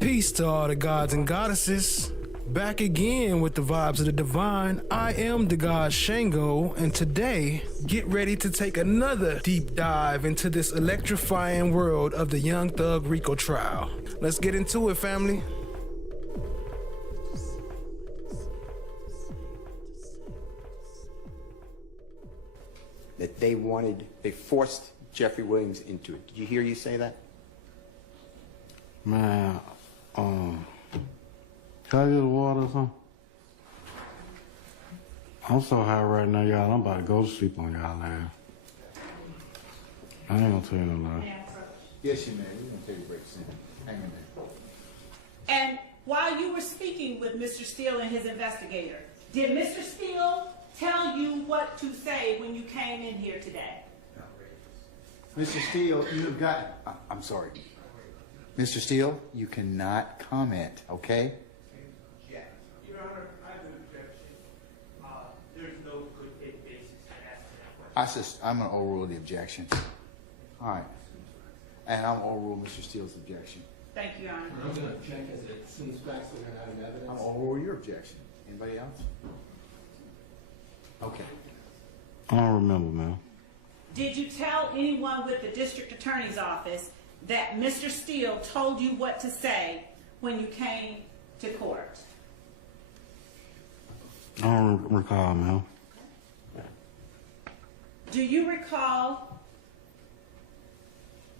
Peace to all the gods and goddesses. Back again with the vibes of the divine. I am the god Shango, and today, get ready to take another deep dive into this electrifying world of the Young Thug Rico trial. Let's get into it, family. That they forced Jeffrey Williams into it. Did you say that? Man, can I get a water or something? I'm so high right now, y'all. I'm about to go to sleep on y'all ass. I ain't gonna tell you no lie. Yes, you may. We're going to take a break soon. Hang in there. And while you were speaking with Mr. Steele and his investigator, did Mr. Steele tell you what to say when you came in here today? Mr. Steele, you've got... I'm sorry. Mr. Steele, you cannot comment, okay? Your Honor, I have an objection. There's no good faith basis to ask that question. I'm going to overrule the objection. All right. And I'm going to overrule Mr. Steele's objection. Thank you, Your Honor. I'm going to check as it seems facts that are not in evidence. I'm going to overrule your objection. Anybody else? Okay. I don't remember, man. Did you tell anyone with the district attorney's office that Mr. Steele told you what to say when you came to court? I don't recall, man. Do you recall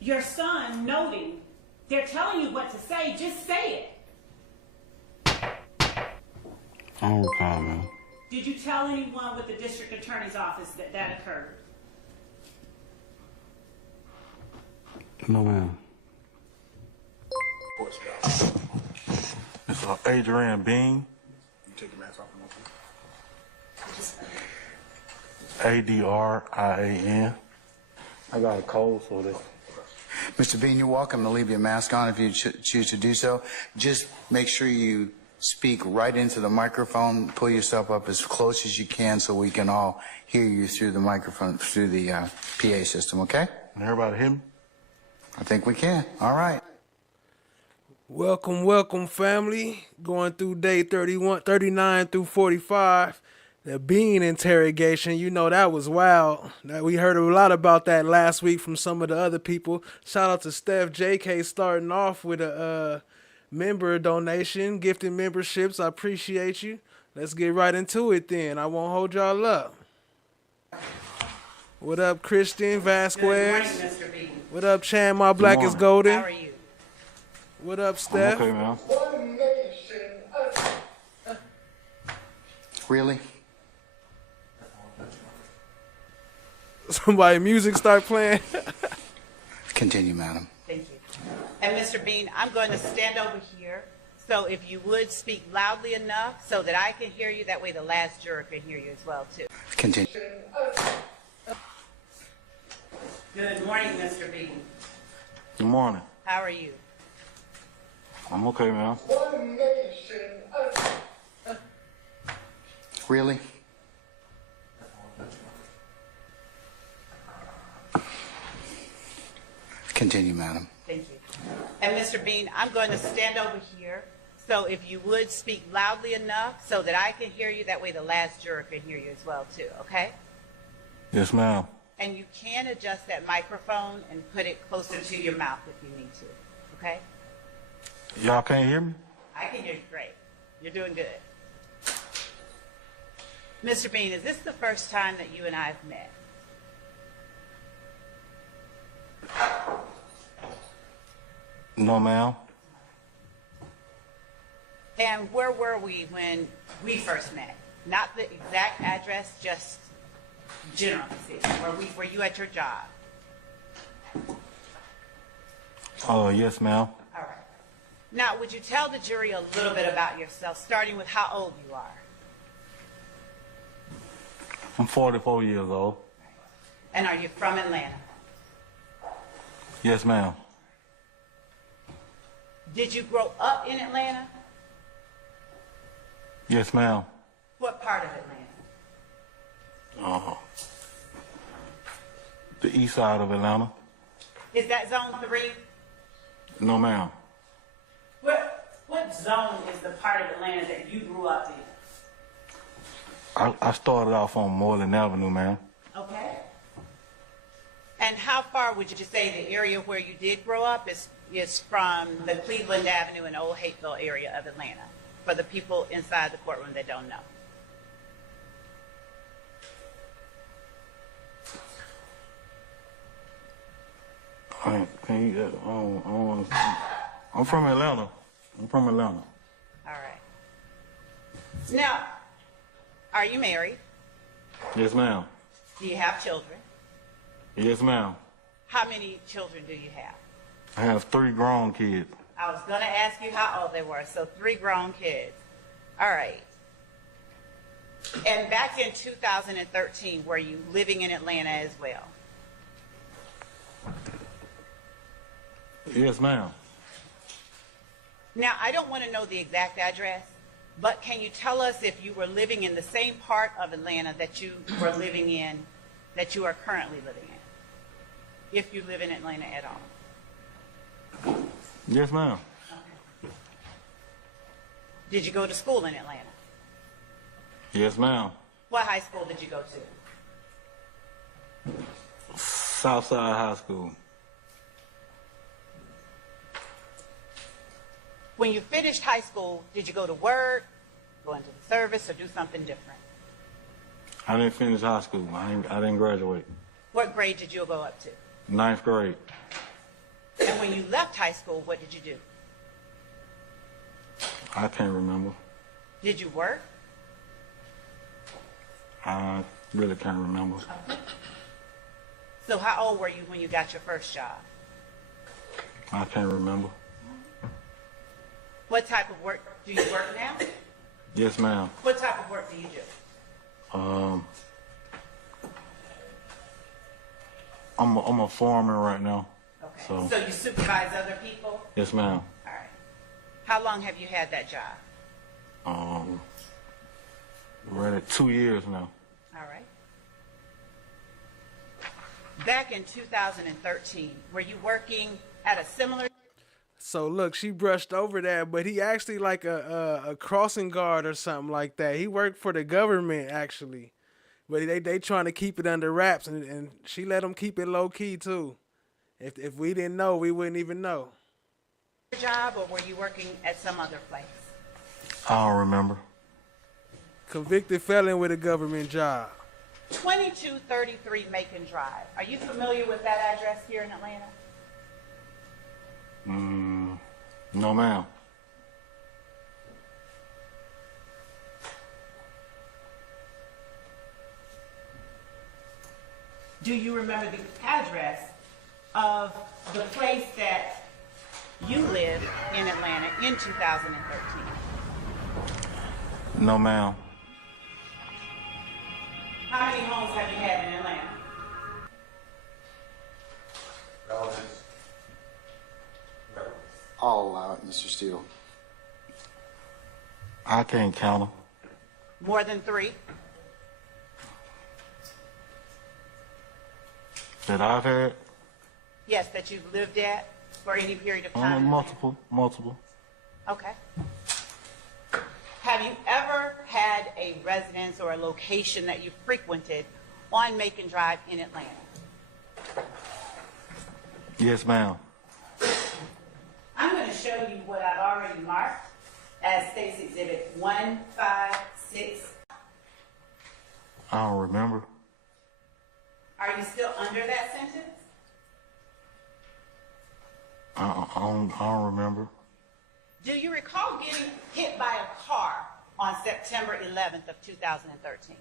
your son noting, they're telling you what to say, just say it? I don't recall, man. Did you tell anyone with the district attorney's office that that occurred? No, man. It's Adrian Bean. You take your mask off Adrian. I got a cold, so this. Mr. Bean, you're welcome to leave your mask on if you choose to do so. Just make sure you speak right into the microphone. Pull yourself up as close as you can so we can all hear you through the microphone, through the PA system, okay? Can everybody hear me? I think we can. All right. Welcome, family. Going through day 39 through 45. The Bean interrogation, you know, that was wild. We heard a lot about that last week from some of the other people. Shout out to Steph JK starting off with a member donation, gifting memberships. I appreciate you. Let's get right into it then. I won't hold y'all up. What up, Christian Vasquez? Good morning, Mr. Bean. What up, Chan? My Black is Golden. How are you? What up, Steph? I'm okay, man. Really? Somebody music start playing. Continue, madam. Thank you. And Mr. Bean, I'm going to stand over here. So if you would speak loudly enough so that I can hear you, that way the last juror can hear you as well, too. Continue. Good morning, Mr. Bean. Good morning. How are you? I'm okay, man. Really? Continue, madam. Thank you. And Mr. Bean, I'm going to stand over here. So if you would speak loudly enough so that I can hear you, that way the last juror can hear you as well, too, okay? Yes, ma'am. And you can adjust that microphone and put it closer to your mouth if you need to, okay? Y'all can't hear me? I can hear you great. You're doing good. Mr. Bean, is this the first time that you and I have met? No, ma'am. And where were we when we first met? Not the exact address, just generally speaking. Were you at your job? Oh, yes, ma'am. All right. Now, would you tell the jury a little bit about yourself, starting with how old you are? I'm 44 years old. And are you from Atlanta? Yes, ma'am. Did you grow up in Atlanta? Yes, ma'am. What part of Atlanta? The east side of Atlanta. Is that zone 3? No, ma'am. what zone is the part of Atlanta that you grew up in? I started off on Moreland Avenue, man. Okay. And how far would you say the area where you did grow up is from the Cleveland Avenue and Old Hateville area of Atlanta, for the people inside the courtroom that don't know? I'm from Atlanta. All right. Now, are you married? Yes, ma'am. Do you have children? Yes, ma'am. How many children do you have? I have 3 grown kids. I was going to ask you how old they were. So 3 grown kids. All right. And back in 2013, were you living in Atlanta as well? Yes, ma'am. Now, I don't want to know the exact address, but can you tell us if you were living in the same part of Atlanta that you were living in, that you are currently living in, if you live in Atlanta at all? Yes, ma'am. Did you go to school in Atlanta? Yes, ma'am. What high school did you go to? Southside High School. When you finished high school, did you go to work, go into the service, or do something different? I didn't finish high school. I didn't graduate. What grade did you go up to? 9th grade. And when you left high school, what did you do? I can't remember. Did you work? I really can't remember. So how old were you when you got your first job? I can't remember. What type of work do you work now? Yes, ma'am. What type of work do you do? I'm a foreman right now. Okay. So you supervise other people? Yes, ma'am. All right. How long have you had that job? We're at 2 years now. All right. Back in 2013, were you working at a similar... So look, she brushed over that, but he actually like a crossing guard or something like that. He worked for the government actually, but they trying to keep it under wraps, and she let him keep it low key too. If we didn't know, we wouldn't even know. job, or were you working at some other place? I don't remember. Convicted felon with a government job. 2233 Macon Drive. Are you familiar with that address here in Atlanta? No, ma'am. Do you remember the address of the place that you lived in Atlanta in 2013? No, ma'am. How many homes have you had in Atlanta? I'll allow it, Mr. Steele. I can't count them. More than 3? That I've had? Yes, that you've lived at for any period of time? Multiple. Okay. Have you ever had a residence or a location that you frequented on Macon Drive in Atlanta? Yes, ma'am. I'm going to show you what I've already marked as State's Exhibit 156. I don't remember. Are you still under that sentence? I don't remember. Do you recall getting hit by a car on September 11th of 2013?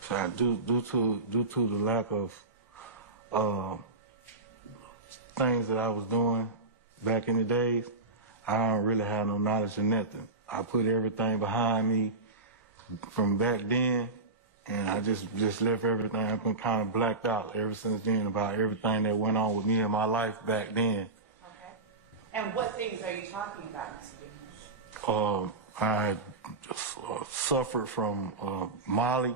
So due to the lack of things that I was doing back in the days, I don't really have no knowledge of nothing. I put everything behind me from back then, and I just left everything. I've been kind of blacked out ever since then about everything that went on with me in my life back then. Okay. And what things are you talking about, Mr. Dean? I suffered from Molly.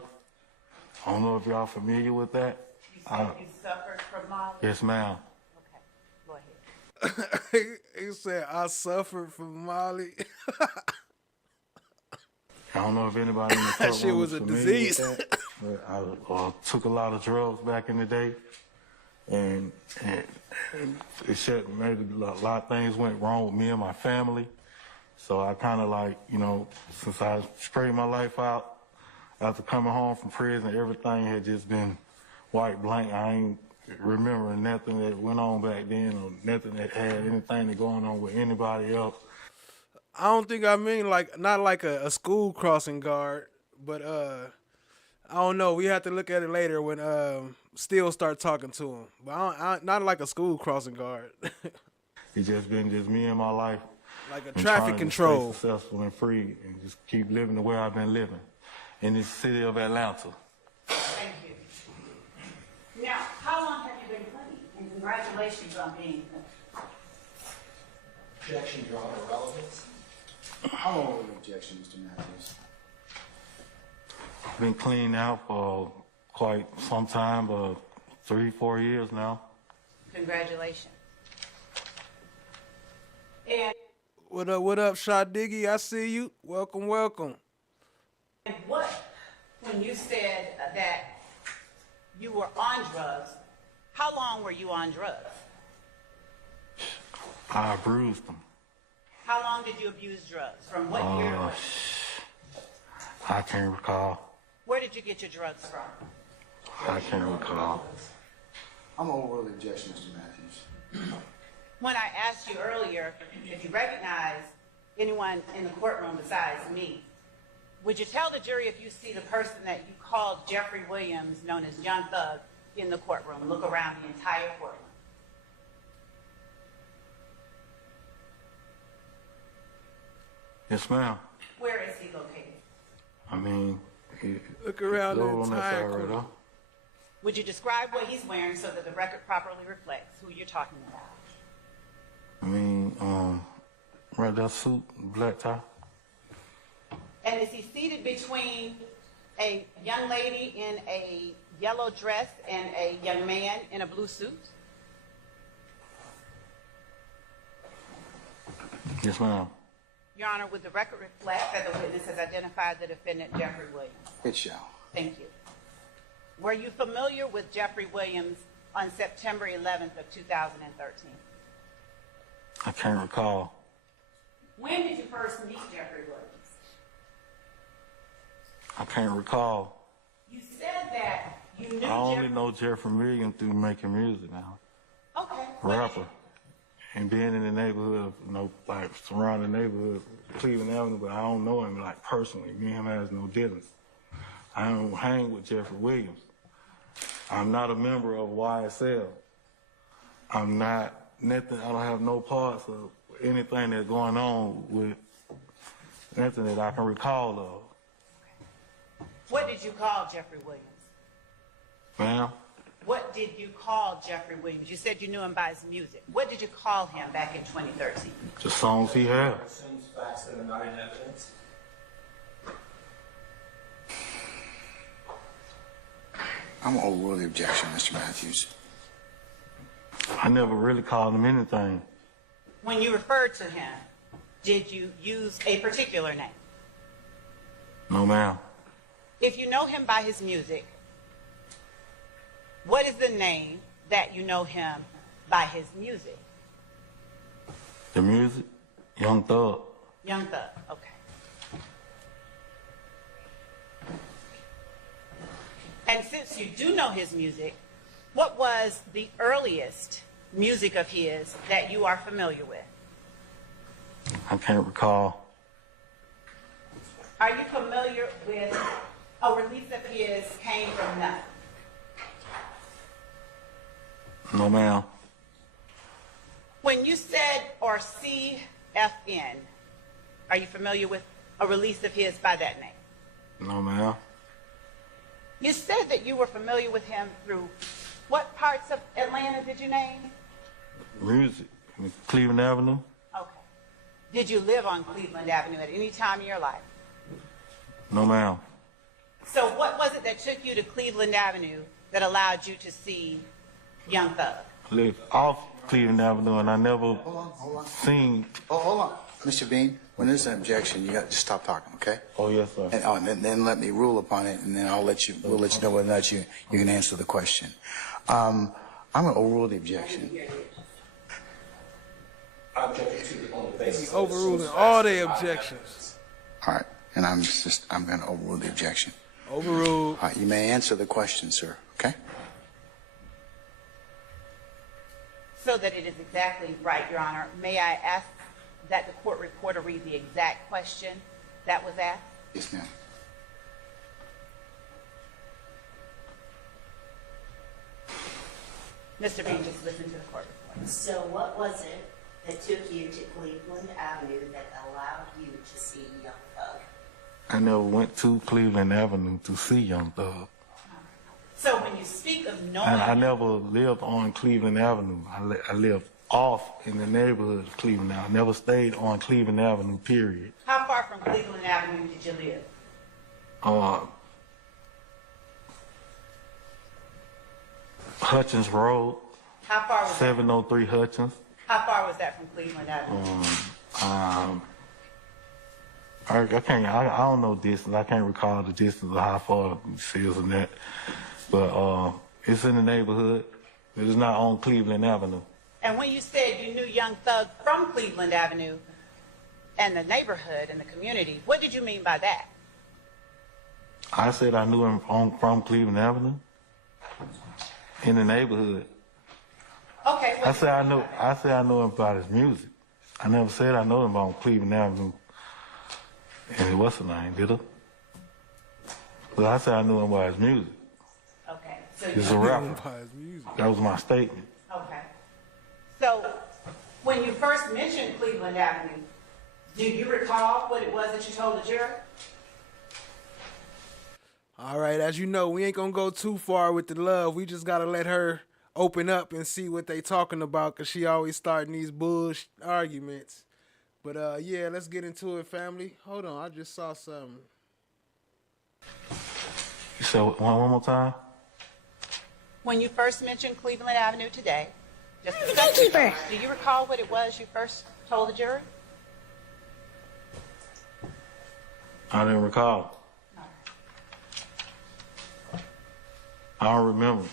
I don't know if y'all familiar with that. You You said you suffered from Molly? Yes, ma'am. Okay, go ahead. He said, I suffered from Molly. I don't know if anybody in the That shit courtroom was is a familiar disease. with that, but I took a lot of drugs back in the day, and it made a lot of things went wrong with me and my family. So I kind of like, you know, since I straightened my life out after coming home from prison, everything had just been white blank. I ain't remembering nothing that went on back then or nothing that had anything that going on with anybody else. I don't think I mean like not like a school crossing guard, but I don't know. We have to look at it later when Steele start talking to him. But not like a school crossing guard, It's just been just me and my life. like a And traffic trying to control. stay successful and free and just keep living the way I've been living in this city of Atlanta. Thank you. Now, how long have you been clean? And congratulations on being clean. Objection, Your Honor, relevance. I'm over the objection, Mr. Matthews. Been clean out for quite some time, 3-4 years now. Congratulations. And What up, Shot Diggy? I see you. Welcome, welcome. what, when you said that you were on drugs, how long were you on drugs? I bruised them. How long did you abuse drugs? From what year to what? I can't recall. Where did you get your drugs from? I can't recall. I'm over the objection, Mr. Matthews. When I asked you earlier if you recognize anyone in the courtroom besides me, would you tell the jury if you see the person that you called Jeffrey Williams, known as Young Thug, in the courtroom? Look around the entire courtroom. Yes, ma'am. Where is he located? I mean, Look around the go on that entire side right court. there. Would you describe what he's wearing so that the record properly reflects who you're talking about? I mean, right there, suit, black tie. And is he seated between a young lady in a yellow dress and a young man in a blue suit? Yes, ma'am. Your Honor, would the record reflect that the witness has identified the defendant, Jeffrey Williams? It shall. Thank you. Were you familiar with Jeffrey Williams on September 11th of 2013? I can't recall. When did you first meet Jeffrey Williams? I can't recall. You said that you knew I only Jeffrey. know Jeffrey Milligan through making music now. Okay. Rapper. And being in the neighborhood, you know, like surrounding the neighborhood, Cleveland Avenue, but I don't know him like personally. Me and him has no dealings. I don't hang with Jeffrey Williams. I'm not a member of YSL. I'm not nothing. I don't have no parts of anything that's going on with nothing that I can recall of. What did you call Jeffrey Williams? Ma'am, What did you call Jeffrey Williams? You said you knew him by his music. What did you call him back in 2013? the songs he had. Assumes facts that are not in evidence. I'm gonna overrule the objection, Mr. Matthews. I never really called him anything. When you referred to him, did you use a particular name? No, ma'am. If you know him by his music, what is the name that you know him by his music? The music, Young Thug. Young Thug, okay. And since you do know his music, what was the earliest music of his that you are familiar with? I can't recall. Are you familiar with a release of his came from nothing? No, ma'am. When you said or CFN, are you familiar with a release of his by that name? No, ma'am. You said that you were familiar with him through what parts of Atlanta did you name? Music, Cleveland Avenue. Okay. Did you live on Cleveland Avenue at any time in your life? No, ma'am. So what was it that took you to Cleveland Avenue that allowed you to see Young Thug? I live off Cleveland Avenue, and I never Hold on. seen. Oh, hold on. Mr. Bean, when there's an objection, you got to stop talking, okay? Oh, yes, sir. And then let me rule upon it, and then we'll let you know whether or not you can answer the question. I'm going to overrule the objection. I object to the only basis. Overruling all their objections. All right, and I'm going to overrule the objection. Overruled. All right, you may answer the question, sir, okay? So that it is exactly right, Your Honor, may I ask that the court reporter read the exact question that was asked? Yes, ma'am. Mr. Bean, just listen to the court report. So what was it that took you to Cleveland Avenue that allowed you to see Young Thug? I never went to Cleveland Avenue to see Young Thug. So when you speak of knowing, And I never lived on Cleveland Avenue. I lived off in the neighborhood of Cleveland Avenue. I never stayed on Cleveland Avenue, period. how far from Cleveland Avenue did you live? Hutchins Road, How far was that? 703 Hutchins. How far was that from Cleveland Avenue? I don't know distance. I can't recall the distance or how far it is in that. But it's in the neighborhood. It is not on Cleveland Avenue. And when you said you knew Young Thug from Cleveland Avenue and the neighborhood and the community, what did you mean by that? I said I knew him from Cleveland Avenue. In the neighborhood. Okay. I said I know him about his music. I never said I know him on Cleveland Avenue. And what's the name, did I? But I said I knew him by his music. Okay. So He's a rapper. By his music. That was my statement. okay. So when you first mentioned Cleveland Avenue, do you recall what it was that you told the jury? All right, as you know, we ain't gonna go too far with the love. We just gotta let her open up and see what they talking about, cause she always starting these bullshit arguments. But yeah, let's get into it, family. Hold on, I just saw something. You said one more time? When you first mentioned Cleveland Avenue today, just a second ago, do you recall what it was you first told the jury? I didn't recall. I don't remember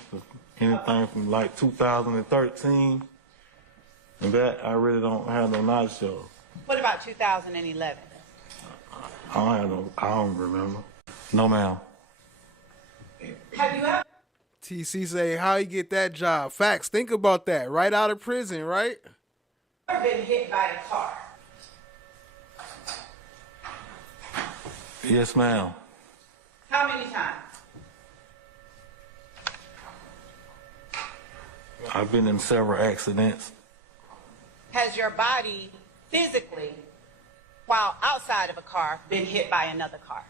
anything from like 2013 and that I really don't have no knowledge of. What about 2011? I don't remember. No, ma'am. Have you ever TC say, how he get that job? Facts, think about that. Right out of prison, right? been hit by a car? Yes, ma'am. How many times? I've been in several accidents. Has your body physically, while outside of a car, been hit by another car?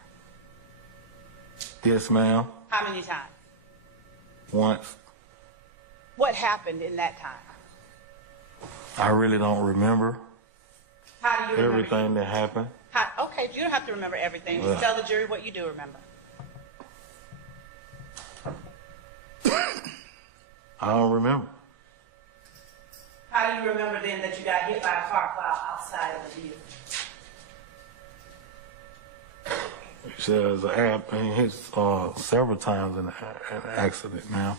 Yes, ma'am. How many times? Once. What happened in that time? I really don't remember How do you remember? everything that happened. Okay, you don't have to remember everything. Just Yeah. tell the jury what you do remember. I don't remember. How do you remember then that you got hit by a car while outside of the vehicle? It says been hit several times in an accident, ma'am.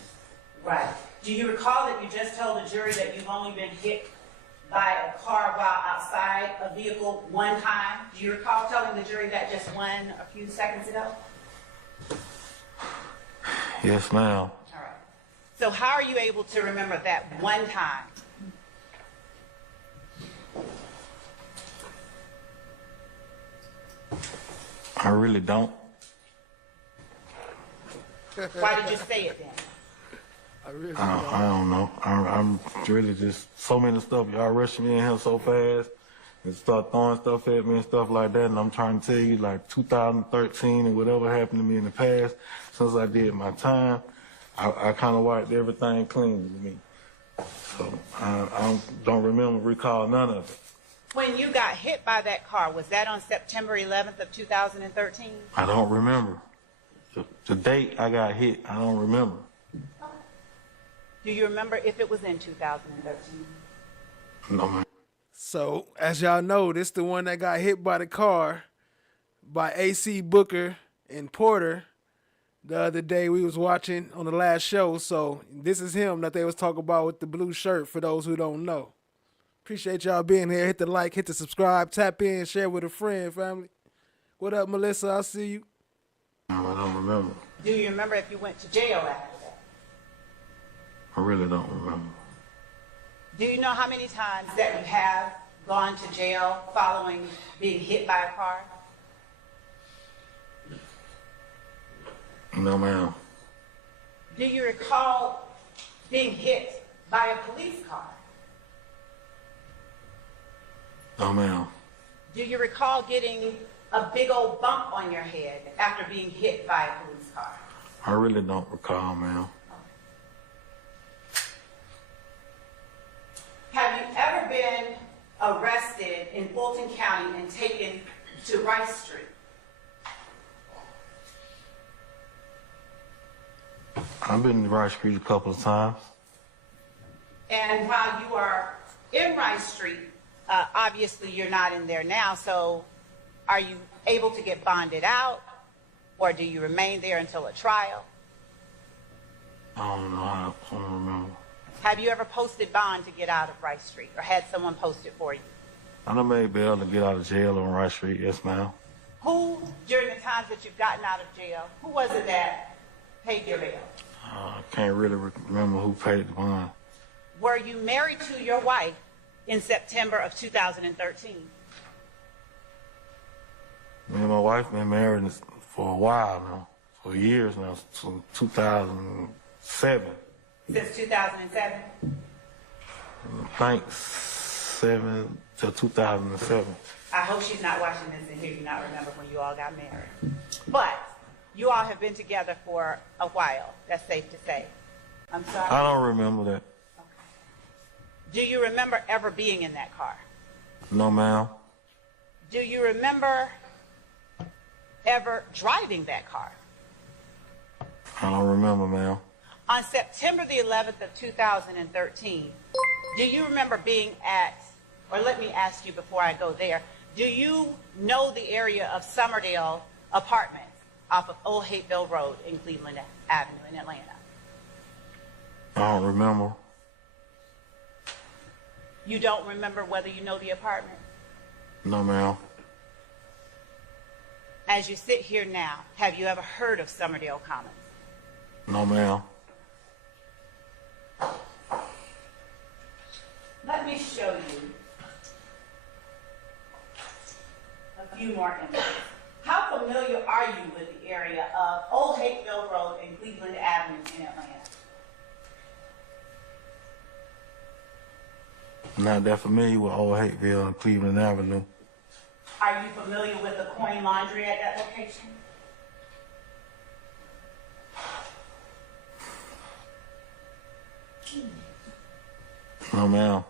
Right. Do you recall that you just told the jury that you've only been hit by a car while outside a vehicle one time? Do you recall telling the jury that just a few seconds ago? Yes, ma'am. All right. So how are you able to remember that one time? I really don't. Why did you say it then? I don't know. I'm really just so many stuff. Y'all rushing me in here so fast and start throwing stuff at me and stuff like that. And I'm trying to tell you, like 2013 and whatever happened to me in the past, since I did my time, I kind of wiped everything clean with me. So I don't recall none of it. When you got hit by that car, was that on September 11th of 2013? I don't remember. The date I got hit, I don't remember. Do you remember if it was in 2013? No, ma'am. So, as y'all know, this the one that got hit by the car by AC Booker and Porter the other day we was watching on the last show. So, this is him that they was talking about with the blue shirt for those who don't know. Appreciate y'all being here. Hit the like, hit the subscribe, tap in, share with a friend, family. What up, Melissa? I see you. I don't remember. Do you remember if you went to jail after that? I really don't remember. Do you know how many times that you have gone to jail following being hit by a car? No, ma'am. Do you recall being hit by a police car? No, ma'am. Do you recall getting a big old bump on your head after being hit by a police car? I really don't recall, ma'am. Have you ever been arrested in Fulton County and taken to Rice Street? I've been to Rice Street a couple of times. And while you are in Rice Street, obviously you're not in there now, so are you able to get bonded out, or do you remain there until a trial? I don't know. I don't remember. Have you ever posted bond to get out of Rice Street, or had someone post it for you? I done made bail to get out of jail on Rice Street. Yes, ma'am. Who, during the times that you've gotten out of jail, who was it that paid your bail? I can't really remember who paid the bond. Were you married to your wife in September of 2013? Me and my wife been married for a while now, for years now, since 2007. Since 2007? I think 7 to 2007. I hope she's not watching this and hear you not remember when you all got married. But you all have been together for a while. That's safe to say. I'm sorry. I don't remember that. Do you remember ever being in that car? No, ma'am. Do you remember ever driving that car? I don't remember, ma'am. On September the 11th of 2013, do you remember being at, or let me ask you before I go there, do you know the area of Summerdale Apartments off of Old Hateville Road in Cleveland Avenue in Atlanta? I don't remember. You don't remember whether you know the apartment? No, ma'am. As you sit here now, have you ever heard of Summerdale Commons? No, ma'am. Let me show you a few more images. How familiar are you with the area of Old Hateville Road and Cleveland Avenue in Atlanta? I'm not that familiar with Old Hateville and Cleveland Avenue. Are you familiar with the Coin Laundry at that location? No, ma'am.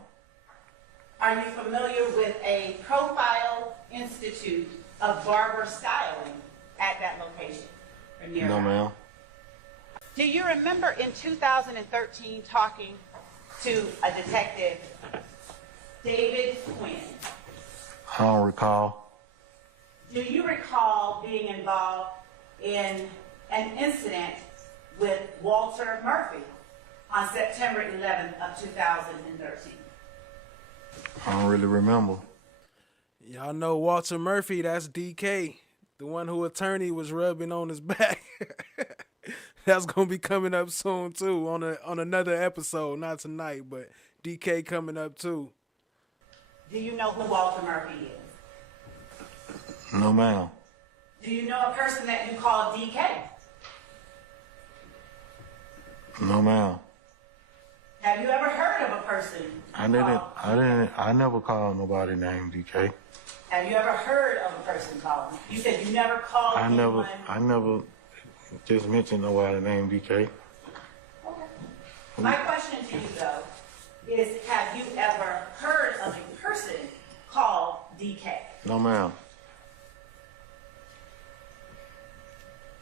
Are you familiar with a Profile Institute of Barber Styling at that location? Or nearby? No, ma'am. Do you remember in 2013 talking to a detective, David Quinn? I don't recall. Do you recall being involved in an incident with Walter Murphy on September 11th of 2013? I don't really remember. Y'all know Walter Murphy, that's DK, the one who attorney was rubbing on his back. That's gonna be coming up soon too on another episode, not tonight, but DK coming up too. Do you know who Walter Murphy is? No, ma'am. Do you know a person that you call DK? No, ma'am. Have you ever heard of a person? I never called nobody named DK. Have you ever heard of a person called? You said you never called I anyone. never just mentioned nobody named DK. Okay. My question to you though is, have you ever heard of a person called DK? No, ma'am.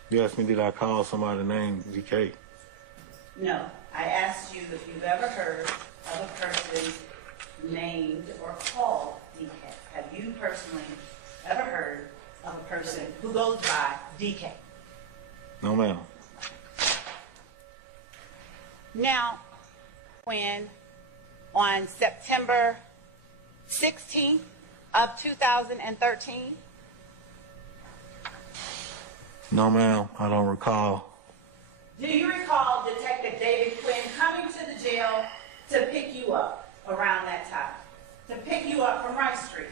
You asked me, did I call somebody named DK? No. I asked you if you've ever heard of a person named or called DK. Have you personally ever heard of a person who goes by DK? No, ma'am. Now, when on September 16th of 2013, No, ma'am. I don't recall. do you recall Detective David Quinn coming to the jail to pick you up around that time? To pick you up from Rice Street?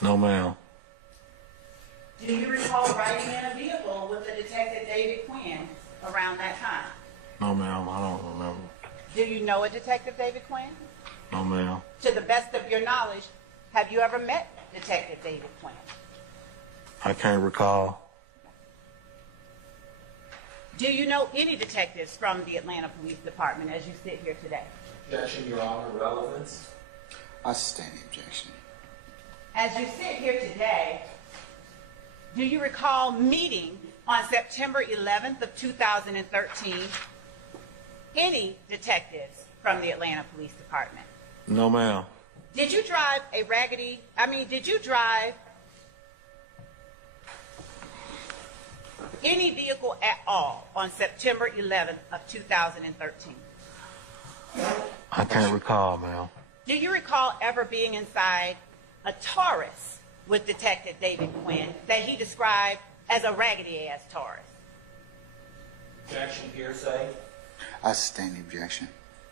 No, ma'am. Do you recall riding in a vehicle with the Detective David Quinn around that time? No, ma'am. I don't remember. Do you know a Detective David Quinn? No, ma'am. To the best of your knowledge, have you ever met Detective David Quinn? I can't recall. Do you know any detectives from the Atlanta Police Department as you sit here today? Objection, Your Honor. Relevance. I sustain the objection. As you sit here today, do you recall meeting on September 11th of 2013 any detectives from the Atlanta Police Department? No, ma'am. Did you drive did you drive any vehicle at all on September 11th of 2013? I can't recall, ma'am. Do you recall ever being inside a Taurus with Detective David Quinn that he described as a raggedy-ass Taurus? Objection, hearsay. I sustain the objection.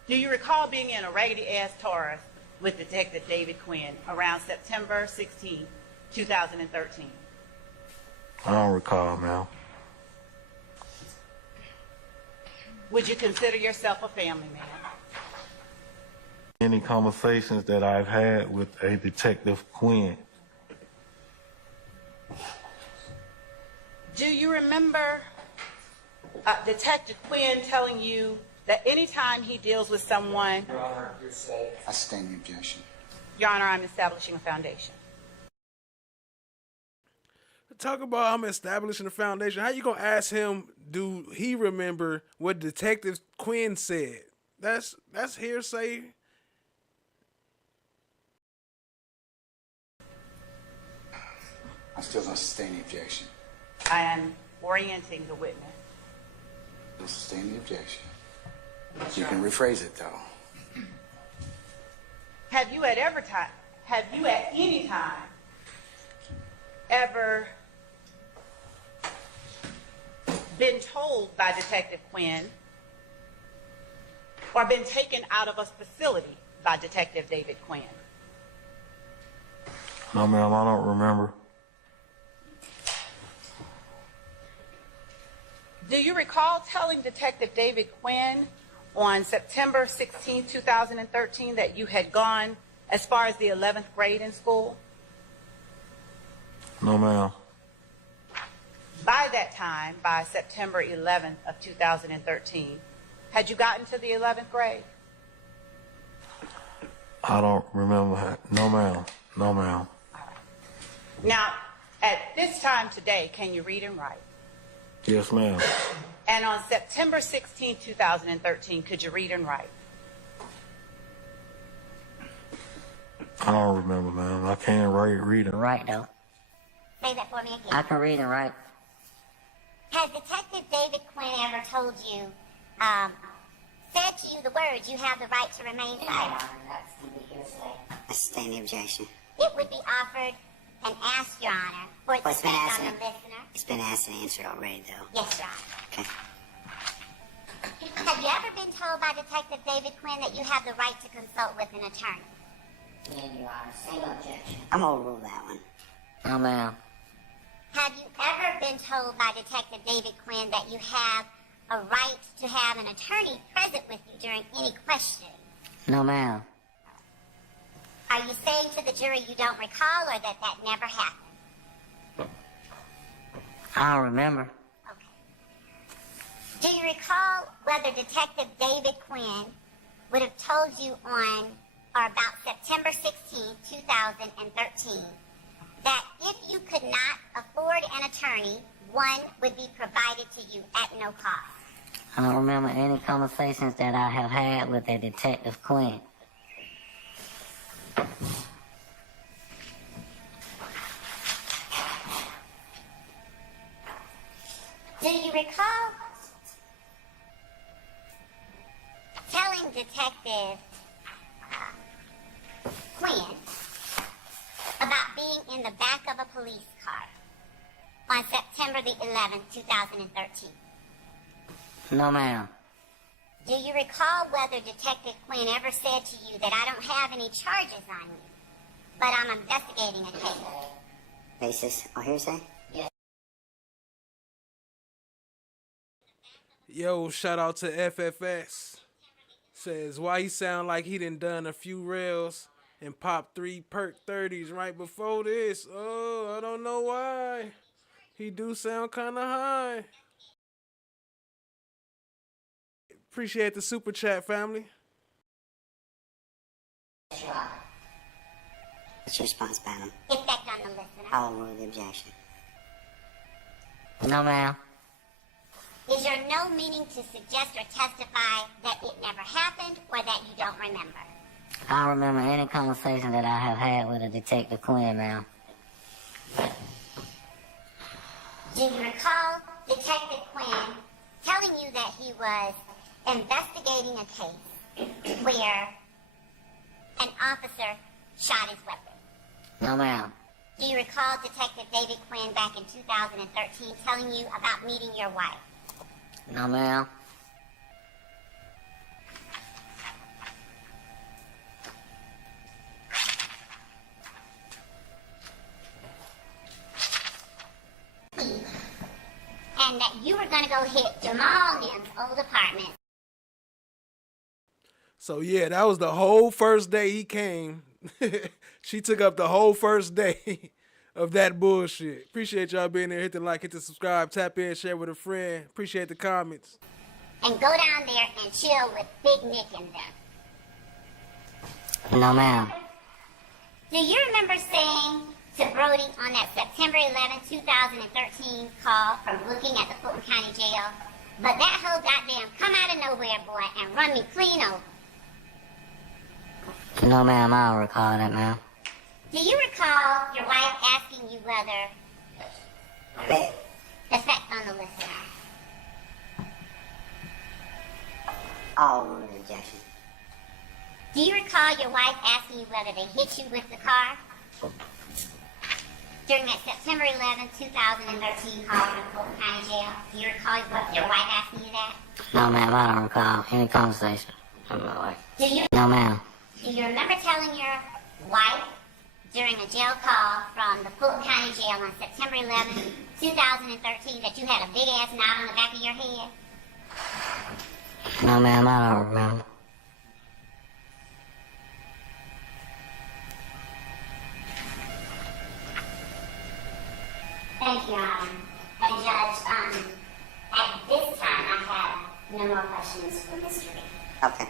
Do you recall being in a raggedy-ass Taurus with Detective David Quinn around September 16, 2013? I don't recall, ma'am. Would you consider yourself a family man? Any conversations that I've had with a Detective Quinn? Do you remember Detective Quinn telling you that anytime he deals with someone, Your Honor, hearsay. I sustain the objection. Your Honor, I'm establishing a foundation. Talk about I'm establishing a foundation. How you gonna ask him? Do he remember what Detective Quinn said? That's hearsay. I'm still going to sustain the objection. I am orienting the witness. Still sustain the objection. You can rephrase it, though. Have you at any time ever been told by Detective Quinn or been taken out of a facility by Detective David Quinn? No, ma'am. I don't remember. Do you recall telling Detective David Quinn on September 16, 2013 that you had gone as far as the 11th grade in school? No, ma'am. By that time, by September 11th of 2013, had you gotten to the 11th grade? I don't remember. No, ma'am. No, ma'am. Now, at this time today, can you read and write? Yes, ma'am. And on September 16, 2013, could you read and write? I don't remember, ma'am. I can't read it. Right, though. Say that for me again. I can read and write. Has Detective David Quinn ever told you, said to you the words, you have the right to remain silent? I sustain the objection. It would be offered and asked, Your Honor, for its Well, it's been effect asked on the and- listener. It's been asked and answered already, though. Yes, Your Honor. Okay. Have you ever been told by Detective David Quinn that you have the right to consult with an attorney? Your Honor, same objection. I'm gonna rule that one. No, ma'am. Have you ever been told by Detective David Quinn that you have a right to have an attorney present with you during any questioning? No, ma'am. Are you saying to the jury you don't recall or that that never happened? I don't remember. Okay. Do you recall whether Detective David Quinn would have told you on or about September 16, 2013, that if you could not afford an attorney, one would be provided to you at no cost? I don't remember any conversations that I have had with a Detective Quinn. Do you recall telling Detective Quinn about being in the back of a police car on September the 11th, 2013? No, ma'am. Do you recall whether Detective Quinn ever said to you that I don't have any charges on you, but I'm investigating a case? Basis or hearsay? Yeah. Yo, shout out to FFS. Says, why he sound like he done a few rails and popped 3 perk 30s right before this? Oh, I don't know why. He do sound kind of high. Appreciate the super chat, family. What's your response, madam? Effect on the listener. I'll rule the objection. No, ma'am. Is your no meaning to suggest or testify that it never happened or that you don't remember? I don't remember any conversation that I have had with a Detective Quinn, ma'am. Do you recall Detective Quinn telling you that he was investigating a case where an officer shot his weapon? No, ma'am. Do you recall Detective David Quinn back in 2013 telling you about meeting your wife? No, ma'am. And that you were going to go hit Jamal Nim's old apartment. So yeah, that was the whole first day he came. She took up the whole first day of that bullshit. Appreciate y'all being there. Hit the like, hit the subscribe, tap in, share with a friend. Appreciate the comments. And go down there and chill with Big Nick and them. No, ma'am. Do you remember saying to Brody on that September 11, 2013 call from looking at the Fulton County Jail, but that whole goddamn come out of nowhere boy and run me clean over? No, ma'am. I don't recall that, ma'am. Do you recall your wife asking you whether effect on the listener? I'll rule the objection. Do you recall your wife asking you whether they hit you with the car? During that September 11, 2013 call from Fulton County Jail, do you recall your wife asking you that? No, ma'am. I don't recall any conversation with my wife. No, ma'am. Do you remember telling your wife during a jail call from the Fulton County Jail on September 11, 2013 that you had a big ass knot on the back of your head? No, ma'am. I don't remember. Thank you, Your Honor. And Judge, at this time I have no more questions for Mr. Reed. Okay.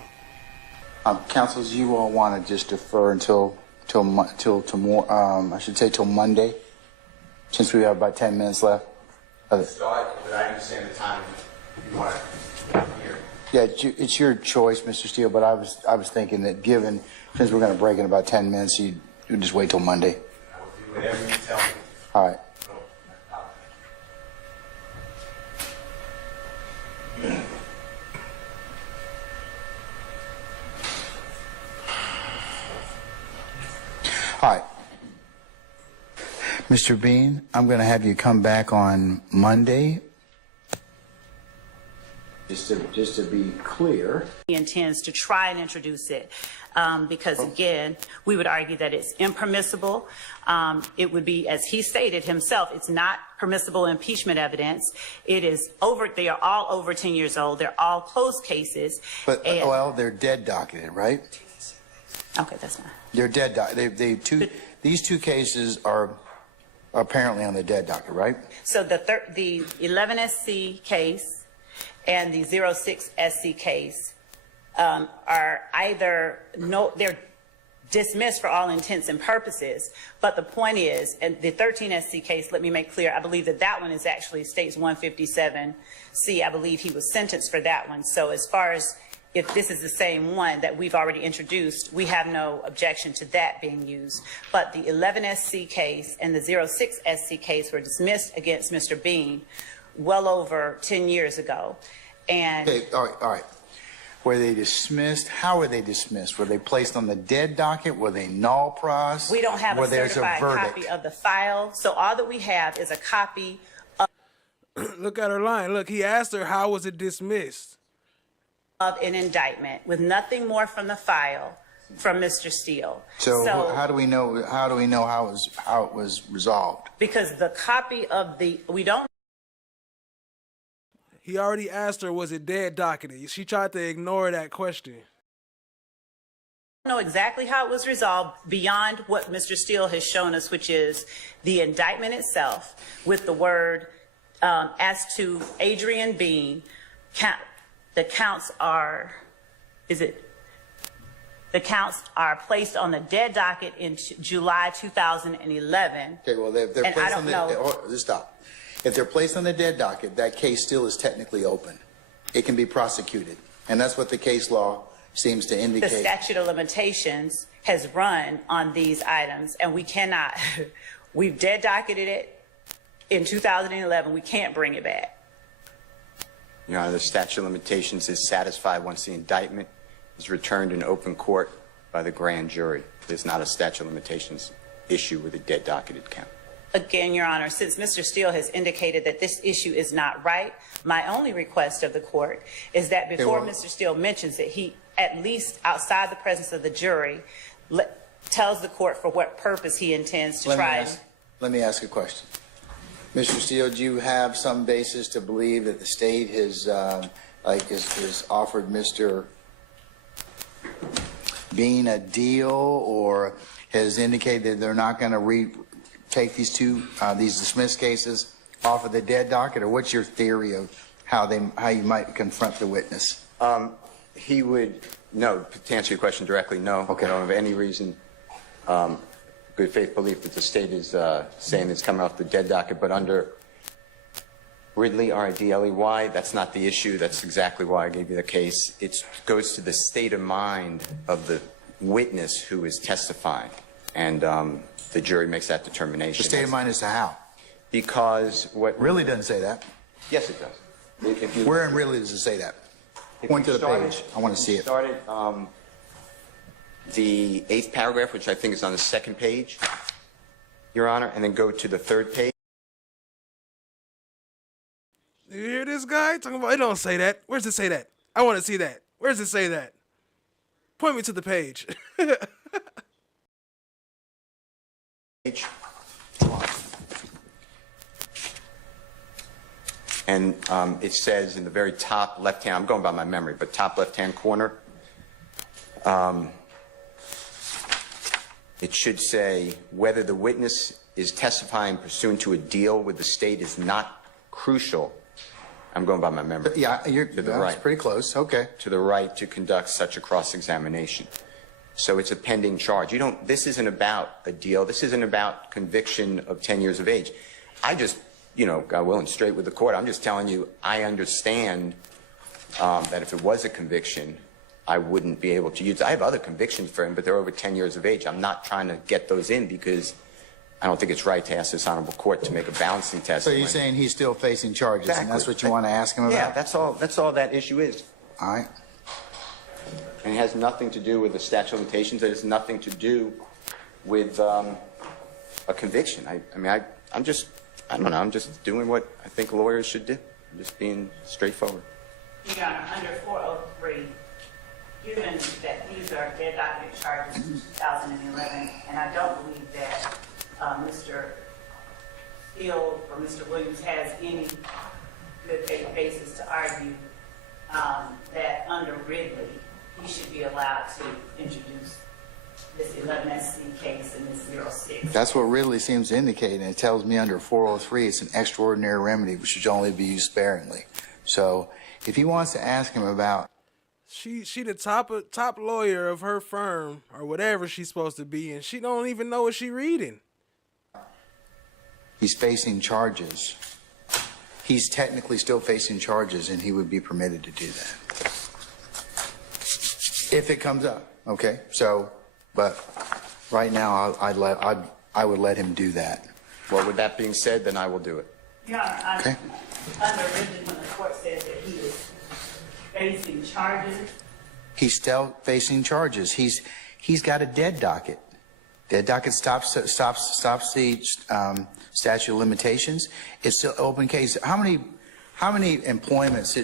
Counsels, you all want to just defer until tomorrow, I should say till Monday, since we have about 10 minutes left. So but I understand the time you want to hear. Yeah, it's your choice, Mr. Steele, but I was thinking that given, since we're going to break in about 10 minutes, you'd just wait till Monday. I will do whatever you tell me. All right. All right. Mr. Bean, I'm going to have you come back on Monday. Just to be clear. He intends to try and introduce it because, again, we would argue that it's impermissible. It would be, as he stated himself, it's not permissible impeachment evidence. It is over. They are all over 10 years old. They're all closed cases. But, well, they're dead docketed, right? Okay, that's fine. They're dead docketed. These two cases are apparently on the dead docket, right? So the 11SC case and the 06SC case are either they're dismissed for all intents and purposes. But the point is, and the 13SC case, let me make clear, I believe that that one is actually states 157C. I believe he was sentenced for that one. So as far as if this is the same one that we've already introduced, we have no objection to that being used. But the 11SC case and the 06SC case were dismissed against Mr. Bean well over 10 years ago. And Okay, all right. Were they dismissed? How were they dismissed? Were they placed on the dead docket? Were they null pros? we don't have Were a there's certified verdict? copy of the file. So all that we have is a copy Look at her line. Look, he asked her, how was it dismissed? of an indictment with nothing more from the file from Mr. Steele. So how do we know? How it was resolved? Because the copy of we don't He already asked her, was it dead docketed? She tried to ignore that question. know exactly how it was resolved beyond what Mr. Steele has shown us, which is the indictment itself with the word as to Adrian Bean, the counts are placed on the dead docket in July 2011. Okay, well, they're And placed I on don't the. know. Just stop. If they're placed on the dead docket, that case still is technically open. It can be prosecuted, and that's what the case law seems to The indicate. statute of limitations has run on these items, and we cannot. We've dead docketed it in 2011. We can't bring it back. Your Honor, the statute of limitations is satisfied once the indictment is returned in open court by the grand jury. There's not a statute of limitations issue with a dead docketed count. Again, Your Honor, since Mr. Steele has indicated that this issue is not right, my only request of the court is that before Mr. Steele mentions it, he, at least outside the presence of the jury, tells the court for what purpose he intends to try. Let me ask a question. Mr. Steele, do you have some basis to believe that the state has offered Mr. Bean a deal, or has indicated they're not going to take these these dismissed cases off of the dead docket, or what's your theory of how you might confront the witness? He would, no, to answer your question directly, no. Okay. I don't have any reason, good faith belief that the state is saying it's coming off the dead docket, but under Ridley, R-I-D-L-E-Y, that's not the issue. That's exactly why I gave you the case. It goes to the state of mind of the witness who is testifying, and the jury makes that determination. The state of mind as to how? Because what... Really doesn't say that. Yes, it does. Where in really does it say that? Point to the page. I want to see it. Started the 8th paragraph, which I think is on the 2nd page, Your Honor, and then go to the 3rd page. You hear this guy talking about, it don't say that. Where's it say that? I want to see that. Where's it say that? Point me to the page. And it says in the very top left-hand, I'm going by my memory, but top left-hand corner, it should say whether the witness is testifying pursuant to a deal with the state is not crucial. I'm going by my memory. Yeah, that's right. Pretty close. Okay. To the right to conduct such a cross-examination. So it's a pending charge. This isn't about a deal. This isn't about conviction of 10 years of age. I just, got willing straight with the court. I'm just telling you, I understand that if it was a conviction, I wouldn't be able to use it. I have other convictions for him, but they're over 10 years of age. I'm not trying to get those in because I don't think it's right to ask this honorable court to make a balancing test. So you're saying he's still facing charges, Exactly. and that's what you want to ask him about? Yeah, that's all that issue is. All right. And it has nothing to do with the statute of limitations. It has nothing to do with a conviction. I'm just doing what I think lawyers should do. I'm just being straightforward. Your Honor, under 403, given that these are dead document charges from 2011, and I don't believe that Mr. Steele or Mr. Williams has any good faith basis to argue that under Ridley, he should be allowed to introduce this 11SC case and this 06. That's what Ridley seems to indicate, and it tells me under 403 it's an extraordinary remedy which should only be used sparingly. So if he wants to ask him about... She the top lawyer of her firm or whatever she's supposed to be, and she don't even know what she reading. He's facing charges. He's technically still facing charges, and he would be permitted to do that if it comes up. Okay, so, but right now I would let him do that. Well, with that being said, then I will do it. Your Honor, Okay. under Rigdon, when the court says that he is facing charges, He's still facing charges. He's got a dead docket. Dead docket stops the statute of limitations. It's still open case. How many employments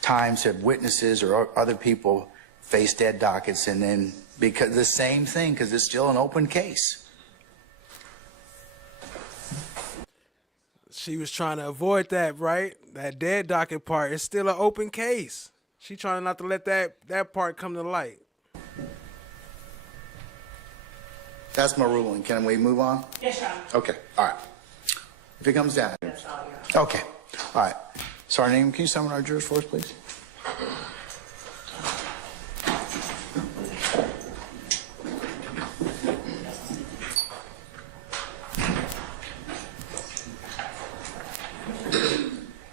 times have witnesses or other people faced dead dockets and then because the same thing because it's still an open case? She was trying to avoid that, right? That dead docket part. It's still an open case. She trying not to let that part come to light. That's my ruling. Can we move on? yes, Your Honor. Okay. All right. If it comes down. That's all, Your Honor. Okay. All right. Sorry, name. Can you summon our jurors for us, please?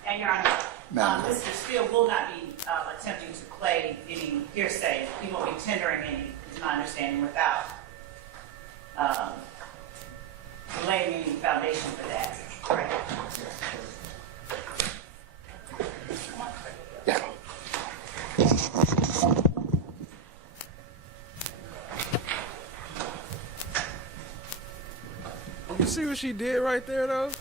And Your Honor, Madam. Mr. Steele will not be attempting to play any hearsay. He won't be tendering any, is my understanding, without laying any foundation for that. Correct. Yeah. You see what she did right there, though?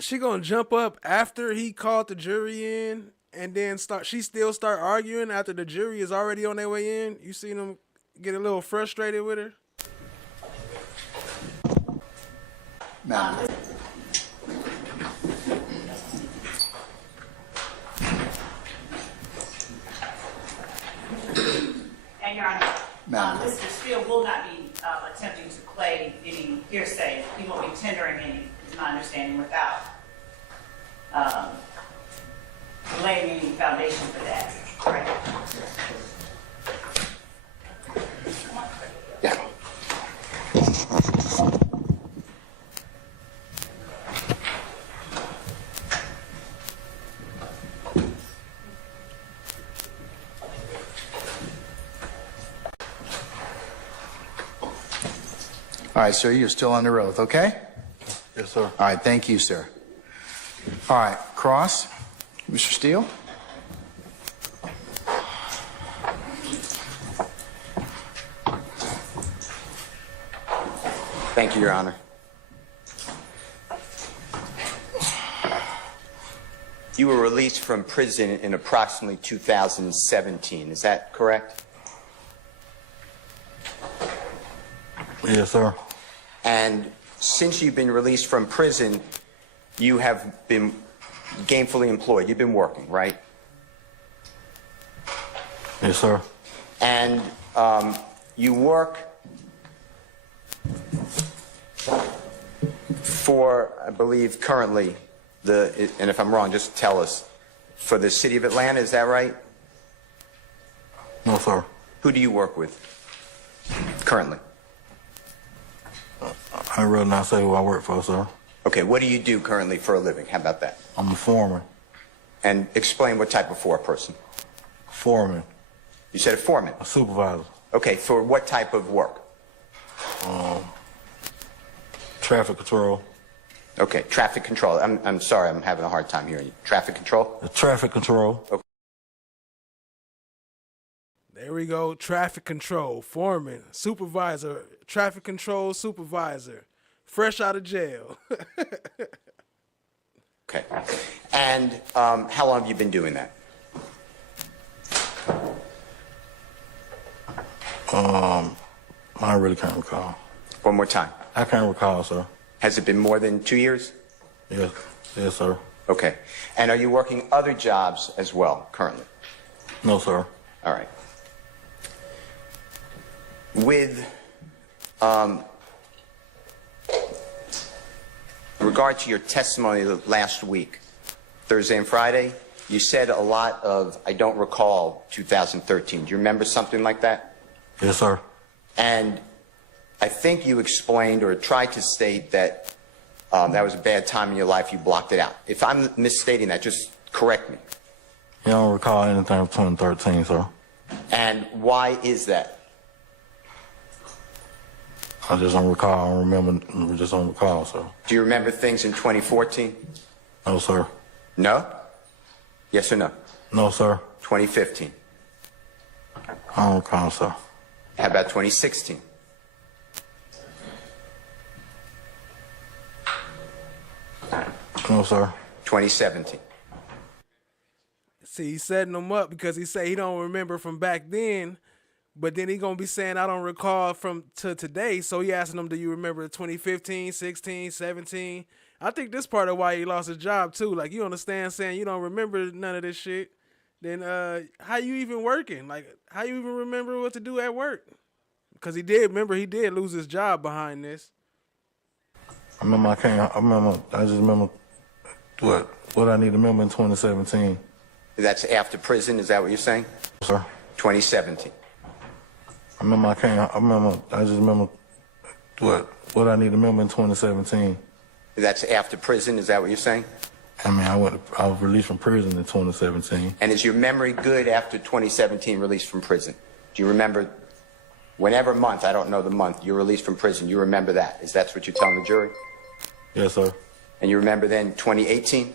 She gonna jump up after he called the jury in, and then she still start arguing after the jury is already on their way in. You seen them get a little frustrated with her? Madam. And Your Honor, Madam. Mr. Steele will not be attempting to play any hearsay. He won't be tendering any, is my understanding, without laying any foundation for that. Correct. Yeah. All right, sir, you're still under oath, okay? Yes, sir. All right, thank you, sir. All right, cross. Mr. Steele? Thank you, Your Honor. You were released from prison in approximately 2017. Is that correct? Yes, sir. And since you've been released from prison, you have been gainfully employed. You've been working, right? Yes, sir. And you work for, I believe, currently, and if I'm wrong, just tell us, for the city of Atlanta, is that right? No, sir. Who do you work with currently? I'd rather not say who I work for, sir. Okay, what do you do currently for a living? How about that? I'm a foreman. And explain what type of foreperson. Foreman. You said a foreman. A supervisor. Okay, for what type of work? Traffic control. Okay, traffic control. I'm sorry, I'm having a hard time hearing you. Traffic control? The traffic control. Okay. There we go. Traffic control, foreman, supervisor, traffic control supervisor, fresh out of jail. Okay. And how long have you been doing that? I really can't recall. One more time. I can't recall, sir. Has it been more than 2 years? Yes. Yes, sir. Okay. And are you working other jobs as well currently? No, sir. All right. With regard to your testimony last week, Thursday and Friday, You said a lot of, I don't recall 2013. Do you remember something like that? Yes, sir. And I think you explained or tried to state that that was a bad time in your life, you blocked it out. If I'm misstating that, just correct me. You don't recall anything from 2013, sir. And why is that? I just don't recall. I don't remember. Just don't recall, sir. Do you remember things in 2014? No, sir. No? Yes or no? No, sir. 2015? I don't recall, sir. How about 2016? No, sir. 2017? See, he's setting them up because he say he don't remember from back then, but then he gonna be saying I don't recall from to today. So he asking them, do you remember 2015, 16, 17? I think this part of why he lost his job too. Like, you understand saying you don't remember none of this shit. Then how you even working? Like, how you even remember what to do at work? Because he did lose his job behind this. I just remember what I need to remember in 2017. That's after prison, is that what you're saying? Sir. 2017? I just remember what I need to remember in 2017. That's after prison, is that what you're saying? I mean, I was released from prison in 2017. And is your memory good after 2017 released from prison? Do you remember whenever month, I don't know the month, you're released from prison, you remember that? Is that what you're telling the jury? Yes, sir. And you remember then 2018?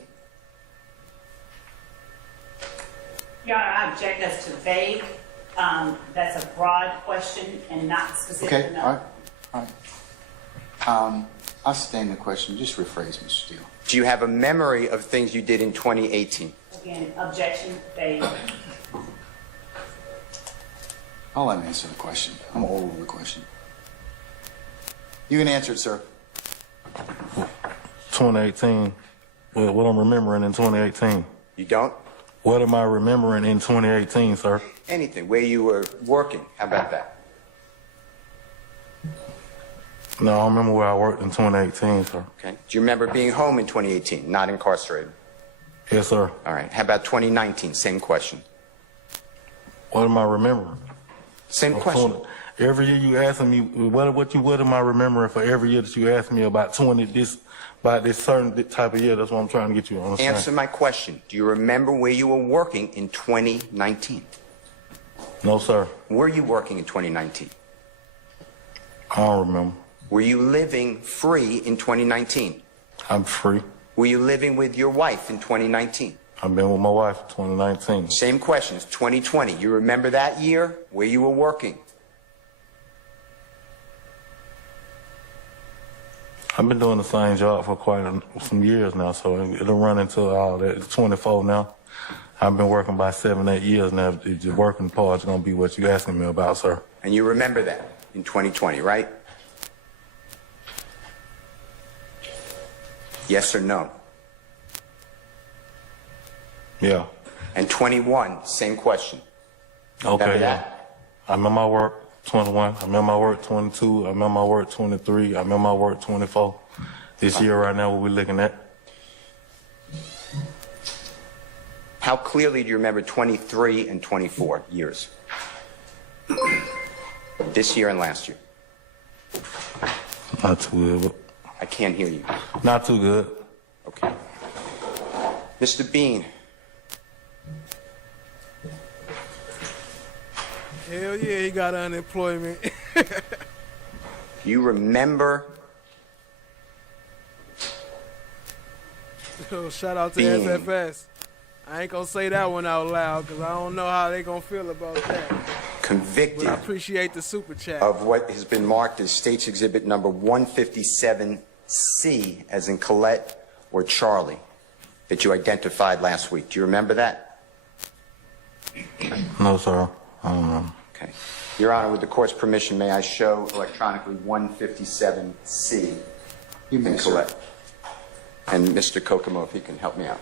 Your Honor, I object as to vague. That's a broad question and not specific Okay, enough. all right. I'll sustain the question. Just rephrase, Mr. Steele. Do you have a memory of things you did in 2018? Again, objection, vague. I'll let him answer the question. I'm all over the question. You can answer it, sir. 2018. What I'm remembering in 2018. You don't? What am I remembering in 2018, sir? Anything. Where you were working. How about that? No, I don't remember where I worked in 2018, sir. Okay. Do you remember being home in 2018, not incarcerated? Yes, sir. All right. How about 2019? Same question. What am I remembering? Same question. Every year you asking me what am I remembering for every year that you ask me about this certain type of year. That's what I'm trying to get you to understand. Answer my question. Do you remember where you were working in 2019? No, sir. Were you working in 2019? I don't remember. Were you living free in 2019? I'm free. Were you living with your wife in 2019? I've been with my wife in 2019. Same questions. 2020. You remember that year where you were working? I've been doing the same job for some years now, so it'll run into all that. It's 24 now. I've been working by 7, 8 years now. The working part is going to be what you're asking me about, sir. And you remember that in 2020, right? Yes or no? Yeah. And 21, same question. Okay. Remember Yeah. that? I remember my work 21. I remember my work 22. I remember my work 23. I remember my work 24. This year right now, what we're looking at. How clearly do you remember 23 and 24 years? This year and last year? Not too good. I can't hear you. Not too good. Okay. Mr. Bean. Hell yeah, he got unemployment. You remember Yo, shout out to Being. SFS. I ain't gonna say that one out loud because I don't know how they gonna feel about that. convicted But I appreciate the super chat. of what has been marked as State's Exhibit number 157C, as in Colette or Charlie, that you identified last week. Do you remember that? No, sir. I don't know. Okay. Your Honor, with the court's permission, may I show electronically 157C You may, in sir. Colette? And Mr. Kokomo, if he can help me out.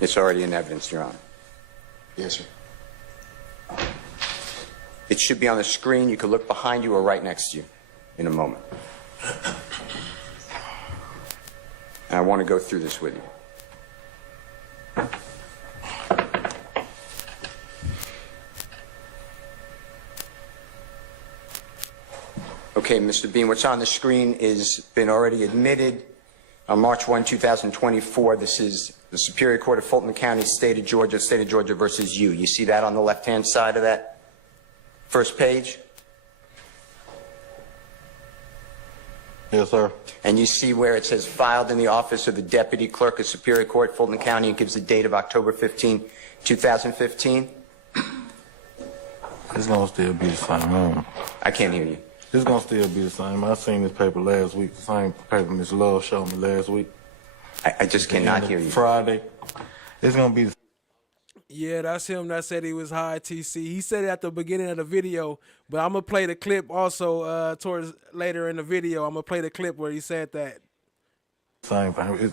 It's already in evidence, Your Honor. Yes, sir. It should be on the screen. You could look behind you or right next to you in a moment. And I want to go through this with you. Okay, Mr. Bean, what's on the screen is been already admitted on March 1, 2024. This is the Superior Court of Fulton County, State of Georgia versus you. You see that on the left-hand side of that first page? Yes, sir. And you see where it says filed in the office of the Deputy Clerk of Superior Court, Fulton County, and gives the date of October 15, 2015? It's going to still be the same. I can't hear you. It's going to still be the same. I seen this paper last week, the same paper Miss Love showed me last week. I just cannot hear you. Friday. It's going to be the Yeah, that's him that said he was high, TC. He said it at the beginning of the video, but I'm going to play the clip also towards later in the video. I'm going to play the clip where he said that. same thing.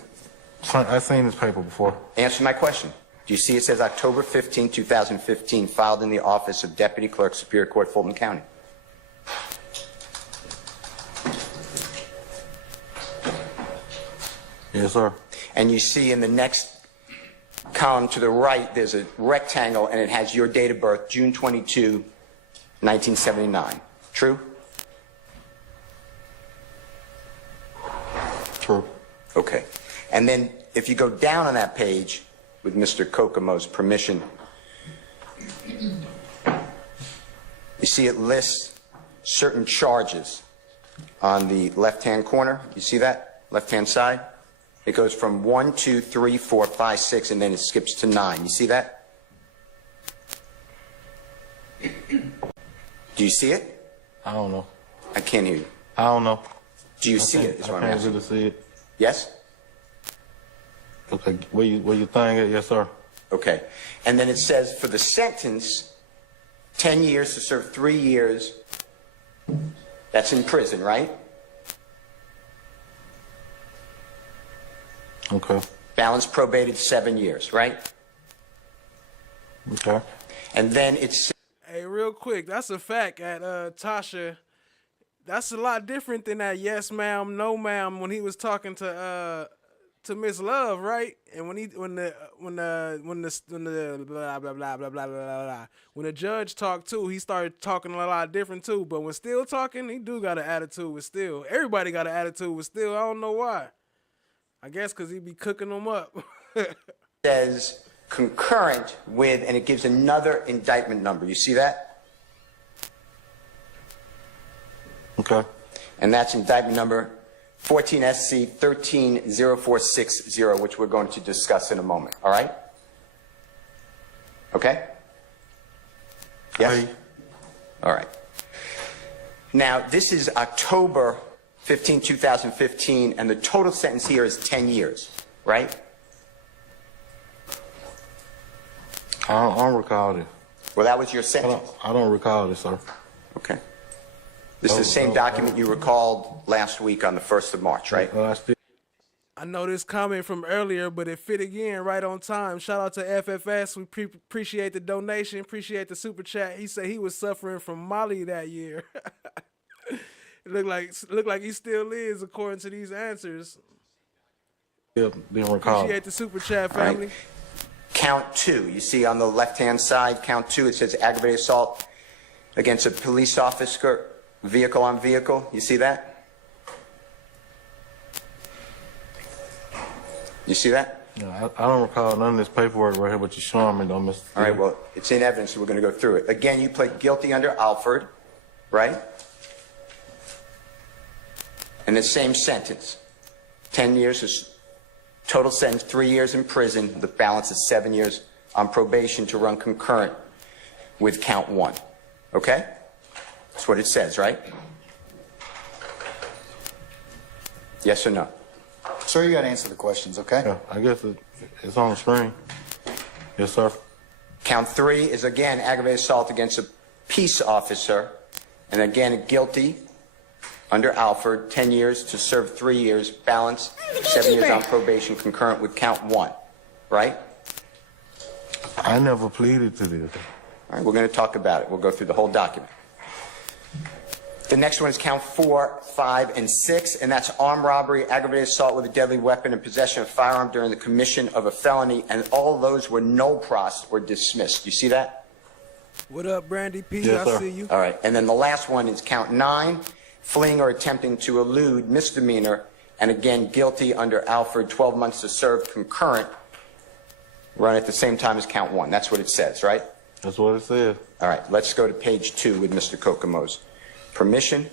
I seen this paper before. Answer my question. Do you see it says October 15, 2015, filed in the office of Deputy Clerk, Superior Court, Fulton County? Yes, sir. And you see in the next column to the right, there's a rectangle, and it has your date of birth, June 22, 1979. True? True. Okay. And then if you go down on that page, with Mr. Kokomo's permission, you see it lists certain charges on the left-hand corner. You see that? Left-hand side? It goes from 1, 2, 3, 4, 5, 6, and then it skips to 9. You see that? Do you see it? I don't know. I can't hear you. I don't know. Do you see it? Is what I'm I can't asking. really see it. Yes? Okay. Where you think it? Yes, sir. Okay. And then it says for the sentence, 10 years to serve 3 years. That's in prison, right? Okay. Balance probated 7 years, right? Okay. And then it's Hey, real quick, that's a fact at Tasha. That's a lot different than that yes ma'am, no ma'am when he was talking to Miss Love, right? And when the blah blah blah blah blah blah blah when the judge talked too, he started talking a lot different too. But when Still talking, he do got an attitude with Still. Everybody got an attitude with Still. I don't know why. I guess because he be cooking them up. says concurrent with, and it gives another indictment number. You see that? Okay. And that's indictment number 14 SC 130460, which we're going to discuss in a moment. All right? Okay? Yes? Aye. All right. Now, this is October 15, 2015, and the total sentence here is 10 years, right? I don't recall this. Well, that was your sentence. I don't recall this, sir. Okay. This is the same document you recalled last week on the 1st of March, right? I know this comment from earlier, but it fit again right on time. Shout out to FFS. We appreciate the donation, appreciate the super chat. He said he was suffering from Molly that year. It looked like he still is, according to these answers. Didn't recall. Appreciate the super chat, All right. family. Count 2. You see on the left-hand side, count 2, it says aggravated assault against a police officer, vehicle on vehicle. You see that? You see that? Yeah, I don't recall none of this paperwork right here, but you're showing me, though, Mr. All right, well, it's in evidence, so we're going to go through it. Again, you pled guilty under Alford, right? And the same sentence. 10 years is total sentence, 3 years in prison. The balance is 7 years on probation to run concurrent with count 1. Okay? That's what it says, right? Yes or no? Sir, you got to answer the questions, okay? Yeah, I guess it's on the screen. Yes, sir. Count 3 is again aggravated assault against a peace officer, and again guilty under Alford, 10 years to serve 3 years, balance 7 years on probation, concurrent with count 1, right? I never pleaded to this. All right, we're going to talk about it. We'll go through the whole document. The next one is count 4, 5, and 6, and that's armed robbery, aggravated assault with a deadly weapon, and possession of a firearm during the commission of a felony, and all those were no pros or dismissed. You see that? What up, Brandy P? Yes, I sir. see you. All right, and then the last one is count 9, fleeing or attempting to elude, misdemeanor, and again, guilty under Alford, 12 months to serve concurrent, run at the same time as count 1. That's what it says, right? That's what it says. All right, let's go to page 2 with Mr. Kokomo's permission.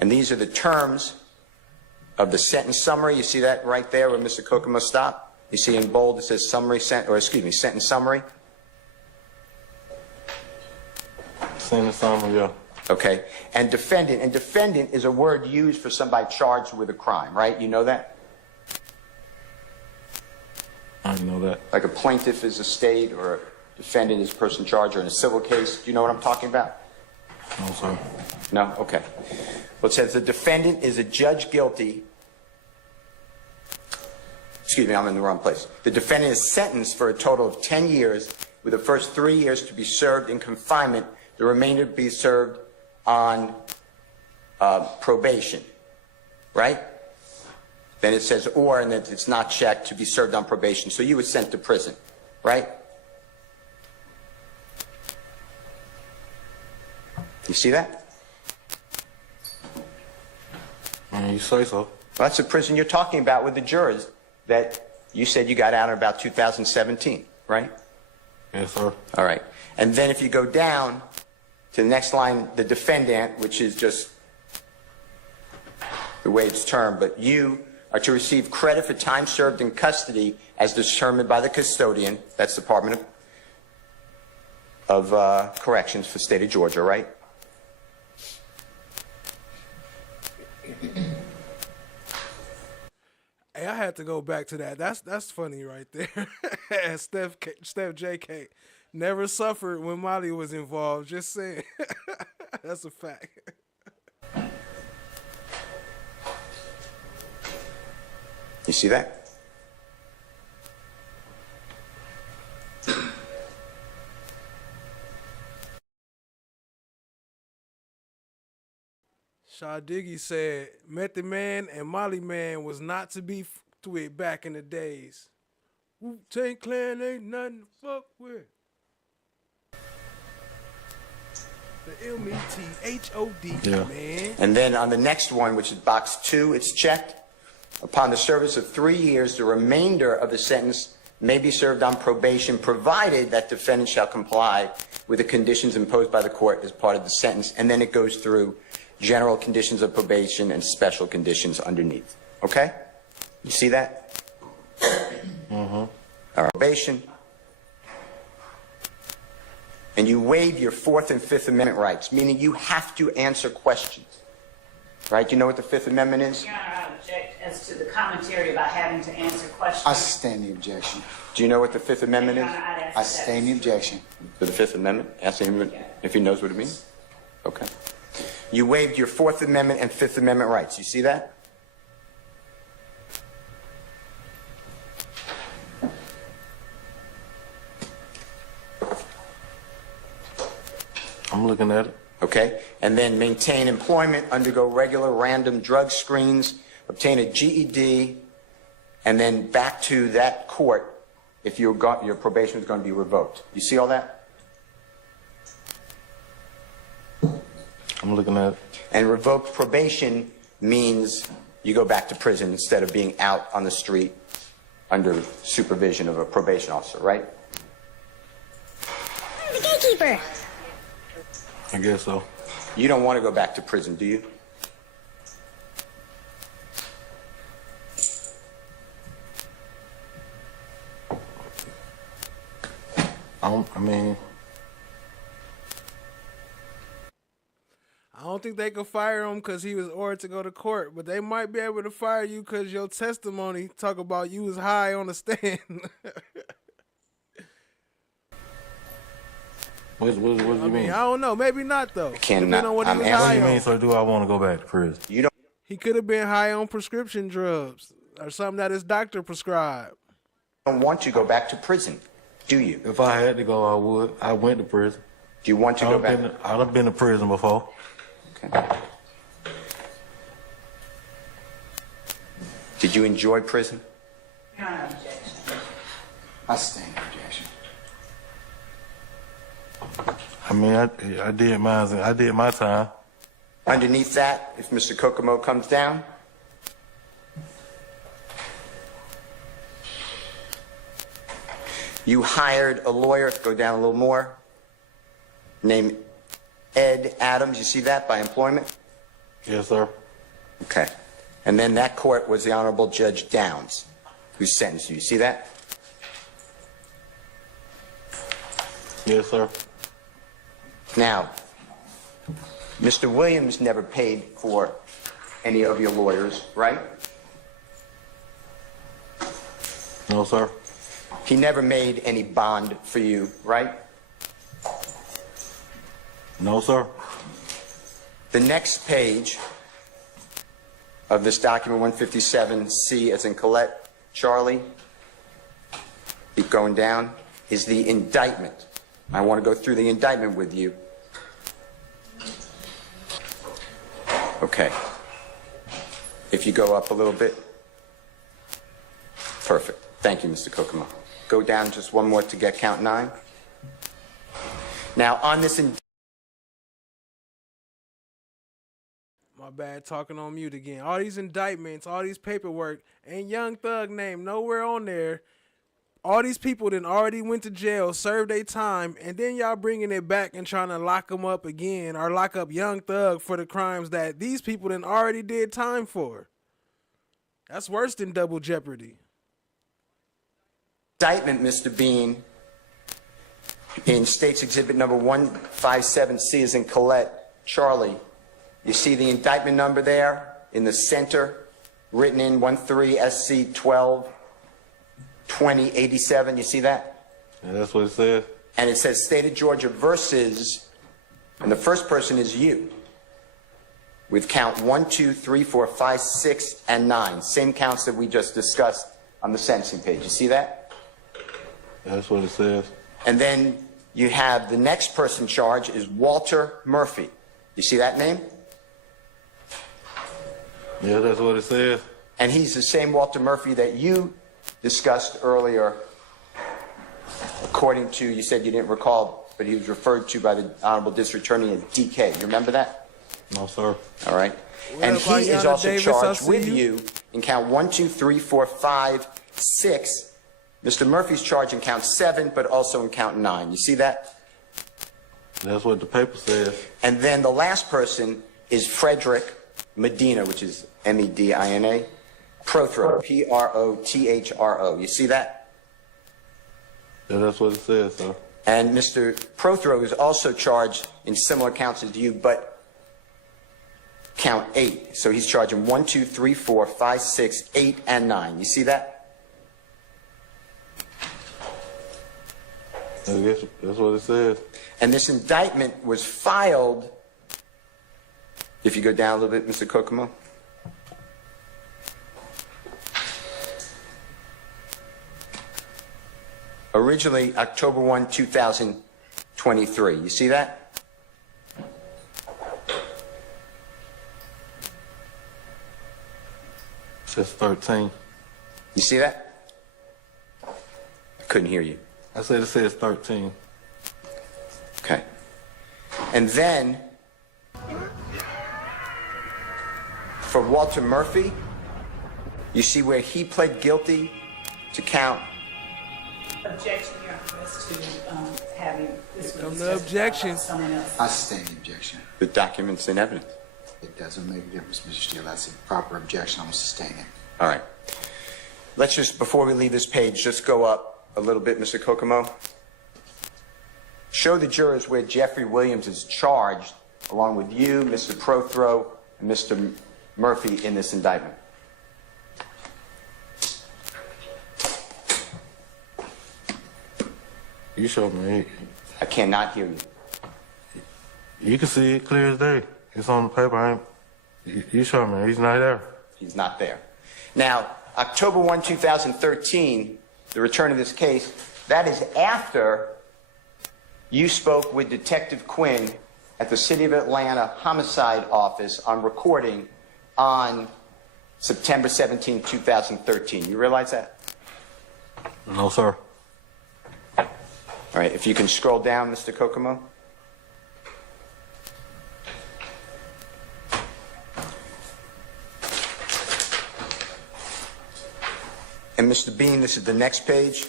And these are the terms of the sentence summary. You see that right there where Mr. Kokomo stopped? You see in bold it says sentence summary. Sentence summary, yeah. Okay, and defendant is a word used for somebody charged with a crime, right? You know that? I didn't know that. Like a plaintiff is a state, or a defendant is a person charged, or in a civil case. Do you know what I'm talking about? No, sir. No? Okay. Well, it says the defendant is a judge guilty. Excuse me, I'm in the wrong place. The defendant is sentenced for a total of 10 years, with the first 3 years to be served in confinement, the remainder to be served on probation, right? Then it says or, and that it's not checked, to be served on probation. So you were sent to prison, right? You see that? You say so. Well, that's the prison you're talking about with the jurors that you said you got out in about 2017, right? Yes, sir. All right. And then if you go down to the next line, the defendant, which is just the way it's termed, but you are to receive credit for time served in custody as determined by the custodian. That's the Department of Corrections for the state of Georgia, right? Hey, I had to go back to that. That's funny right there. Steph JK never suffered when Molly was involved. Just saying. That's a fact. You see that? Shaw Diggy said Method Man and Molly Man was not to be with back in the days. Wu-Tang Clan ain't nothing to fuck with. The M-E-T-H-O-D, Yeah. man. And then on the next one, which is box 2, it's checked. Upon the service of 3 years, the remainder of the sentence may be served on probation, provided that defendant shall comply with the conditions imposed by the court as part of the sentence. And then it goes through general conditions of probation and special conditions underneath. Okay? You see that? Mm-hmm. All right. Probation. And you waive your Fourth and Fifth Amendment rights, meaning you have to answer questions. Right? Do you know what the Fifth Amendment is? Your Honor, I object as to the commentary about having to answer questions. I sustain the objection. Do you know what the Fifth Amendment Your is? Honor, I'd ask I that sustain the objection. To the Fifth Amendment? Ask him if he knows what it means. Okay. You waived your Fourth Amendment and Fifth Amendment rights. You see that? I'm looking at it. Okay. And then maintain employment, undergo regular random drug screens, obtain a GED, and then back to that court if your probation is going to be revoked. You see all that? I'm looking at it. And revoked probation means you go back to prison instead of being out on the street under supervision of a probation officer, right? The gatekeeper. I guess so. You don't want to go back to prison, do you? I mean, I don't think they could fire him because he was ordered to go to court, but they might be able to fire you because your testimony talk about you was high on the stand. what do you I mean? mean, I don't know. Maybe not though. Cannot. Depending on what he I'm was asking What high do you on. mean, sir? Do I want to go back to prison? You don't. He could have been high on prescription drugs or something that his doctor prescribed. Want to go back to prison, do you? If I had to go, I would. I went to prison. Do you want to go back? I've been to prison before. Okay. Did you enjoy prison? Your Honor, objection. I sustain the objection. I mean, I did mine. I did my time. Underneath that, if Mr. Kokomo comes down, you hired a lawyer, go down a little more, named Ed Adams. You see that by employment? Yes, sir. Okay. And then that court was the Honorable Judge Downs, who sentenced you. You see that? Yes, sir. Now, Mr. Williams never paid for any of your lawyers, right? No, sir. He never made any bond for you, right? No, sir. The next page of this document, 157C, as in Colette, Charlie, keep going down, is the indictment. I want to go through the indictment with you. Okay. If you go up a little bit. Perfect. Thank you, Mr. Kokomo. Go down just one more to get count 9. Now, on this My bad, talking on mute again. All these indictments, all these paperwork, ain't Young Thug name nowhere on there. All these people then already went to jail, served their time, and then y'all bringing it back and trying to lock them up again or lock up Young Thug for the crimes that these people then already did time for. That's worse than double jeopardy. indictment, Mr. Bean, in State's Exhibit number 157C, as in Colette, Charlie, you see the indictment number there in the center, written in 13SC 12-2087. You see that? Yeah, that's what it says. And it says State of Georgia versus, and the first person is you, with count 1, 2, 3, 4, 5, 6, and 9. Same counts that we just discussed on the sentencing page. You see that? Yeah, that's what it says. And then you have the next person charged is Walter Murphy. You see that name? Yeah, that's what it says. And he's the same Walter Murphy that you discussed earlier, according to, you said you didn't recall, but he was referred to by the Honorable District Attorney as DK. You remember that? No, sir. All right. What And up, he is Ayanna also Davis? I charged see with you. you in count 1, 2, 3, 4, 5, 6. Mr. Murphy's charged in count 7, but also in count 9. You see that? That's what the paper says. And then the last person is Frederick Medina, which is Medina, Prothro, Prothro. You see that? Yeah, that's what it says, sir. And Mr. Prothro is also charged in similar counts as you, but count 8. So he's charging 1, 2, 3, 4, 5, 6, 8, and 9. You see that? I guess that's what it says. And this indictment was filed, if you go down a little bit, Mr. Kokomo. Originally, October 1, 2023. You see that? It says 13. You see that? I couldn't hear you. I said it says 13. Okay. And then, for Walter Murphy, you see where he pled guilty to count. Objection, Your Honor, as to having this Come was to discussed objection. by someone else. I sustain the objection. The documents and evidence. It doesn't make a difference, Mr. Steele. That's a proper objection. I'm going to sustain it. All right. Let's just, before we leave this page, just go up a little bit, Mr. Kokomo. Show the jurors where Jeffrey Williams is charged, along with you, Mr. Prothro, and Mr. Murphy in this indictment. You showed me. I cannot hear you. You can see it clear as day. It's on the paper. You showed me. He's not there. He's not there. Now, October 1, 2013, the return of this case, that is after you spoke with Detective Quinn at the City of Atlanta Homicide Office on recording on September 17, 2013. You realize that? No, sir. All right, if you can scroll down, Mr. Kokomo. And Mr. Bean, this is the next page.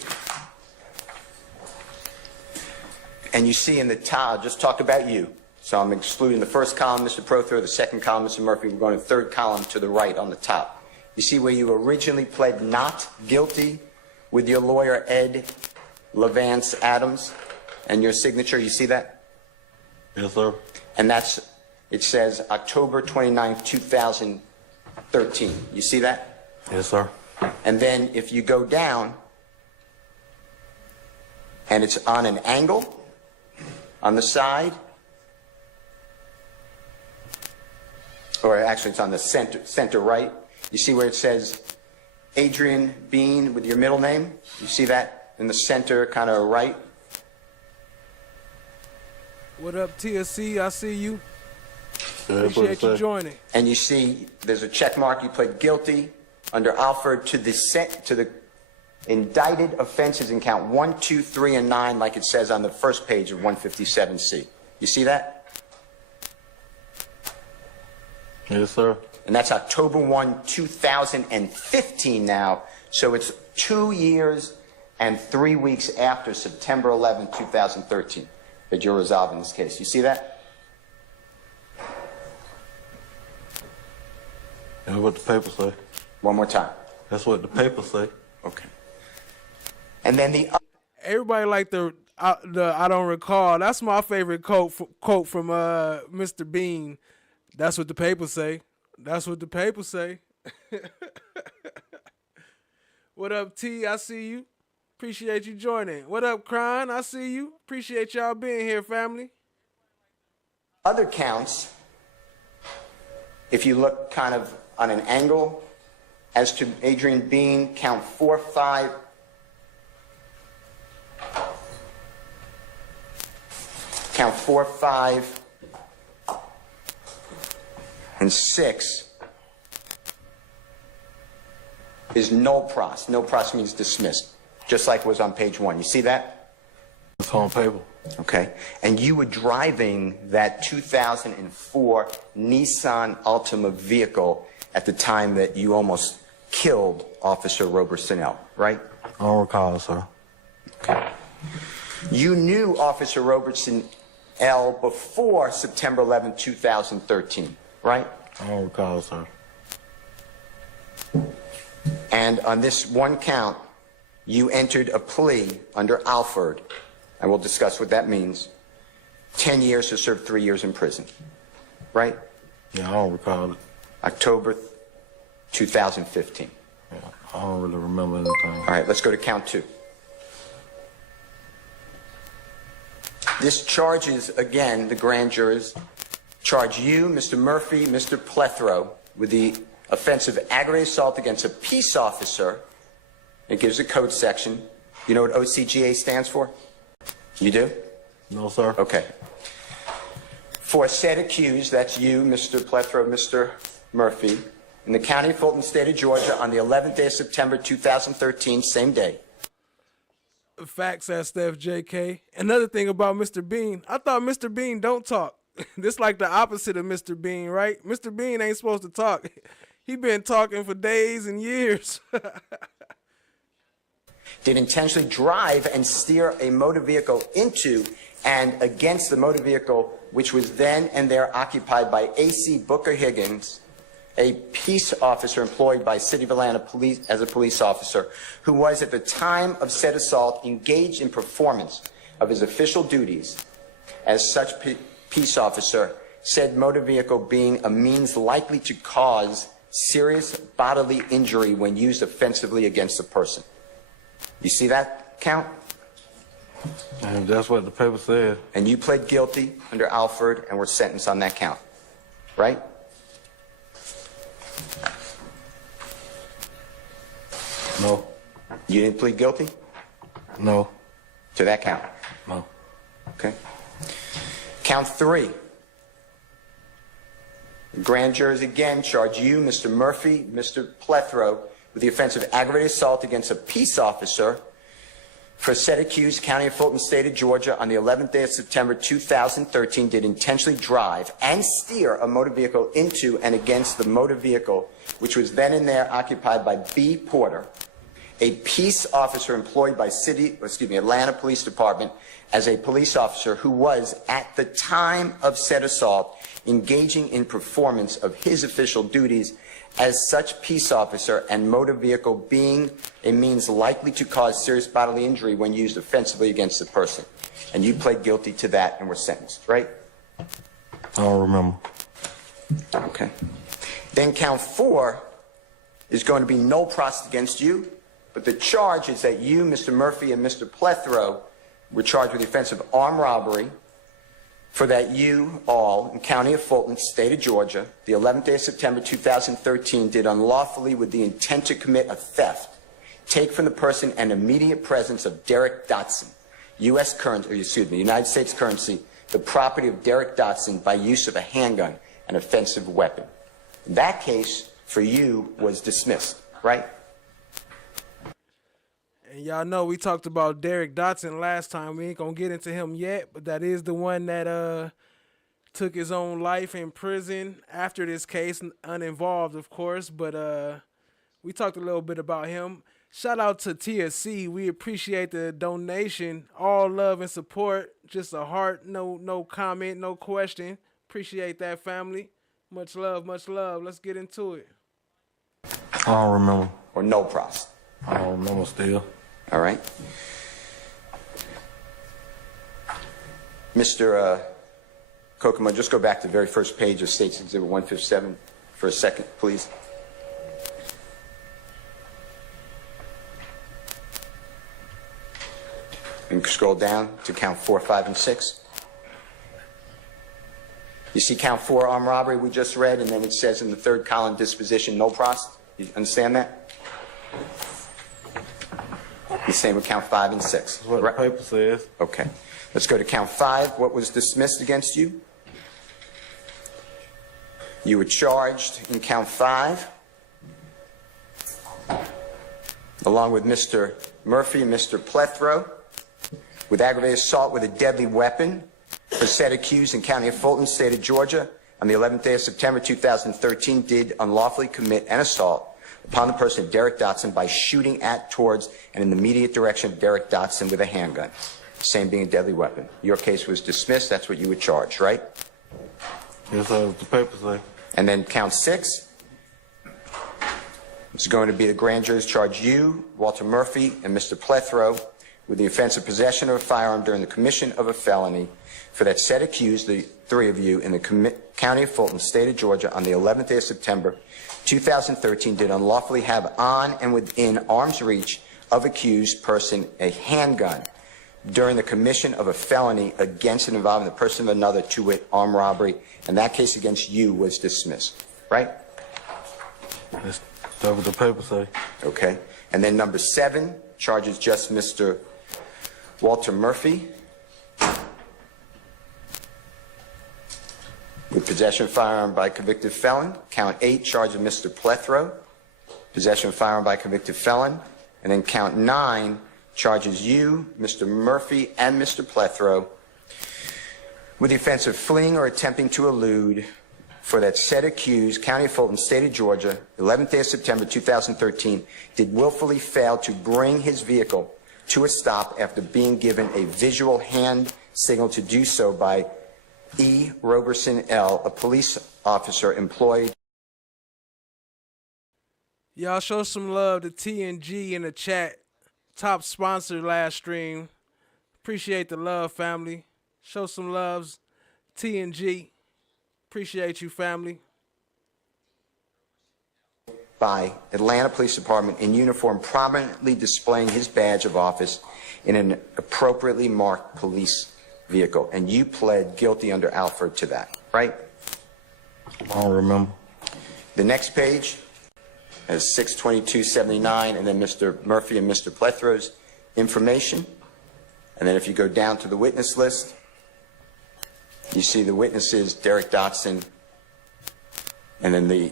And you see in the top, I'll just talk about you. So I'm excluding the first column, Mr. Prothero, the second column, Mr. Murphy. We're going to the third column to the right on the top. You see where you originally pled not guilty with your lawyer, Ed Levance Adams, and your signature. You see that? Yes, sir. And it says October 29, 2013. You see that? Yes, sir. And then if you go down, and it's on an angle on the side, or actually it's on the center right. You see where it says Adrian Bean with your middle name? You see that in the center kind of right? What up, TSC? I see you. Yeah, Appreciate you joining. And you see there's a check mark. You pled guilty under Alford to the indicted offenses in count 1, 2, 3, and 9, like it says on the first page of 157C. You see that? Yes, sir. And that's October 1, 2015 now. So it's 2 years and 3 weeks after September 11, 2013 that you're resolving this case. You see that? That's what the papers say. One more time. That's what the papers say. Okay. And then the Everybody like the I don't recall. That's my favorite quote from Mr. Bean. That's what the papers say. That's what the papers say. What up, T? I see you. Appreciate you joining. What up, Crying? I see you. Appreciate y'all being here, family. other counts, if you look kind of on an angle, as to Adrian Bean, count 4, 5, count 4, 5, and 6 is null pros. Null pros means dismissed, just like was on page 1. You see that? It's on paper. Okay. And you were driving that 2004 Nissan Altima vehicle at the time that you almost killed Officer Robertson-L, right? I don't recall, sir. Okay. You knew Officer Robertson-L before September 11, 2013, right? I don't recall, sir. And on this one count, you entered a plea under Alford, and we'll discuss what that means. 10 years to serve 3 years in prison, right? Yeah, I don't recall it. October 2015. Yeah, I don't really remember anything. All right, let's go to count 2. This charges, again, the grand jurors charge you, Mr. Murphy, Mr. Plethro, with the offense of aggravated assault against a peace officer. It gives a code section. You know what OCGA stands for? You do? No, sir. Okay. For said accused, that's you, Mr. Plethro, Mr. Murphy, in the county of Fulton, state of Georgia, on the 11th day of September 2013, same day. Facts at Steph JK. Another thing about Mr. Bean, I thought Mr. Bean don't talk. This like the opposite of Mr. Bean, right? Mr. Bean ain't supposed to talk. He been talking for days and years. Did intentionally drive and steer a motor vehicle into and against the motor vehicle, which was then and there occupied by A.C. Booker Higgins, a peace officer employed by City of Atlanta Police as a police officer, who was at the time of said assault engaged in performance of his official duties as such peace officer, said motor vehicle being a means likely to cause serious bodily injury when used offensively against a person. You see that count? And that's what the paper said. And you pled guilty under Alford and were sentenced on that count, right? No. You didn't plead guilty No. to that count? No. Okay. Count 3. The grand jurors again charge you, Mr. Murphy, Mr. Plethro, with the offense of aggravated assault against a peace officer for said accused, County of Fulton, State of Georgia, on the 11th day of September 2013, did intentionally drive and steer a motor vehicle into and against the motor vehicle, which was then and there occupied by B. Porter, a peace officer employed by Atlanta Police Department as a police officer who was, at the time of said assault, engaging in performance of his official duties as such peace officer, and motor vehicle being a means likely to cause serious bodily injury when used offensively against the person. And you pled guilty to that and were sentenced, right? I don't remember. Okay. Then count 4 is going to be no process against you, but the charge is that you, Mr. Murphy, and Mr. Plethro were charged with the offense of armed robbery for that you all, in County of Fulton, State of Georgia, the 11th day of September 2013, did unlawfully with the intent to commit a theft, take from the person and immediate presence of Derek Dotson, United States currency, the property of Derek Dotson by use of a handgun, an offensive weapon. That case for you was dismissed, right? And y'all know we talked about Derek Dotson last time. We ain't gonna get into him yet, but that is the one that took his own life in prison after this case, uninvolved, of course. But we talked a little bit about him. Shout out to TSC. We appreciate the donation. All love and support. Just a heart, no comment, no question. Appreciate that, family. Much love, much love. Let's get into it. I don't remember. Or no process? I don't remember still. All right. Mr. Kokomo, just go back to the very first page of State's Exhibit 157 for a second, please. And scroll down to count 4, 5, and 6. You see count 4, armed robbery, we just read, and then it says in the third column, disposition, no process. You understand that? The same with count 5 and 6. That's what the paper says. Okay. Let's go to count 5. What was dismissed against you? You were charged in count 5, along with Mr. Murphy and Mr. Plethro, with aggravated assault with a deadly weapon for said accused in County of Fulton, State of Georgia, on the 11th day of September 2013, did unlawfully commit an assault upon the person of Derek Dotson by shooting at, towards, and in the immediate direction of Derek Dotson with a handgun, same being a deadly weapon. Your case was dismissed. That's what you were charged, right? Yes, sir. The paper say. And then count 6. It's going to be the grand jury's charge you, Walter Murphy, and Mr. Plethro with the offense of possession of a firearm during the commission of a felony for that said accused, the 3 of you, in the County of Fulton, State of Georgia, on the 11th day of September 2013, did unlawfully have on and within arm's reach of accused person a handgun during the commission of a felony against and involving the person of another, to wit, armed robbery, and that case against you was dismissed, right? That's what the paper say. Okay. And then number 7 charges just Mr. Walter Murphy with possession of firearm by convicted felon. Count 8 charges Mr. Plethro, possession of firearm by convicted felon. And then count 9 charges you, Mr. Murphy, and Mr. Plethro with the offense of fleeing or attempting to elude for that said accused, County of Fulton, State of Georgia, 11th day of September 2013, did willfully fail to bring his vehicle to a stop after being given a visual hand signal to do so by E. Roberson L., a police officer employed. Y'all show some love to TNG in the chat. Top sponsor last stream. Appreciate the love, family. Show some loves. TNG. Appreciate you, family. By Atlanta Police Department in uniform, prominently displaying his badge of office in an appropriately marked police vehicle. And you pled guilty under Alford to that, right? I don't remember. The next page has 62279, and then Mr. Murphy and Mr. Plethro's information. And then if you go down to the witness list, You see the witnesses, Derek Dotson, and then the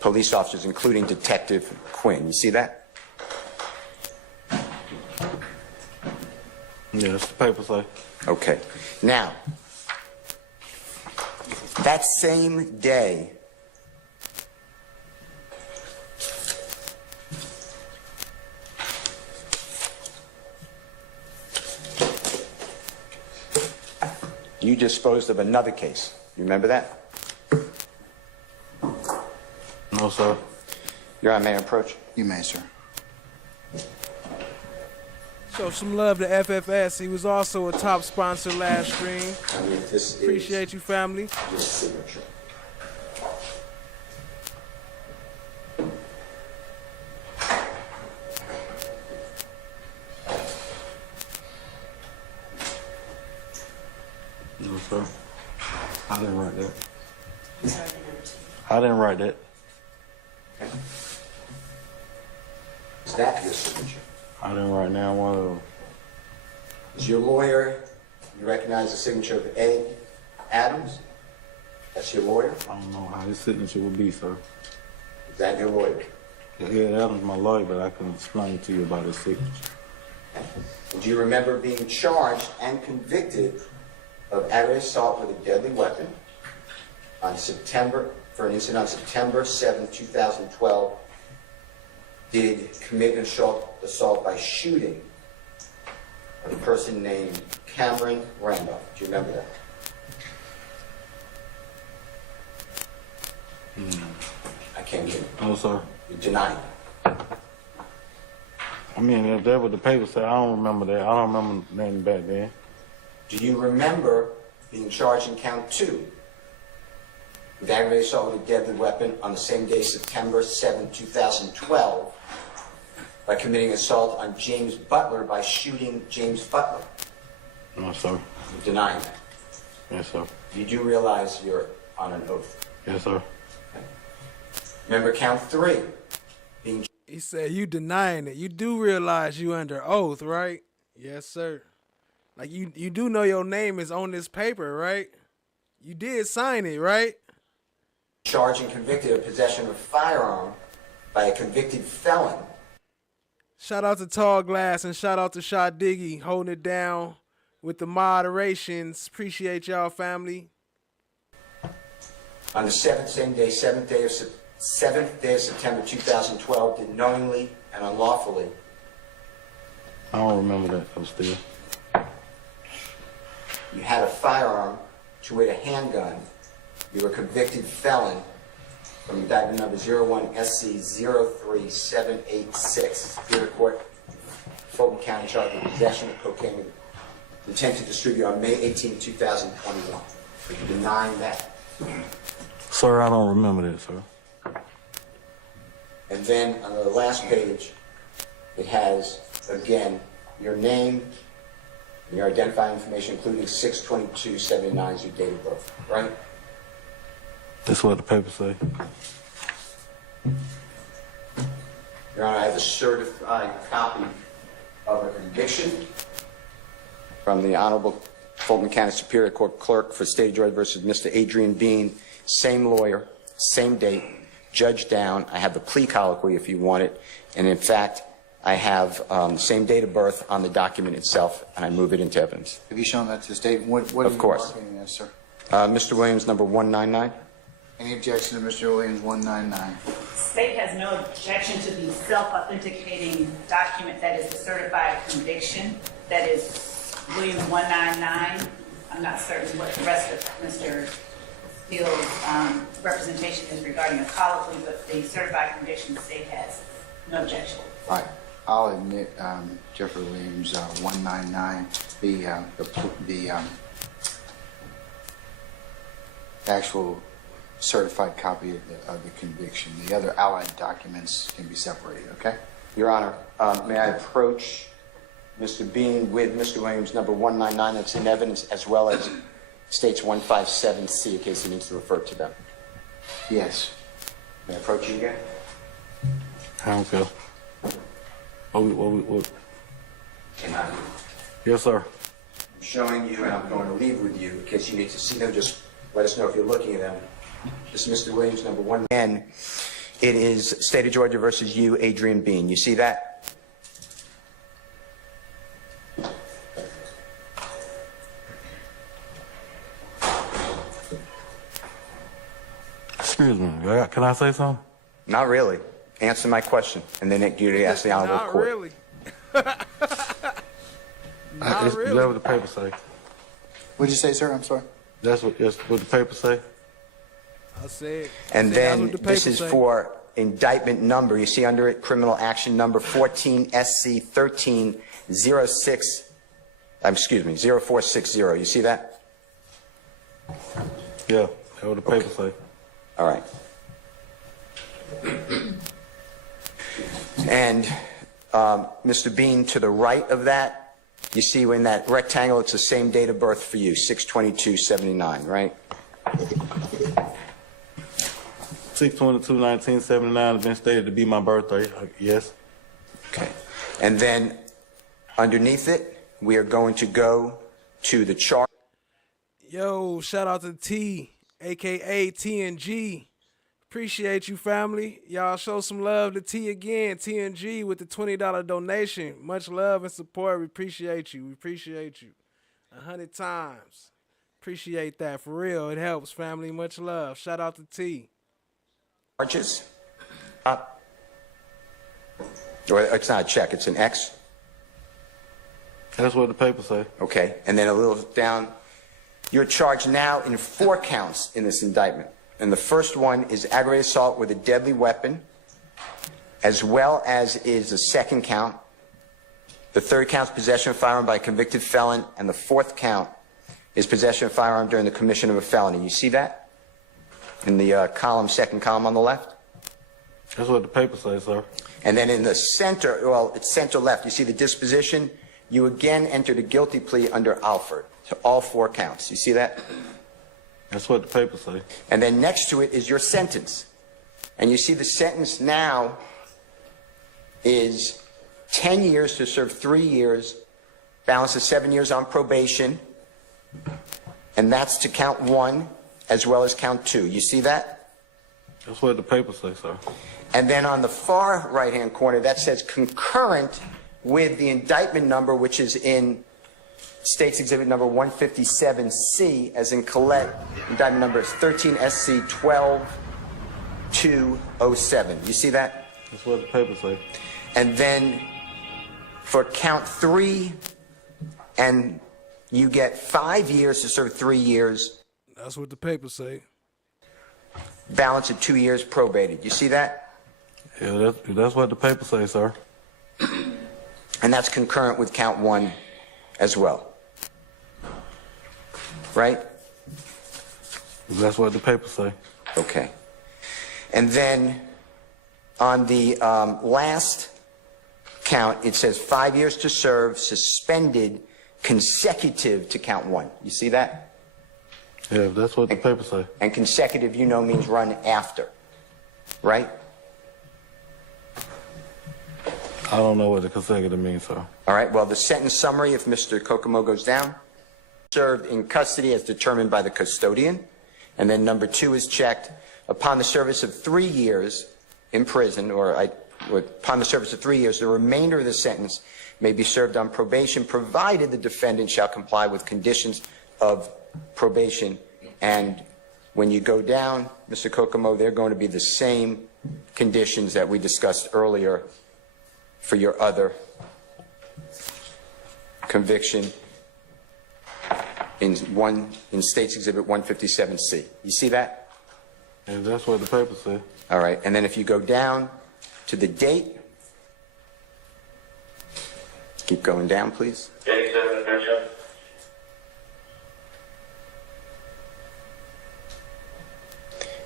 police officers, including Detective Quinn. You see that? Yeah, that's the paper say. Okay. Now, that same day, you disposed of another case. You remember that? No, sir. Your Honor, may I approach? You may, sir. Show some love to FFS. He was also a top sponsor last stream. I mean, this Appreciate you, family. is your signature. No, sir. I didn't write that. I didn't write that. Is that your signature? I didn't write down one of those. Is your lawyer, you recognize the signature of Ed Adams? That's your lawyer? I don't know how his signature would be, sir. Is that your lawyer? Yeah, Ed Adams my lawyer, but I can explain to you about his signature. Do you remember being charged and convicted of aggravated assault with a deadly weapon for an incident on September 7, 2012? Did commit an assault by shooting a person named Cameron Randolph. Do you remember that? I can't hear you. No, sir. You deny it. I mean, if that what the paper said, I don't remember that. I don't remember nothing back then. Do you remember being charged in count 2 with aggravated assault with a deadly weapon on the same day, September 7, 2012, by committing assault on James Butler by shooting James Butler? No, sir. You deny that. Yes, sir. You do realize you're on an oath. Yes, sir. Remember count 3 being. He said, you denying it. You do realize you under oath, right? Yes, sir. Like, you do know your name is on this paper, right? You did sign it, right? Charged and convicted of possession of a firearm by a convicted felon. Shout out to Tall Glass and shout out to Shot Diggy holding it down with the moderations. Appreciate y'all, family. On the seventh day of September 2012, did knowingly and unlawfully. I don't remember that, though, still. You had a firearm, to wit a handgun. You were a convicted felon from indictment number 01SC03786, Superior Court, Fulton County, charged with possession of cocaine with intent to distribute on May 18, 2021. Are you denying that? Sir, I don't remember that, sir. And then on the last page, it has, again, your name and your identifying information, including 6/22/79 is your date of birth, right? That's what the paper say. Your Honor, I have a certified copy of a conviction from the Honorable Fulton County Superior Court Clerk for State of Georgia versus Mr. Adrian Bean. Same lawyer, same date, judge down. I have the plea colloquy if you want it. And in fact, I have same date of birth on the document itself, and I move it into evidence. Have you shown that to the state? What Of are you course. marking as, sir? Mr. Williams, number 199. Any objection to Mr. Williams 199? State has no objection to the self-authenticating document that is the certified conviction. That is Williams 199. I'm not certain what the rest of Mr. Steele's representation is regarding a colloquy, but the certified conviction, the state has no objection. All right. I'll admit Jeffrey Williams 199. The actual certified copy of the conviction. The other allied documents can be separated, okay? Your Honor, may I approach Mr. Bean with Mr. Williams, number 199, that's in evidence, as well as States 157C, in case he needs to refer to them. Yes. May I approach you again? I don't care. What? Can I? Yes, sir. showing you, and I'm going to leave with you in case you need to see them. Just let us know if you're looking at them. This is Mr. Williams, number 1. And it is State of Georgia versus you, Adrian Bean. You see that? Excuse me, can I say something? Not really. Answer my question, and then you ask the honorable Not court. really. Not Is really. that what the paper say? What'd you say, sir? I'm sorry. That's what the paper say? I said. And I said that's then what the this paper is say. for indictment number. You see under it criminal action number 14 SC 1306. Excuse me, 0460. You see that? Yeah, that's what the paper say. All right. And Mr. Bean, to the right of that, you see in that rectangle, it's the same date of birth for you, 6/22/79, right? 6/22/1979 has been stated to be my birthday. Yes. Okay. And then underneath it, we are going to go to the chart. Yo, shout out to T, aka TNG. Appreciate you, family. Y'all show some love to T again. TNG with the $20 donation. Much love and support. We appreciate you. We appreciate you 100 times. Appreciate that. For real, it helps, family. Much love. Shout out to T. Charges up. Or it's not a check, it's an X. That's what the paper say. Okay. And then a little down. You're charged now in 4 counts in this indictment. And the first one is aggravated assault with a deadly weapon, as well as is the second count. The third count is possession of a firearm by a convicted felon, and the fourth count is possession of a firearm during the commission of a felony. You see that in the second column on the left? That's what the paper say, sir. And then in the center, well, it's center left, you see the disposition? You again entered a guilty plea under Alford to all 4 counts. You see that? That's what the paper say. And then next to it is your sentence. And you see the sentence now is 10 years to serve 3 years, balance of 7 years on probation, and that's to count 1 as well as count 2. You see that? That's what the paper say, sir. And then on the far right-hand corner, that says concurrent with the indictment number, which is in State's Exhibit number 157C, as in Collette. Indictment number is 13 SC 12207. You see that? That's what the paper say. And then for count 3, and you get 5 years to serve 3 years. That's what the paper say. Balance of 2 years probated. You see that? Yeah, that's what the paper say, sir. And that's concurrent with count 1 as well. Right? That's what the paper say. Okay. And then on the last count, it says 5 years to serve, suspended, consecutive to count 1. You see that? Yeah, that's what the paper say. And consecutive, you know, means run after. Right? I don't know what the consecutive means, sir. All right. Well, the sentence summary, if Mr. Kokomo goes down, served in custody as determined by the custodian. And then number 2 is checked upon the service of 3 years in prison, or upon the service of 3 years, the remainder of the sentence may be served on probation, provided the defendant shall comply with conditions of probation. And when you go down, Mr. Kokomo, they're going to be the same conditions that we discussed earlier for your other conviction in State's Exhibit 157C. You see that? Yeah, that's what the paper say. All right. And then if you go down to the date, keep going down, please.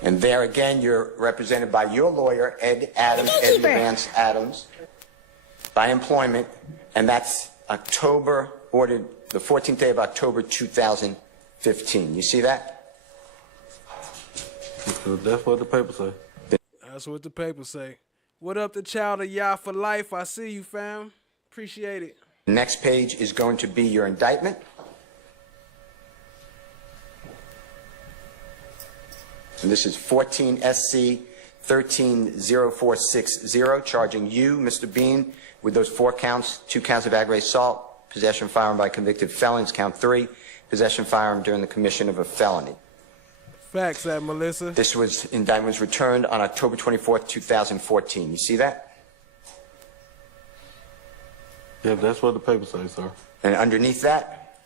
And there again, you're represented by your lawyer, Ed Vance Adams, by employment, and that's October, ordered the 14th day of October 2015. You see that? That's what the paper say. That's what the paper say. What up, the child of Yah for life? I see you, fam. Appreciate it. The next page is going to be your indictment. And this is 14 SC 130460, charging you, Mr. Bean, with those 4 counts, 2 counts of aggravated assault, possession of firearm by convicted felons, count 3, possession of firearm during the commission of a felony. Facts, that Melissa. This indictment was returned on October 24th, 2014. You see that? Yeah, that's what the paper says, sir. And underneath that,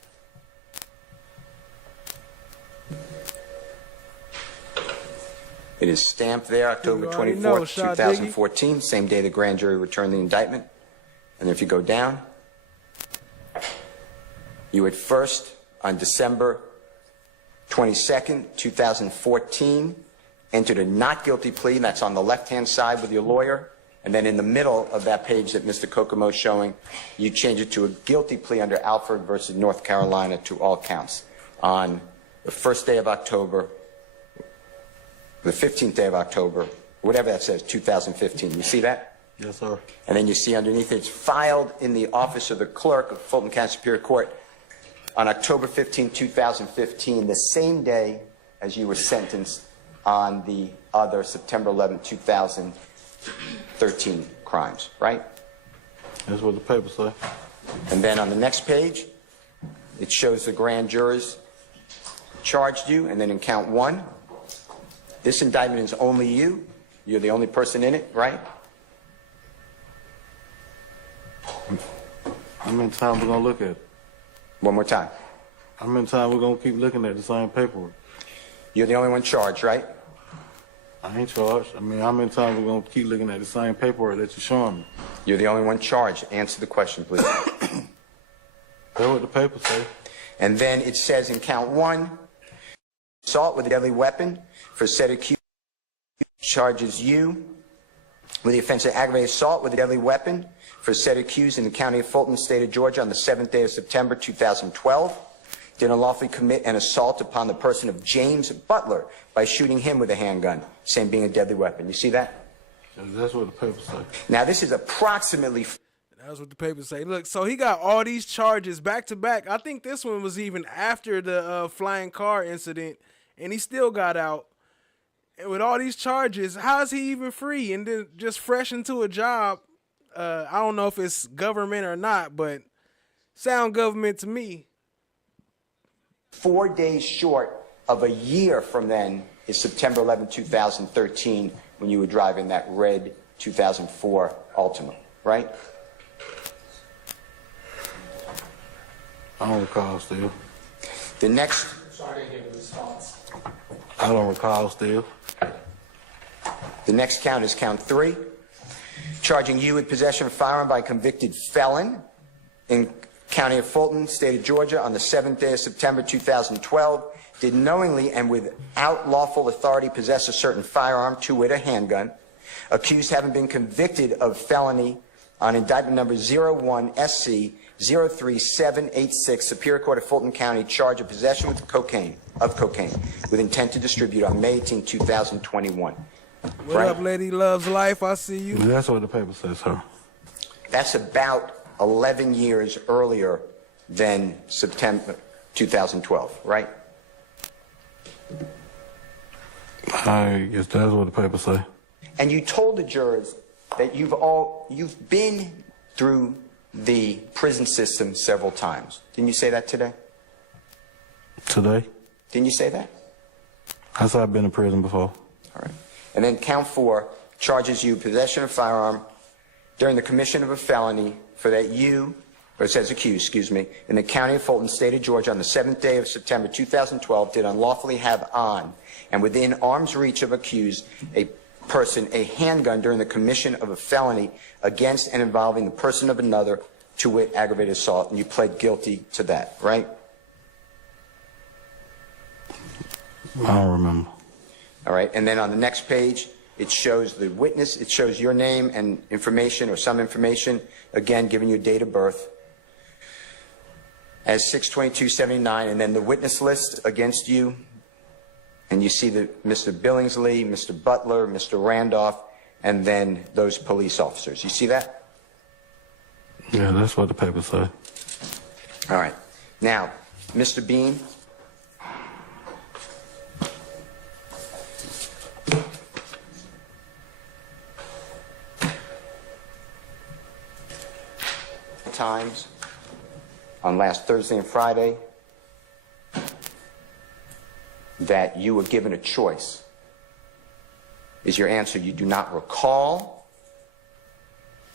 it is stamped there, October You already 24th, know, Shot 2014, same day the grand jury returned the indictment. And if you go down, you had first, on December 22nd, 2014, entered a not guilty plea, and that's on the left-hand side with your lawyer. And then in the middle of that page that Mr. Kokomo is showing, you change it to a guilty plea under Alford versus North Carolina to all counts on the first day of October, the 15th day of October, whatever that says, 2015. You see that? Yes, sir. And then you see underneath it's filed in the office of the clerk of Fulton County Superior Court on October 15, 2015, the same day as you were sentenced on the other September 11, 2013 crimes, right? That's what the paper says. And then on the next page, it shows the grand jurors charged you, and then in count 1, this indictment is only you. You're the only person in it, right? How many times we're going to look at it? One more time. How many times we're going to keep looking at the same paperwork? You're the only one charged, right? I ain't charged. I mean, how many times we're going to keep looking at the same paperwork that you're showing me? You're the only one charged. Answer the question, please. That's what the paper says. And then it says in count 1, assault with a deadly weapon for said accused charges you with the offense of aggravated assault with a deadly weapon for said accused in the county of Fulton, state of Georgia, on the 7th day of September 2012, did unlawfully commit an assault upon the person of James Butler by shooting him with a handgun, same being a deadly weapon. You see that? That's what the paper says. Now, this is approximately... That's what the papers say. Look, so he got all these charges back to back. I think this one was even after the flying car incident, and he still got out. And with all these charges, how is he even free and then just fresh into a job? I don't know if it's government or not, but sound government to me. 4 days short of a year from then is September 11, 2013, when you were driving that red 2004 Altima, right? I don't recall still. The next... Sorry to hear the response. I don't recall still. The next count is count 3, charging you with possession of a firearm by a convicted felon in county of Fulton, state of Georgia, on the 7th day of September 2012, did knowingly and without lawful authority possess a certain firearm, to wit, a handgun, accused having been convicted of felony on indictment number 01 SC 03786, Superior Court of Fulton County, charge of possession with cocaine with intent to distribute on May 18, 2021. What up, lady loves life? I see you. That's what the paper says, sir. That's about 11 years earlier than September 2012, right? I guess that's what the paper say. And you told the jurors that you've been through the prison system several times. Didn't you say that today? Today? Didn't you say that? I said I've been in prison before. All right. And then count 4 charges you possession of a firearm during the commission of a felony for that you, or it says accused, excuse me, in the county of Fulton, state of Georgia, on the 7th day of September 2012, did unlawfully have on and within arm's reach of accused a person a handgun during the commission of a felony against and involving the person of another, to wit, aggravated assault, and you pled guilty to that, right? I don't remember. All right, and then on the next page, it shows the witness, it shows your name and information, or some information, again, giving you date of birth as 6/22/79, and then the witness list against you, and you see that Mr. Billingsley, Mr. Butler, Mr. Randolph, and then those police officers. You see that? Yeah, that's what the paper say. All right. Now, Mr. Bean, times on last Thursday and Friday that you were given a choice. Is your answer you do not recall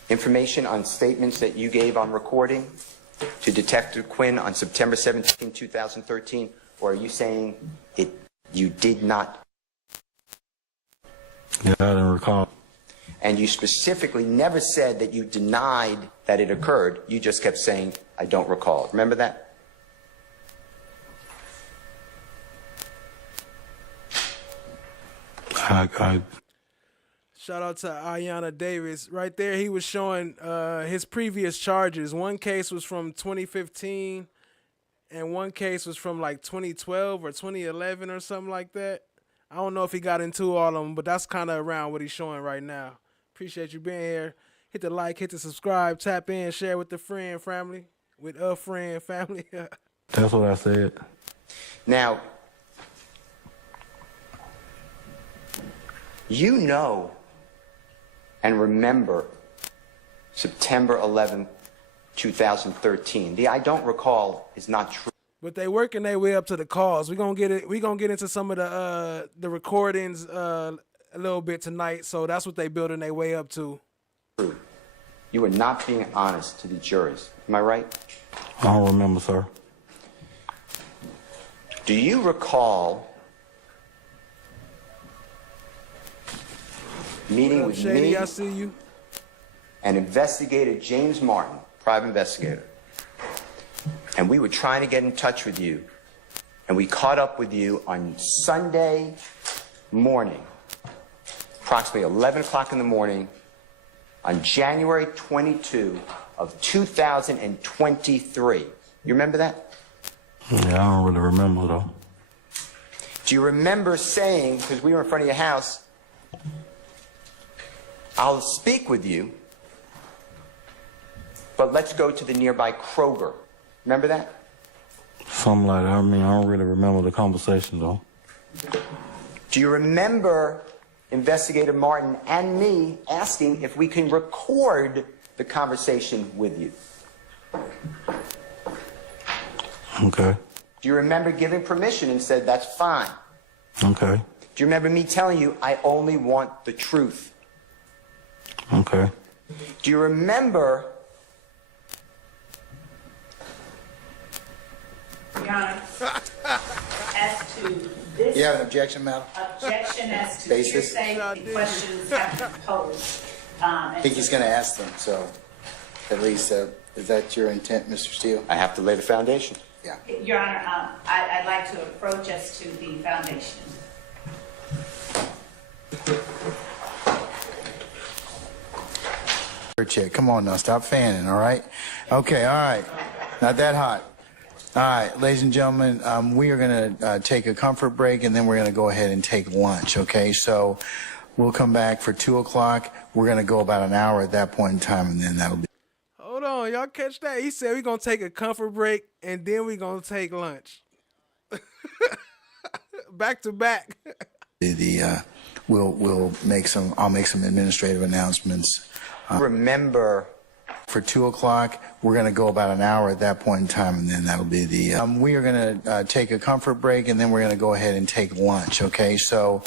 information on statements that you gave on recording to Detective Quinn on September 17, 2013, or are you saying you did not? Yeah, I didn't recall. And you specifically never said that you denied that it occurred. You just kept saying, I don't recall. Remember that? I Shout out to Ayanna Davis. Right there, he was showing his previous charges. One case was from 2015, and one case was from like 2012 or 2011 or something like that. I don't know if he got into all of them, but that's kind of around what he's showing right now. Appreciate you being here. Hit the like, hit the subscribe, tap in, share with the friend, family, with a friend, family. That's what I said. Now, you know and remember September 11, 2013. The I don't recall is not true. But they working their way up to the calls. We're gonna get it. We're gonna get into some of the recordings a little bit tonight. So that's what they building their way up to. You are not being honest to the juries. Am I right? I don't remember, sir. Do you recall meeting with Shady, me I see you. and investigator James Martin, private investigator, and we were trying to get in touch with you, and we caught up with you on Sunday morning, approximately 11 o'clock in the morning, on January 22 of 2023. You remember that? Yeah, I don't really remember, though. Do you remember saying, because we were in front of your house, I'll speak with you, but let's go to the nearby Kroger. Remember that? Something like that. I mean, I don't really remember the conversation, though. Do you remember Investigator Martin and me asking if we can record the conversation with you? Okay. Do you remember giving permission and said, that's fine? Okay. Do you remember me telling you, I only want the truth? Okay. Do you remember? Your Honor, as to this You have an objection, madam? objection as to Basis? hearsay, the questions have been posed. I think he's going to ask them, so at least, is that your intent, Mr. Steele? I have to lay the foundation. Yeah. Your Honor, I'd like to approach us to the foundation. Check. Come on now, stop fanning, all right? Okay, all right. Not that hot. All right, ladies and gentlemen, we are going to take a comfort break, and then we're going to go ahead and take lunch, okay? So we'll come back for 2 o'clock. We're going to go about an hour at that point in time, and then that'll be... Hold on, y'all catch that? He said we're gonna take a comfort break and then we're gonna take lunch. Back to back. We'll make some... I'll make some administrative announcements. Remember, for 2 o'clock, we're going to go about an hour at that point in time, and then that'll be the... we are going to take a comfort break, and then we're going to go ahead and take lunch, okay? So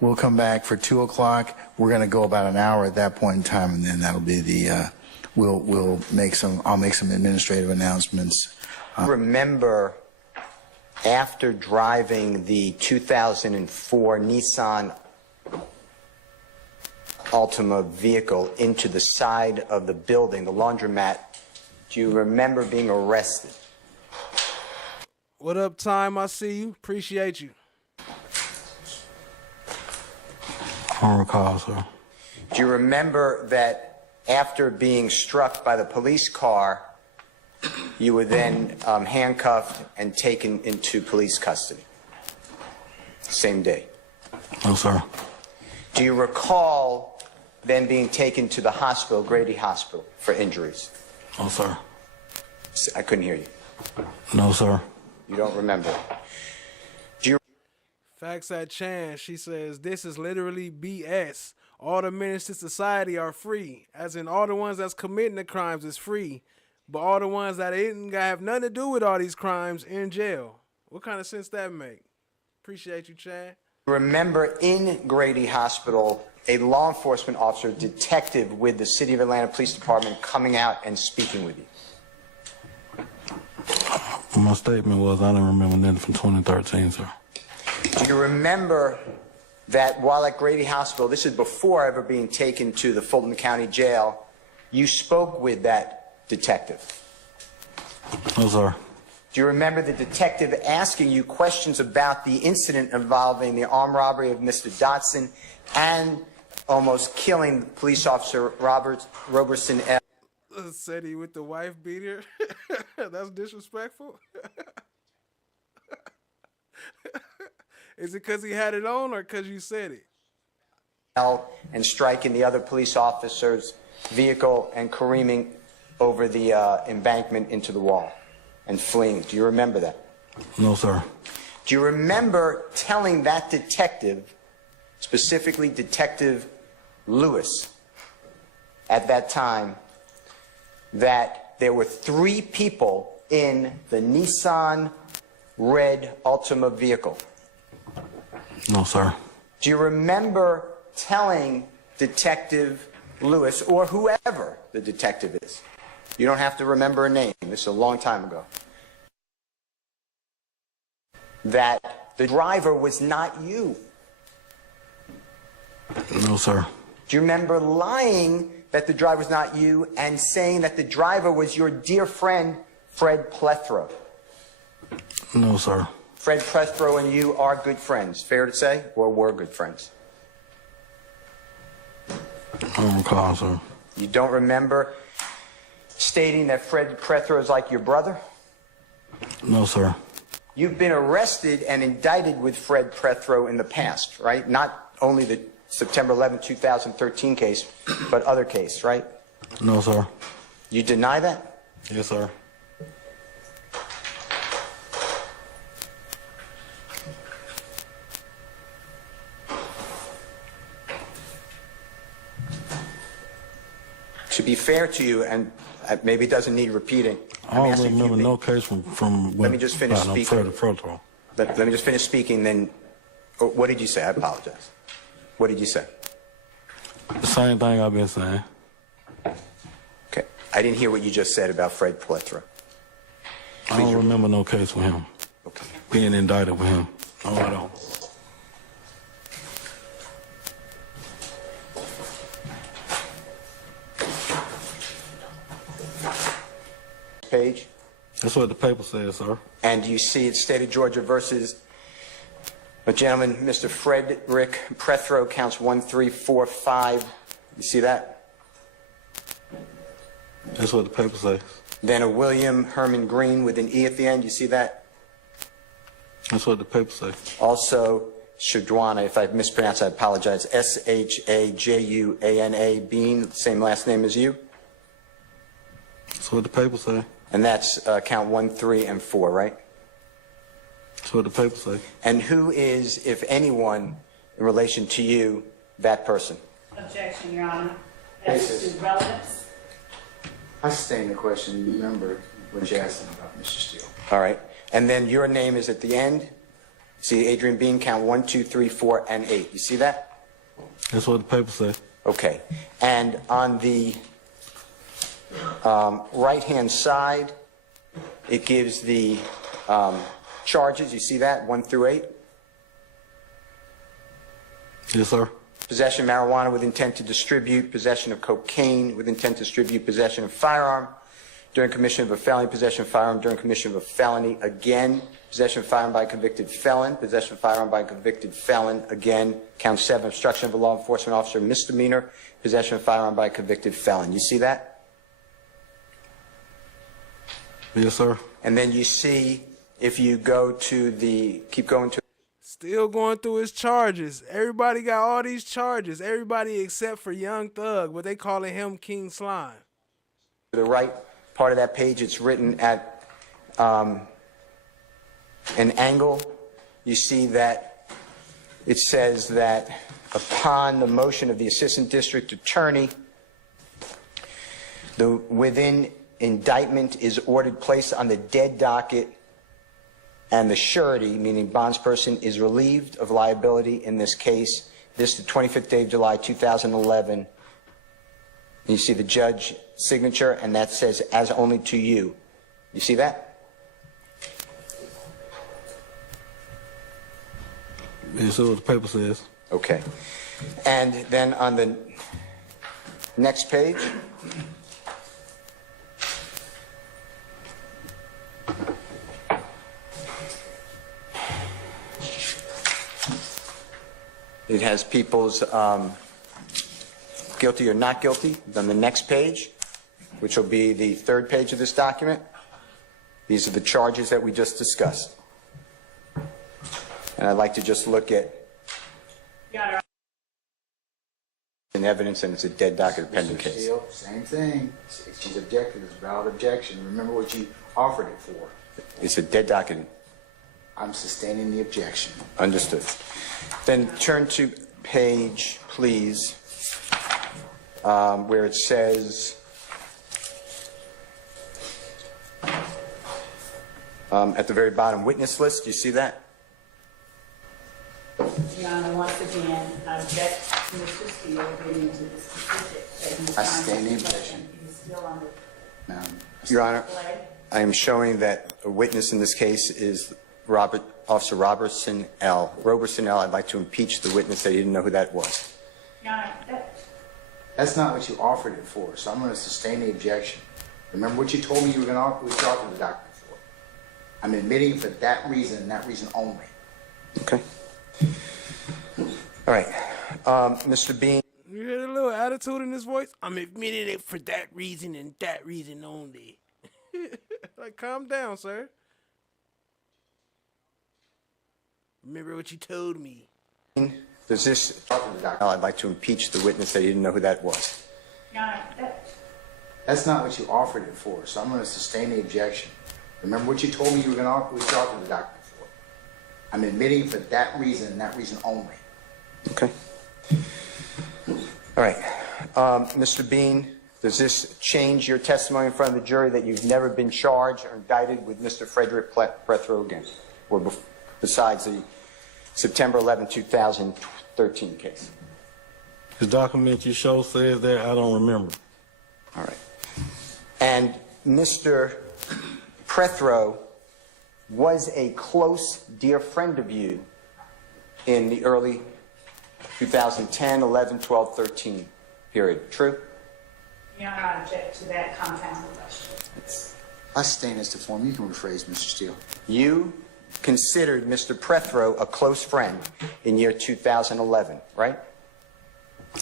we'll come back for 2 o'clock. We're going to go about an hour at that point in time, and then that'll be the... We'll make some... I'll make some administrative announcements. remember after driving the 2004 Nissan Altima vehicle into the side of the building, the laundromat, do you remember being arrested? What up, Time? I see you. Appreciate you. I don't recall, sir. Do you remember that after being struck by the police car, you were then handcuffed and taken into police custody? Same day. No, sir. Do you recall then being taken to the hospital, Grady Hospital, for injuries? No, sir. I couldn't hear you. No, sir. You don't remember. Do you... Facts at Chan. She says, this is literally BS. All the menace to society are free. As in all the ones that's committing the crimes is free. but all the ones that didn't have nothing to do with all these crimes in jail. What kind of sense that make? Appreciate you, Chad. Remember in Grady Hospital, a law enforcement officer, detective with the City of Atlanta Police Department coming out and speaking with you? My statement was I don't remember nothing from 2013, sir. Do you remember that while at Grady Hospital, this is before ever being taken to the Fulton County Jail, you spoke with that detective? No, sir. Do you remember the detective asking you questions about the incident involving the armed robbery of Mr. Dotson and almost killing police officer Robertson L.? Said he with the wife beater. That's disrespectful. Is it because he had it on or because you said it? And striking the other police officer's vehicle and careening over the embankment into the wall and fleeing. Do you remember that? No, sir. Do you remember telling that detective, specifically Detective Lewis, at that time, that there were 3 people in the Nissan red Altima vehicle? No, sir. Do you remember telling Detective Lewis, or whoever the detective is? You don't have to remember a name. This is a long time ago. That the driver was not you. No, sir. Do you remember lying that the driver was not you and saying that the driver was your dear friend, Fred Plethro? No, sir. Fred Plethro and you are good friends, fair to say, or were good friends? I don't recall, sir. You don't remember stating that Fred Plethro is like your brother? No, sir. You've been arrested and indicted with Fred Plethro in the past, right? Not only the September 11, 2013 case, but other case, right? No, sir. You deny that? Yes, sir. To be fair to you, and maybe it doesn't need repeating. I don't remember no case from Let me just finish speaking. Federal. Let me just finish speaking, then. What did you say? I apologize. What did you say? The same thing I've been saying. Okay. I didn't hear what you just said about Fred Plethro. I don't remember no case with him. Okay. Being indicted with him. No, I don't. Page. That's what the paper says, sir. And you see it's State of Georgia versus a gentleman, Mr. Frederick Plethro, counts 1, 3, 4, 5. You see that? That's what the paper says. Then a William Herman Green with an E at the end. You see that? That's what the paper says. Also, Shadwana, if I mispronounced, I apologize. Shajuana Bean, same last name as you. That's what the paper says. And that's count 1, 3, and 4, right? That's what the paper says. And who is, if anyone, in relation to you, that person? Objection, Your Honor. That's to relatives. I sustain the question. Remember what you asked him about, Mr. Steele. All right. And then your name is at the end. See, Adrian Bean, count 1, 2, 3, 4, and 8. You see that? That's what the paper says. Okay. And on the right-hand side, it gives the charges. You see that? 1 through 8. Yes, sir. Possession of marijuana with intent to distribute, possession of cocaine with intent to distribute, possession of firearm during commission of a felony, possession of firearm during commission of a felony, again, possession of firearm by a convicted felon, possession of firearm by a convicted felon, again, count 7, obstruction of a law enforcement officer, misdemeanor, possession of firearm by a convicted felon. You see that? Yes, sir. And then you see, if you go to the, keep going to. Still going through his charges. Everybody got all these charges. Everybody except for Young Thug, but they calling him King Slime. The right part of that page, it's written at an angle. You see that it says that upon the motion of the Assistant District Attorney, within indictment is ordered placed on the dead docket and the surety, meaning bondsperson, is relieved of liability in this case. This is the 25th day of July, 2011. You see the judge signature, and that says, as only to you. You see that? Yeah, so what the paper says. Okay. And then on the next page, it has people's guilty or not guilty. On the next page, which will be the third page of this document, these are the charges that we just discussed. And I'd like to just look at an evidence, and it's a dead docket pending case. Steele, same thing. She's objected. It's a valid objection. Remember what you offered it for. It's a dead docket. I'm sustaining the objection. Understood. Then turn to page, please, where it says, at the very bottom, witness list. Do you see that? Your Honor, once again, I object to Mr. Steele getting into the specifics that he's I trying sustain to the explain. objection. He is still under Now, Your Honor, play. I am showing that a witness in this case is Officer Robertson L. Robertson L. I'd like to impeach the witness that he didn't know who that was. Your Honor, that's not what you offered it for, so I'm going to sustain the objection. Remember what you told me you were going to offer, what you offered the document for. I'm admitting it for that reason and that reason only. Okay. All right. Mr. Bean. You hear a little attitude in his voice? I'm admitting it for that reason and that reason only. Like, calm down, sir. Remember what you told me. Does this... I'd like to impeach the witness that he didn't know who that was. Your Honor, That's not what you offered it for, so I'm going to sustain the objection. Remember what you told me you were going to offer, what you offered the document for. I'm admitting it for that reason and that reason only. Okay. All right. Mr. Bean, does this change your testimony in front of the jury that you've never been charged or indicted with Mr. Frederick Prethrow again? Or besides the September 11, 2013 case? The document you show says that. I don't remember. All right. And Mr. Prethrow was a close, dear friend of you in the early 2010, 11, 12, 13 period. True? Your Honor, I object to that compound question. I sustain this to form. You can rephrase, Mr. Steele. You considered Mr. Prethrow a close friend in year 2011, right?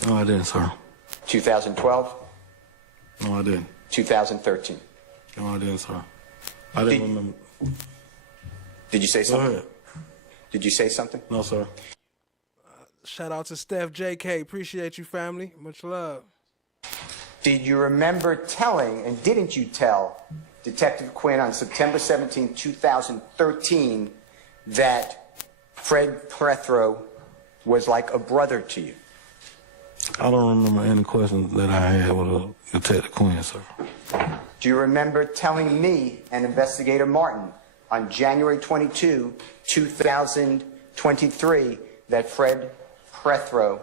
No, I didn't, sir. 2012? No, I didn't. 2013? No, I didn't, sir. I didn't remember. Did you say Go something? ahead. Did you say something? No, sir. Shout out to Steph JK. Appreciate you, family. Much love. Did you remember telling, and didn't you tell, Detective Quinn on September 17, 2013, that Fred Prethrow was like a brother to you? I don't remember any questions that I had with Detective Quinn, sir. Do you remember telling me and Investigator Martin on January 22, 2023, that Fred Prethrow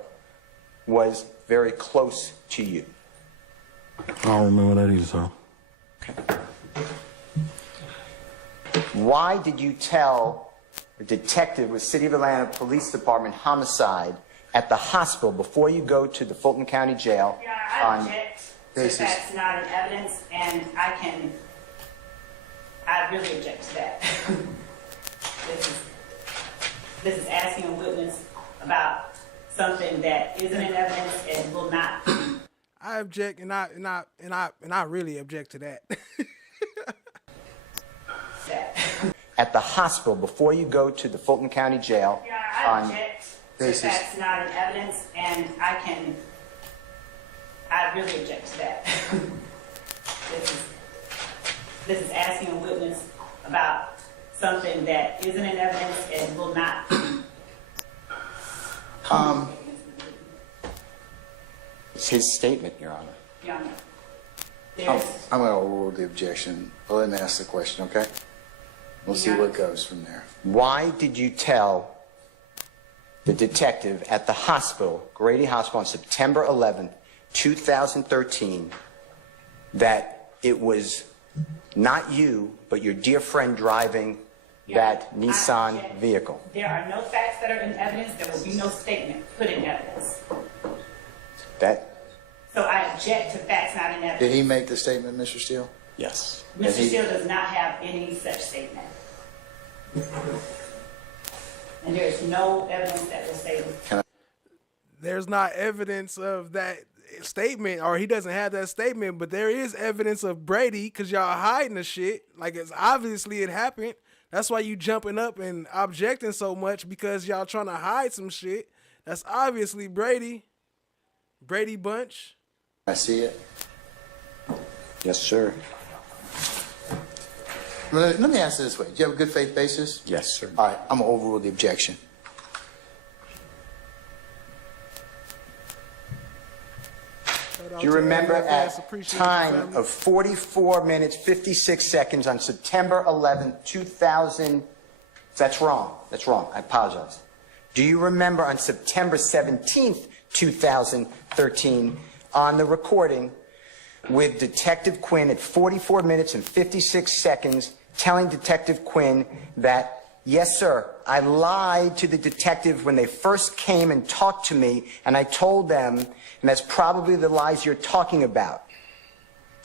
was very close to you? I don't remember that either, sir. Okay. Why did you tell a detective with City of Atlanta Police Department homicide at the hospital before you go to the Fulton County Jail? Your Honor, I object that that's not an evidence, and I really object to that. This is asking a witness about something that isn't in evidence and will not. I object, and I really object to that. At the hospital before you go to the Fulton County Jail. Your Honor, I object that that's not an evidence, and I really object to that. This is asking a witness about something that isn't in evidence and will not. It's his statement, Your Honor. Your Honor, There's, I'm going to overrule the objection. Well, let me ask the question, okay? We'll see where it goes from there. Why did you tell the detective at the hospital, Grady Hospital, on September 11th, 2013, that it was not you, but your dear friend driving that Nissan vehicle? there are no facts that are in evidence. There will be no statement put in evidence. So I object to facts not in evidence. Did he make the statement, Mr. Steele? Yes. Mr. Steele does not have any such statement. And there is no evidence that will say this. There's not evidence of that statement, or he doesn't have that statement, but there is evidence of Brady, because y'all hiding the shit. Like, it's obviously it happened. That's why you jumping up and objecting so much, because y'all trying to hide some shit. That's obviously Brady. Brady Bunch. I see it. Yes, sir. Let me ask it this way. Do you have a good faith basis? Yes, sir. All right, I'm going to overrule the objection. Do you remember at time of 44 minutes, 56 seconds on September 11th, 2000? That's wrong. That's wrong. I apologize. Do you remember on September 17th, 2013, on the recording with Detective Quinn at 44 minutes and 56 seconds telling Detective Quinn that, yes, sir, I lied to the detective when they first came and talked to me, and I told them, and that's probably the lies you're talking about.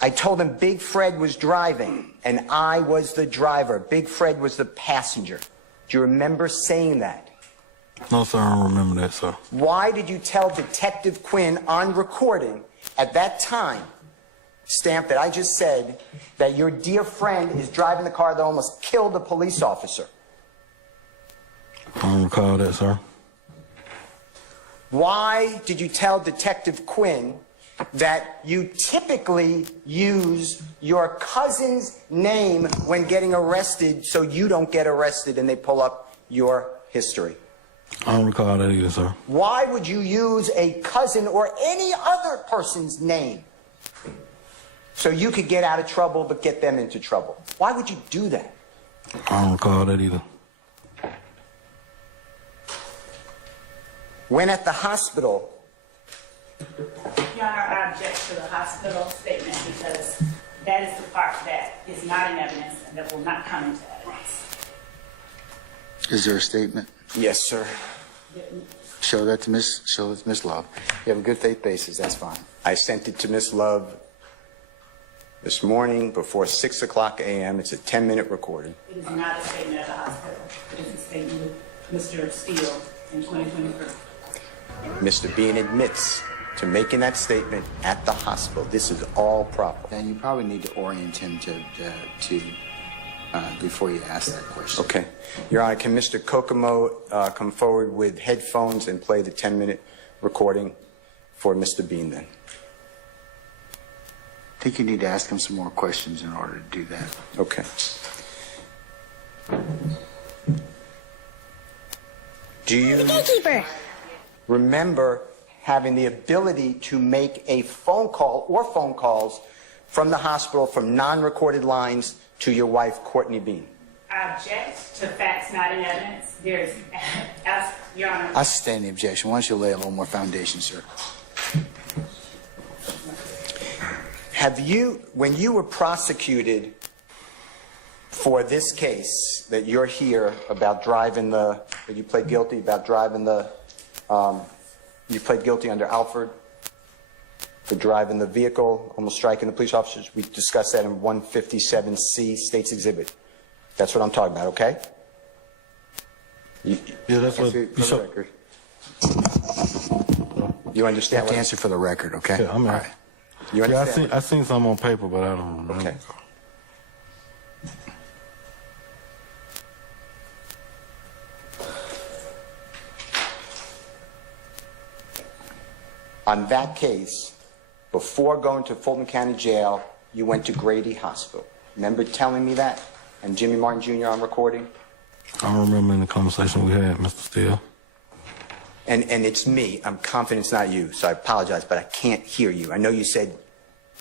I told them Big Fred was driving, and I was the driver. Big Fred was the passenger. Do you remember saying that? No, sir, I don't remember that, sir. Why did you tell Detective Quinn on recording at that time, stamp that I just said, that your dear friend is driving the car that almost killed a police officer? I don't recall that, sir. Why did you tell Detective Quinn that you typically use your cousin's name when getting arrested so you don't get arrested and they pull up your history? I don't recall that either, sir. Why would you use a cousin or any other person's name so you could get out of trouble but get them into trouble? Why would you do that? I don't recall that either. When at the hospital, Your Honor, I object to the hospital statement because that is the part that is not in evidence and that will not come into evidence. Is there a statement? yes, sir. Show that to Miss Love. You have a good faith basis, that's fine. I sent it to Miss Love this morning before 6 o'clock a.m. It's a 10-minute recording. It is not a statement at the hospital. It is a statement with Mr. Steele in 2023. Mr. Bean admits to making that statement at the hospital. This is all proper. And you probably need to orient him to before you ask that question. Okay. Your Honor, can Mr. Kokomo come forward with headphones and play the 10-minute recording for Mr. Bean then? I think you need to ask him some more questions in order to do that. Okay. Do you remember having the ability to make a phone call or phone calls from the hospital from non-recorded lines to your wife, Courtney Bean? I object to facts not in evidence. There's, Your Honor. I sustain the objection. Why don't you lay a little more foundation, sir? Have you, when you were prosecuted for this case that you're here about driving that you pled guilty about driving you pled guilty under Alford for driving the vehicle, almost striking the police officers. We discussed that in 157C, State's Exhibit. That's what I'm talking about, okay? Yeah, that's what For the record. You You understand have to answer for the record, okay? Yeah, I'm All out. right. You Yeah, understand? I seen some on paper, but I don't remember. Okay. On that case, before going to Fulton County Jail, you went to Grady Hospital. Remember telling me that? And Jimmy Martin Jr. on recording? I don't remember in the conversation we had, Mr. Steele. And it's me. I'm confident it's not you, so I apologize, but I can't hear you. I know you said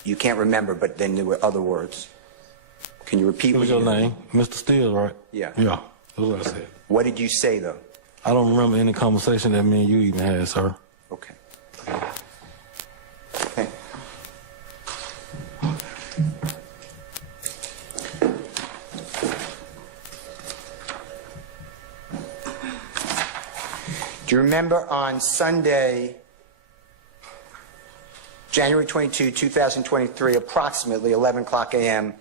You can't remember, but then there were other words. Can you repeat What was what your you name? Mr. Steele, right? Yeah. Yeah, that's what I said. What did you say, though? I don't remember any conversation that me and you even had, sir. Okay. Okay. Do you remember on Sunday, January 22, 2023, approximately 11 o'clock a.m.,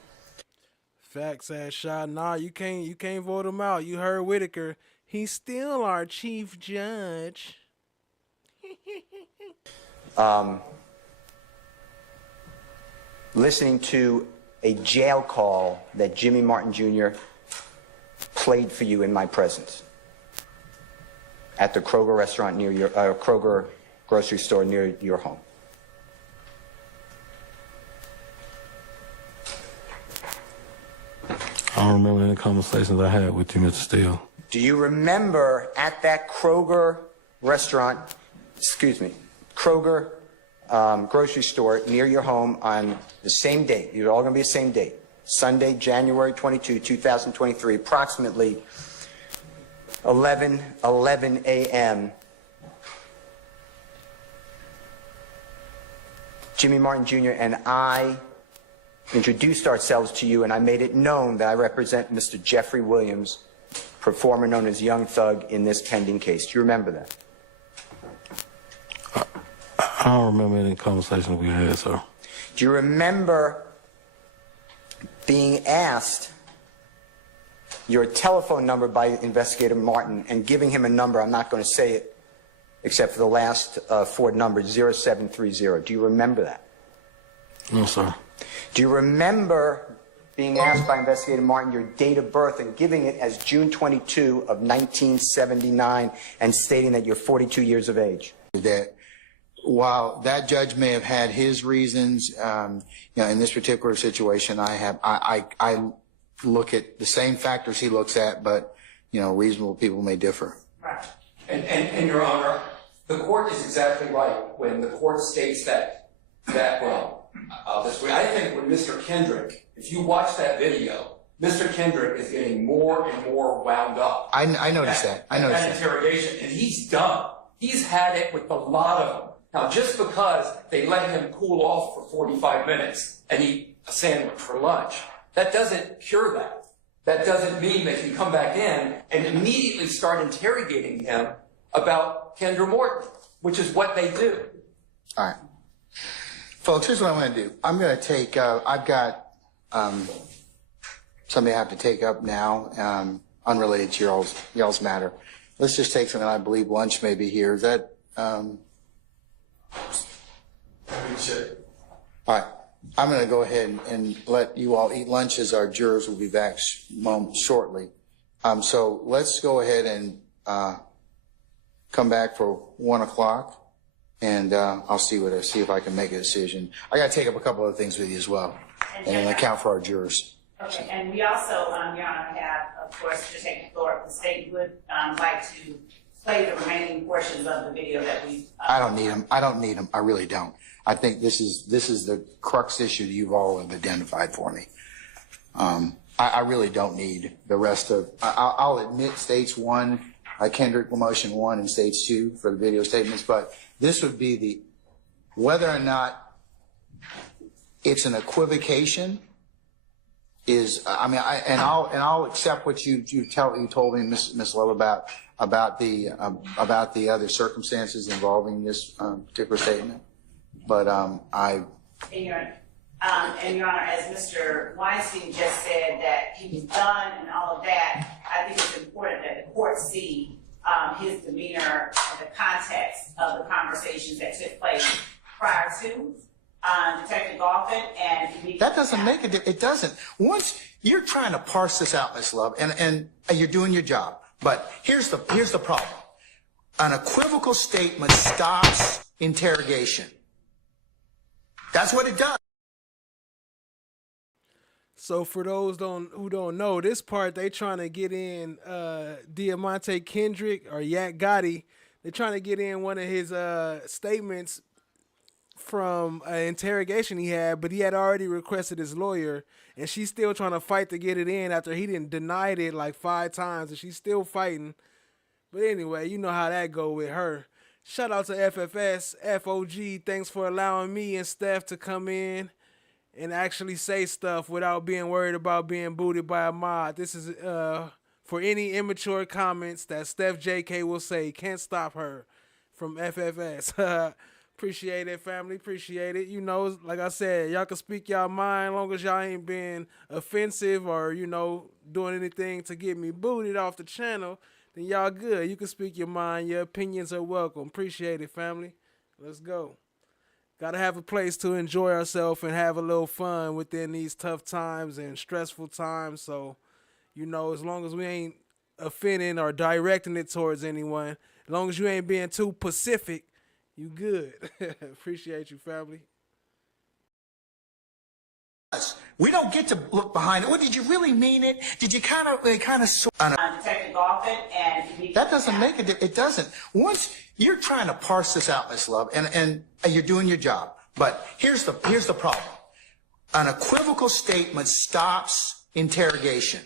Facts ass shot. Nah, you can't vote him out. You heard Whitaker. He's still our chief judge. listening to a jail call that Jimmy Martin Jr. played for you in my presence at the Kroger restaurant near your Kroger grocery store near your home. I don't remember any conversations I had with you, Mr. Steele. Do you remember at that Kroger restaurant, Kroger grocery store near your home on the same date? You're all going to be the same date. Sunday, January 22, 2023, approximately 11 a.m. Jimmy Martin Jr. and I introduced ourselves to you, and I made it known that I represent Mr. Jeffrey Williams, performer known as Young Thug, in this pending case. Do you remember that? I don't remember any conversation we had, sir. Do you remember being asked your telephone number by Investigator Martin and giving him a number? I'm not going to say it except for the last four numbers, 0730. Do you remember that? No, sir. Do you remember being asked by Investigator Martin your date of birth and giving it as June 22 of 1979 and stating that you're 42 years of age? That while that judge may have had his reasons, in this particular situation, I look at the same factors he looks at, but reasonable people may differ. Right. And Your Honor, the court is exactly right when the court states that this way. I think when Mr. Kendrick, if you watch that video, Mr. Kendrick is getting more and more wound up. I noticed that. I noticed that. Interrogation, and he's done. He's had it with a lot of them. Now, just because they let him cool off for 45 minutes and eat a sandwich for lunch, that doesn't cure that. That doesn't mean they can come back in and immediately start interrogating him about Kendra Morton, which is what they do. All right. Folks, here's what I'm going to do. I'm going to take, I've got something I have to take up now, unrelated to y'all's matter. Let's just take something. I believe lunch may be here. Is that, all right. I'm going to go ahead and let you all eat lunch as our jurors will be back shortly. So let's go ahead and come back for 1 o'clock. And I'll see if I can make a decision. I got to take up a couple other things with you as well, and account for our jurors. Okay, and we also, Your Honor, have, of course, to take the floor. The state would like to play the remaining portions of the video that we. I don't need them. I don't need them. I really don't. I think this is the crux issue that you've all have identified for me. I really don't need the rest of. I'll admit states 1, Kendrick motion 1, and states 2 for the video statements, but. This would be whether or not it's an equivocation I'll accept what you told me, Ms. Love, about the other circumstances involving this particular statement. But And Your Honor, as Mr. Weinstein just said that he was done and all of that, I think it's important that the court see his demeanor and the context of the conversations that took place prior to Detective Golphin, and that doesn't make it doesn't. Once you're trying to parse this out, Ms. Love, and you're doing your job, but here's the problem. An equivocal statement stops interrogation. That's what it does. So for those who don't know, this part they trying to get in Diamante Kendrick or Yak Gotti. They're trying to get in one of his statements from an interrogation he had, but he had already requested his lawyer, and she's still trying to fight to get it in after he didn't denied it like 5 times, and she's still fighting. But anyway, you know how that go with her. Shout out to FFS, FOG. Thanks for allowing me and Steph to come in and actually say stuff without being worried about being booted by a mod. This is for any immature comments that Steph JK will say. Can't stop her from FFS. Appreciate it, family. Appreciate it. You know, like I said, y'all can speak y'all mind as long as y'all ain't being offensive or, you know, doing anything to get me booted off the channel. Then y'all good. You can speak your mind. Your opinions are welcome. Appreciate it, family. Let's go. Gotta have a place to enjoy ourselves and have a little fun within these tough times and stressful times. So, you know, as long as we ain't offending or directing it towards anyone, as long as you ain't being too pacific, you good. Appreciate you, family. We don't get to look behind it. Well, did you really mean it? Did you kind of Detective Golfin and that doesn't make it. It doesn't. Once you're trying to parse this out, Miss Love, and you're doing your job. But here's the problem. An equivocal statement stops interrogation.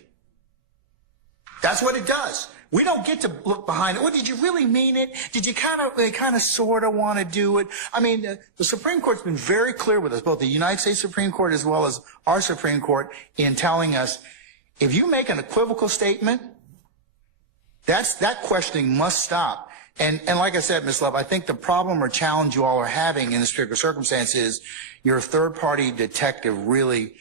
That's what it does. We don't get to look behind it. Well, did you really mean it? Did you kind of sort of want to do it? I mean, the Supreme Court's been very clear with us, both the United States Supreme Court as well as our Supreme Court, in telling us, if you make an equivocal statement, that questioning must stop. And like I said, Ms. Love, I think the problem or challenge you all are having in this particular circumstance is your third-party detective really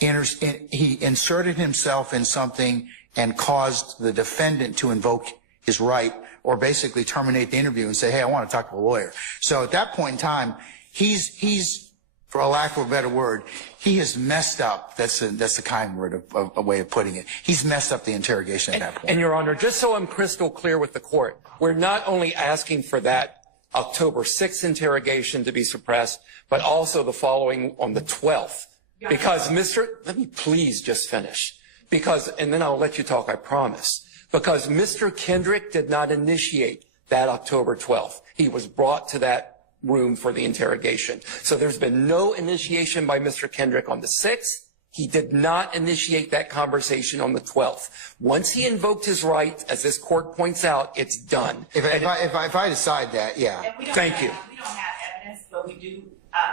he inserted himself in something and caused the defendant to invoke his right or basically terminate the interview and say, hey, I want to talk to a lawyer. So at that point in time, he's for a lack of a better word, he has messed up. That's the kind word of a way of putting it. He's messed up the interrogation at that point. And Your Honor, just so I'm crystal clear with the court, we're not only asking for that October 6th interrogation to be suppressed, but also the following on the 12th. Because let me please just finish. And then I'll let you talk, I promise. Because Mr. Kendrick did not initiate that October 12th. He was brought to that room for the interrogation. So there's been no initiation by Mr. Kendrick on the 6th. He did not initiate that conversation on the 12th. Once he invoked his right, as this court points out, it's done. If I decide that, yeah. Thank you. We don't have evidence, but we do.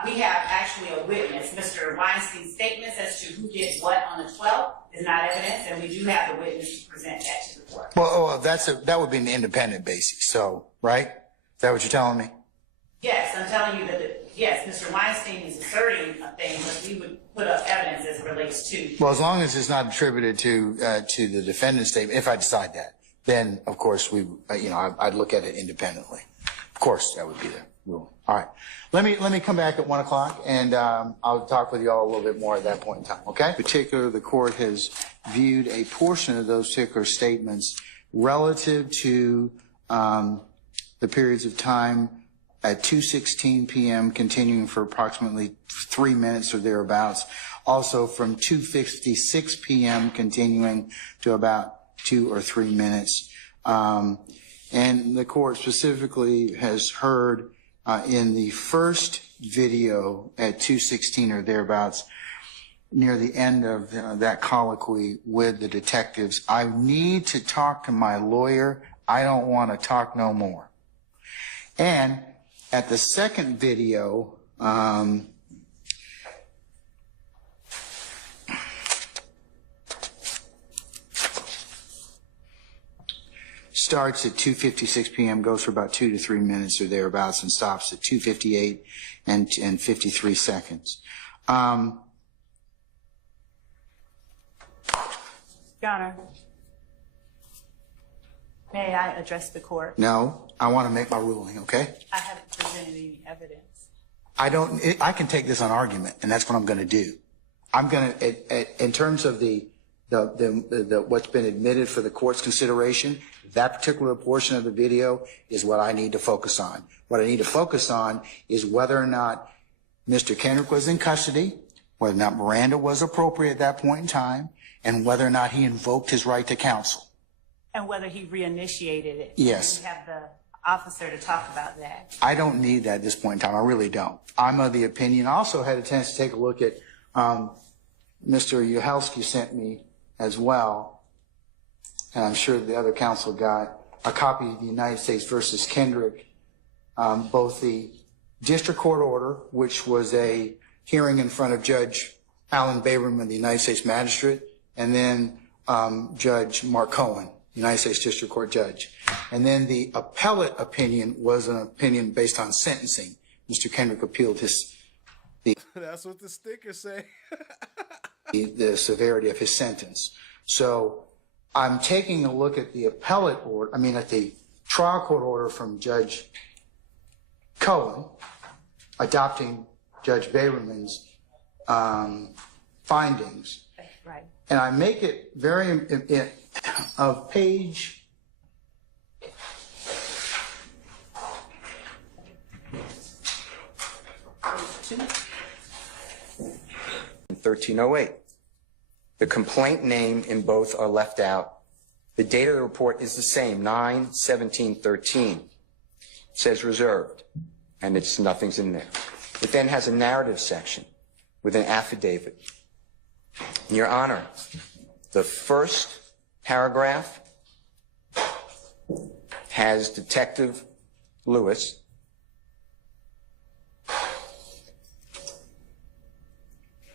We have actually a witness. Mr. Weinstein's statements as to who did what on the 12th is not evidence, and we do have the witness to present that to the court. Well, that would be an independent basis. So, right? Is that what you're telling me? Yes, I'm telling you that, yes, Mr. Weinstein is asserting a thing, but we would put up evidence as it relates to. Well, as long as it's not attributed to the defendant's statement, if I decide that, then, of course, I'd look at it independently. Of course, that would be the rule. All right. Let me come back at 1 o'clock, and I'll talk with you all a little bit more at that point in time, okay? In particular, the court has viewed a portion of those particular statements relative to the periods of time at 2:16 p.m., continuing for approximately 3 minutes or thereabouts. Also from 2:56 p.m., continuing to about 2 or 3 minutes. And the court specifically has heard in the first video at 2:16 or thereabouts, near the end of that colloquy with the detectives, I need to talk to my lawyer. I don't want to talk no more. And at the second video, starts at 2:56 p.m., goes for about 2 to 3 minutes or thereabouts, and stops at 2:58 and 53 seconds. Your Honor, may I address the court? No, I want to make my ruling, okay? I haven't presented any evidence. I can take this on argument, and that's what I'm going to do. I'm going to, in terms of the what's been admitted for the court's consideration, that particular portion of the video is what I need to focus on. What I need to focus on is whether or not Mr. Kendrick was in custody, whether or not Miranda was appropriate at that point in time, and whether or not he invoked his right to counsel. And whether he reinitiated it. Yes. We have the officer to talk about that. I don't need that at this point in time. I really don't. I'm of the opinion. I also had a chance to take a look at Mr. Uhelski sent me as well, and I'm sure the other counsel got a copy of the United States versus Kendrick, both the district court order, which was a hearing in front of Judge Alan Baberman, the United States magistrate, and then Judge Mark Cohen, United States District Court judge. And then the appellate opinion was an opinion based on sentencing. Mr. Kendrick appealed That's what the stickers say. the severity of his sentence. So I'm taking a look at the appellate order, at the trial court order from Judge Cohen, adopting Judge Baberman's findings. Right. And I make it very, of page 1308. The complaint name in both are left out. The date of the report is the same, 9/17/13. It says reserved, and nothing's in there. It then has a narrative section with an affidavit. Your Honor, the first paragraph has Detective Lewis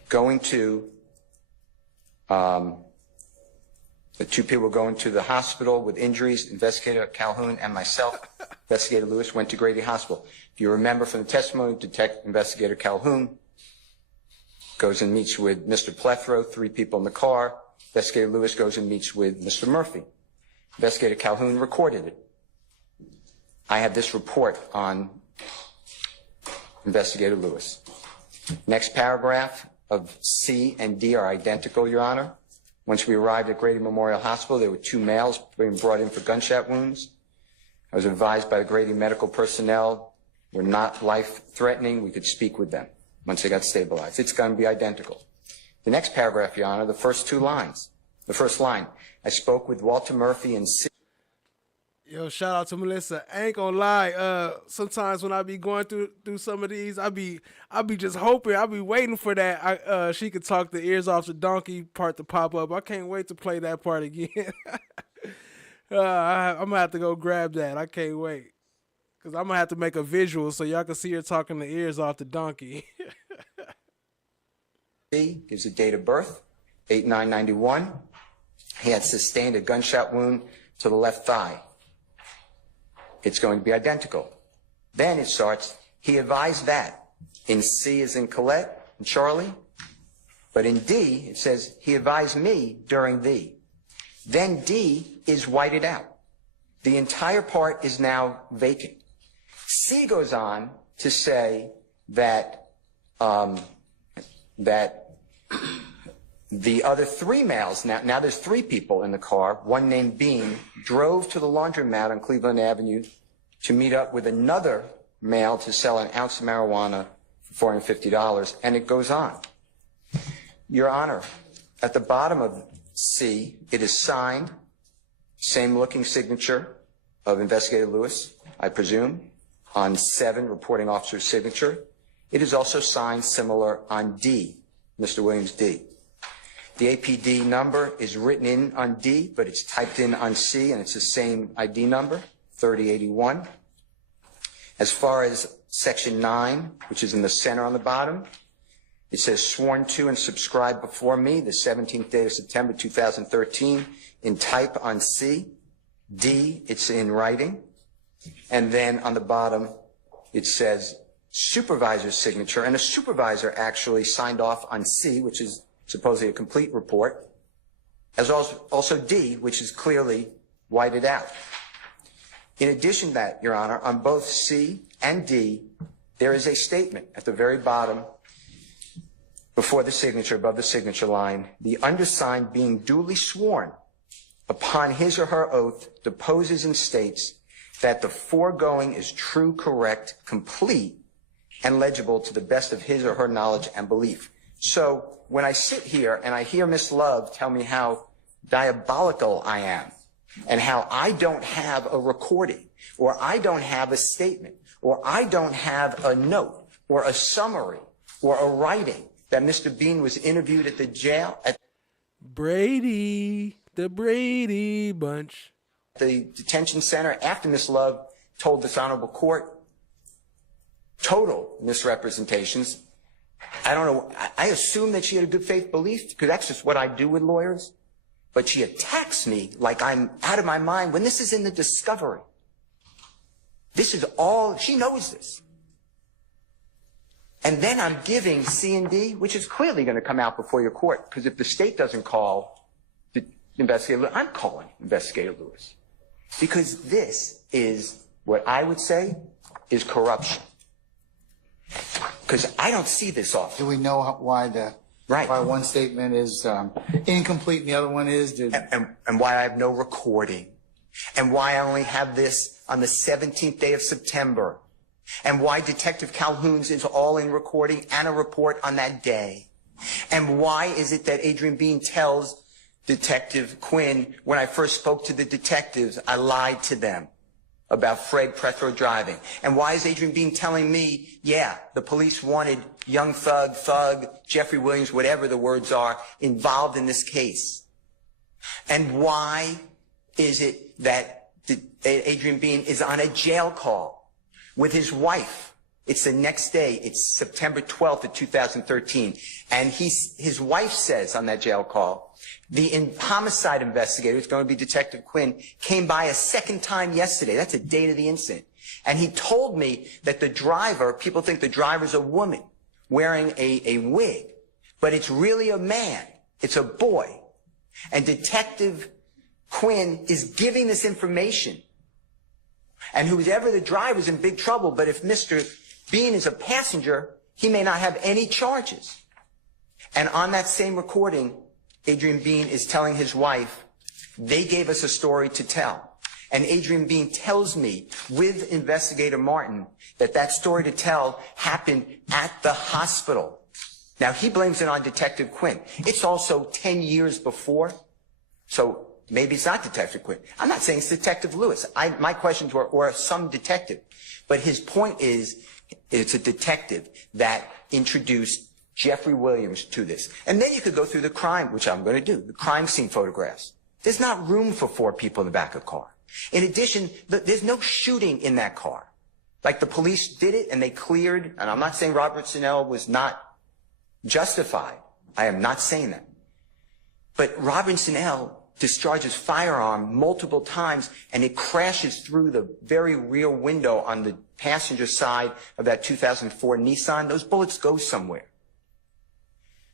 going to, the two people going to the hospital with injuries, Investigator Calhoun and myself. Investigator Lewis went to Grady Hospital. If you remember from the testimony, Investigator Calhoun goes and meets with Mr. Plethro, 3 people in the car. Investigator Lewis goes and meets with Mr. Murphy. Investigator Calhoun recorded it. I have this report on Investigator Lewis. Next paragraph of C and D are identical, Your Honor. Once we arrived at Grady Memorial Hospital, there were 2 males being brought in for gunshot wounds. I was advised by the Grady medical personnel were not life-threatening. We could speak with them once they got stabilized. It's going to be identical. The next paragraph, Your Honor, the first 2 lines. The first line, I spoke with Walter Murphy and C. Yo, shout out to Melissa. I ain't gonna lie. Sometimes when I be going through some of these, I be just hoping, I be waiting for that. She could talk the ears off the donkey part to pop up. I can't wait to play that part again. I'm gonna have to go grab that. I can't wait, cause I'm gonna have to make a visual so y'all can see her talking the ears off the donkey. C gives a date of birth, 8/9/91. He had sustained a gunshot wound to the left thigh. It's going to be identical. Then it starts, he advised that. In C as in Colette and Charlie. But in D, it says, he advised me during the. Then D is whited out. The entire part is now vacant. C goes on to say that, the other 3 males, now there's 3 people in the car, one named Bean, drove to the laundromat on Cleveland Avenue to meet up with another male to sell an ounce of marijuana for $450, and it goes on. Your Honor, at the bottom of C, it is signed, same looking signature of Investigator Lewis, I presume, on 7, reporting officer's signature. It is also signed similar on D, Mr. Williams D. The APD number is written in on D, but it's typed in on C, and it's the same ID number, 3081. As far as Section 9, which is in the center on the bottom, it says sworn to and subscribed before me, the 17th day of September 2013, in type on C. D, it's in writing. And then on the bottom, it says supervisor's signature, and a supervisor actually signed off on C, which is supposedly a complete report, as also D, which is clearly whited out. In addition to that, Your Honor, on both C and D, there is a statement at the very bottom before the signature, above the signature line, the undersigned being duly sworn upon his or her oath deposes and states that the foregoing is true, correct, complete, and legible to the best of his or her knowledge and belief. So when I sit here and I hear Miss Love tell me how diabolical I am and how I don't have a recording, or I don't have a statement, or I don't have a note, or a summary, or a writing that Mr. Bean was interviewed at the jail at Brady, the Brady Bunch. the detention center after Miss Love told this honorable court total misrepresentations. I don't know. I assume that she had a good faith belief because that's just what I do with lawyers. But she attacks me like I'm out of my mind when this is in the discovery. This is all, she knows this. And then I'm giving C&D, which is clearly going to come out before your court, because if the state doesn't call the investigator, I'm calling Investigator Lewis. Because this is what I would say is corruption. Because I don't see this often. Do we know why why one statement is incomplete and the other one is? And why I have no recording. And why I only have this on the 17th day of September. And why Detective Calhoun's is all in recording and a report on that day. And why is it that Adrian Bean tells Detective Quinn, when I first spoke to the detectives, I lied to them about Fred Prethro driving? And why is Adrian Bean telling me, yeah, the police wanted Young Thug, Jeffrey Williams, whatever the words are, involved in this case? And why is it that Adrian Bean is on a jail call with his wife? It's the next day. It's September 12th of 2013. And his wife says on that jail call, the homicide investigator, it's going to be Detective Quinn, came by a second time yesterday. That's the date of the incident. And he told me that the driver, people think the driver's a woman wearing a wig, but it's really a man. It's a boy. And Detective Quinn is giving this information. And whoever the driver's in big trouble, but if Mr. Bean is a passenger, he may not have any charges. And on that same recording, Adrian Bean is telling his wife, they gave us a story to tell. And Adrian Bean tells me, with Investigator Martin, that that story to tell happened at the hospital. Now, he blames it on Detective Quinn. It's also 10 years before, so maybe it's not Detective Quinn. I'm not saying it's Detective Lewis. My questions were, or some detective. But his point is, it's a detective that introduced Jeffrey Williams to this. And then you could go through the crime, which I'm going to do, the crime scene photographs. There's not room for 4 people in the back of the car. In addition, there's no shooting in that car. Like the police did it and they cleared, and I'm not saying Robertson L. was not justified. I am not saying that. But Robinson L. discharges firearm multiple times and it crashes through the very rear window on the passenger side of that 2004 Nissan. Those bullets go somewhere.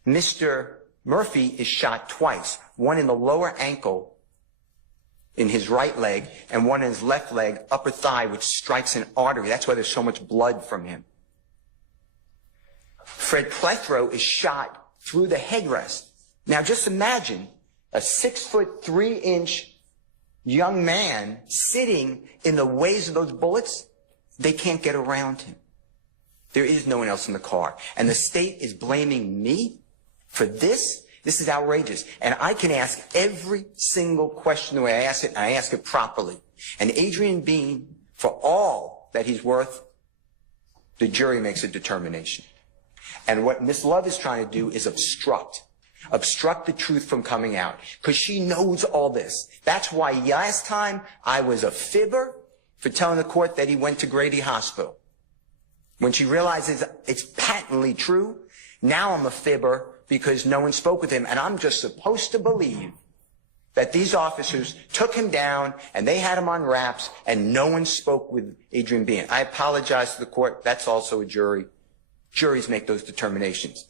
Mr. Murphy is shot twice, one in the lower ankle in his right leg and one in his left leg, upper thigh, which strikes an artery. That's why there's so much blood from him. Fred Plethro is shot through the headrest. Now just imagine a 6'3" young man sitting in the ways of those bullets. They can't get around him. There is no one else in the car. And the state is blaming me for this. This is outrageous. And I can ask every single question the way I ask it, and I ask it properly. And Adrian Bean, for all that he's worth, the jury makes a determination. And what Miss Love is trying to do is obstruct the truth from coming out, because she knows all this. That's why last time I was a fibber for telling the court that he went to Grady Hospital. When she realizes it's patently true, now I'm a fibber because no one spoke with him, and I'm just supposed to believe that these officers took him down and they had him on wraps and no one spoke with Adrian Bean. I apologize to the court. That's also a jury. Juries make those determinations.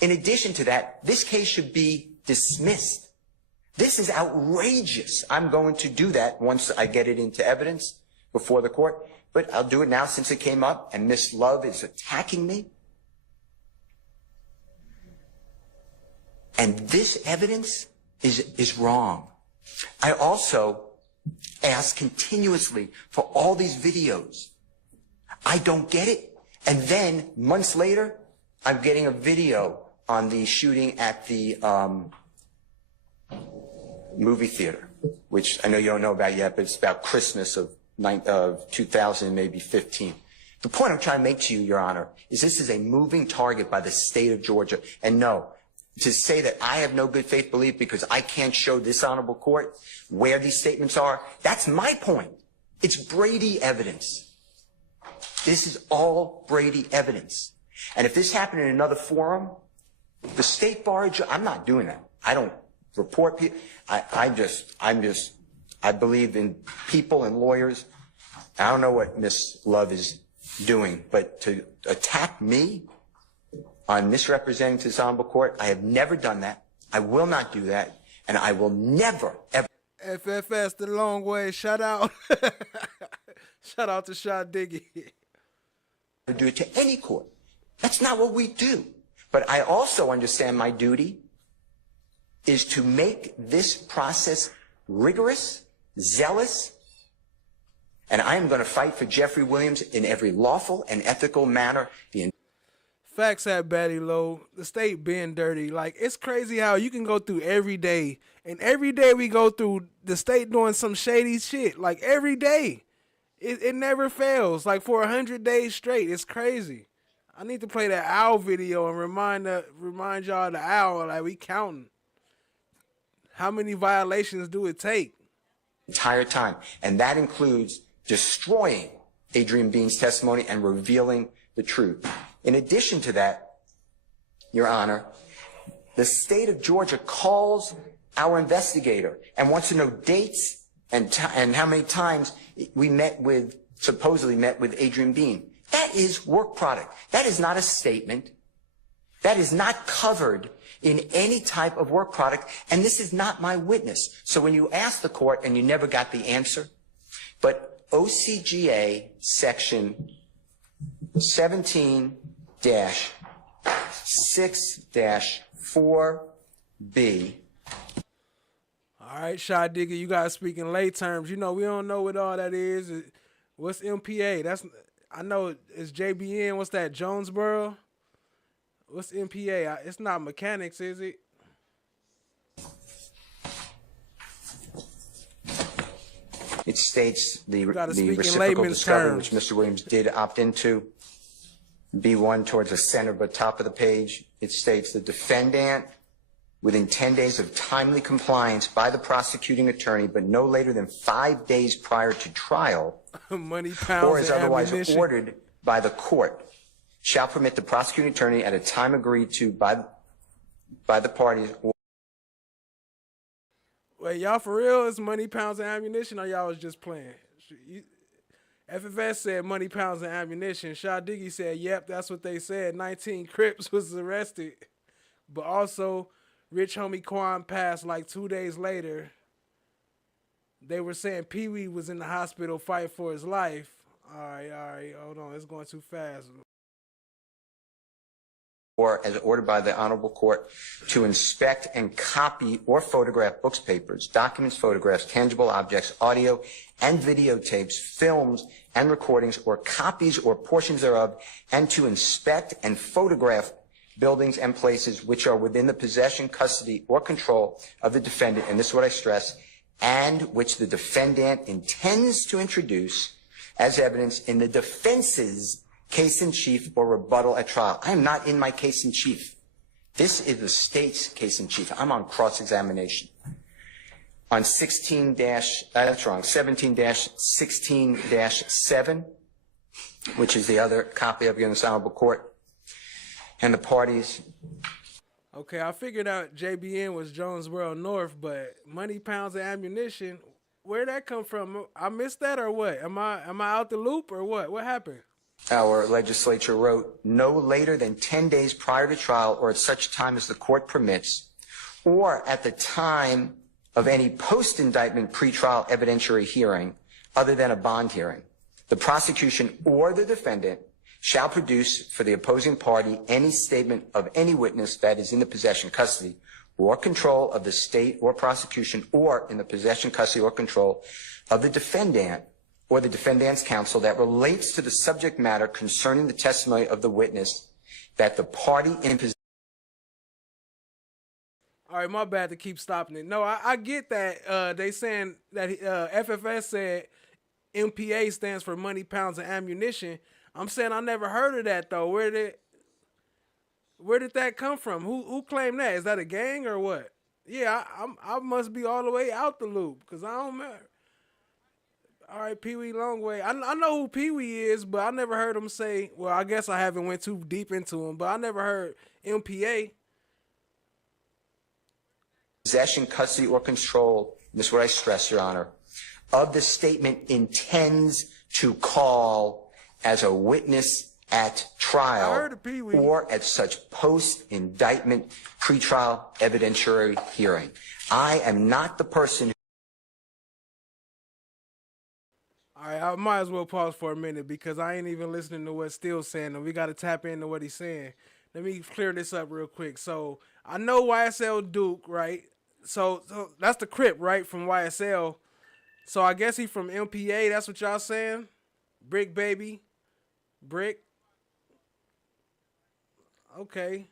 In addition to that, this case should be dismissed. This is outrageous. I'm going to do that once I get it into evidence before the court, but I'll do it now since it came up and Miss Love is attacking me. And this evidence is wrong. I also ask continuously for all these videos. I don't get it. And then months later, I'm getting a video on the shooting at the movie theater. which I know you don't know about yet, but it's about Christmas of 2000, maybe 15. The point I'm trying to make to you, Your Honor, is this is a moving target by the state of Georgia. And no, to say that I have no good faith belief because I can't show this honorable court where these statements are, that's my point. It's Brady evidence. This is all Brady evidence. And if this happened in another forum, the state bar, I'm not doing that. I don't report people. I believe in people and lawyers. I don't know what Ms. Love is doing, but to attack me on misrepresenting to this honorable court, I have never done that. I will not do that. And I will never, ever. FFS the long way. Shout out. Shout out to Shot Diggy. Do it to any court. That's not what we do. But I also understand my duty is to make this process rigorous, zealous, and I am going to fight for Jeffrey Williams in every lawful and ethical manner. Facts at Batty Low. The state being dirty. Like, it's crazy how you can go through every day, and every day we go through the state doing some shady shit. Like, every day. It never fails. Like, for 100 days straight. It's crazy. I need to play that owl video and remind y'all of the owl. Like, we counting. How many violations do it take? Entire time. And that includes destroying Adrian Bean's testimony and revealing the truth. In addition to that, Your Honor, the state of Georgia calls our investigator and wants to know dates and how many times we supposedly met with Adrian Bean. That is work product. That is not a statement. That is not covered in any type of work product, and this is not my witness. So when you ask the court and you never got the answer, but OCGA section 17-6-4B. All right, Shot Digger, you guys speaking lay terms. You know, we don't know what all that is. What's MPA? I know it's JBN. What's that, Jonesboro? What's MPA? It's not mechanics, is it? It states the speak in reciprocal layman's discovery, terms. which Mr. Williams did opt into. B1 towards the center, but top of the page, it states the defendant, within 10 days of timely compliance by the prosecuting attorney, but no later than 5 days prior to trial, Money, pounds, or as and otherwise ammunition. ordered by the court, shall permit the prosecuting attorney at a time agreed to by the parties. Wait, y'all for real? It's money, pounds, and ammunition, or y'all was just playing? FFS said money, pounds, and ammunition. Shot Diggy said, yep, that's what they said. 19 Crips was arrested. But also, Rich Homie Quan passed like 2 days later. They were saying Pee Wee was in the hospital fighting for his life. All right, hold on. It's going too fast. Or as ordered by the honorable court to inspect and copy or photograph books, papers, documents, photographs, tangible objects, audio and videotapes, films and recordings, or copies or portions thereof, and to inspect and photograph buildings and places which are within the possession, custody, or control of the defendant, and this is what I stress, and which the defendant intends to introduce as evidence in the defense's case in chief or rebuttal at trial. I am not in my case in chief. This is the state's case in chief. I'm on cross-examination. On 17-16-7, which is the other copy of this honorable court, and the parties. Okay, I figured out JBN was Jonesboro North, but money, pounds, and ammunition, where'd that come from? I missed that or what? Am I out the loop or what? What happened? Our legislature wrote, no later than 10 days prior to trial or at such time as the court permits, or at the time of any post-indictment pretrial evidentiary hearing other than a bond hearing, the prosecution or the defendant shall produce for the opposing party any statement of any witness that is in the possession, custody, or control of the state or prosecution, or in the possession, custody, or control of the defendant or the defendant's counsel that relates to the subject matter concerning the testimony of the witness that the party in possession. All right, my bad to keep stopping it. No, I get that. They saying that FFS said MPA stands for money, pounds, and ammunition. I'm saying I never heard of that though. Where did that come from? Who claimed that? Is that a gang or what? Yeah, I must be all the way out the loop because I don't matter. All right, Pee Wee Longway. I know who Pee Wee is, but I never heard him say. Well, I guess I haven't went too deep into him, but I never heard MPA. Possession, custody, or control, and this is what I stress, Your Honor, of the statement intends to call as a witness at trial or at such post-indictment pretrial evidentiary hearing. I am not the person. All right, I might as well pause for a minute because I ain't even listening to what Steele's saying, and we got to tap into what he's saying. Let me clear this up real quick. So I know YSL Duke, right? So that's the Crip, right, from YSL. So I guess he from MPA. That's what y'all saying? Brick baby, Brick. Okay,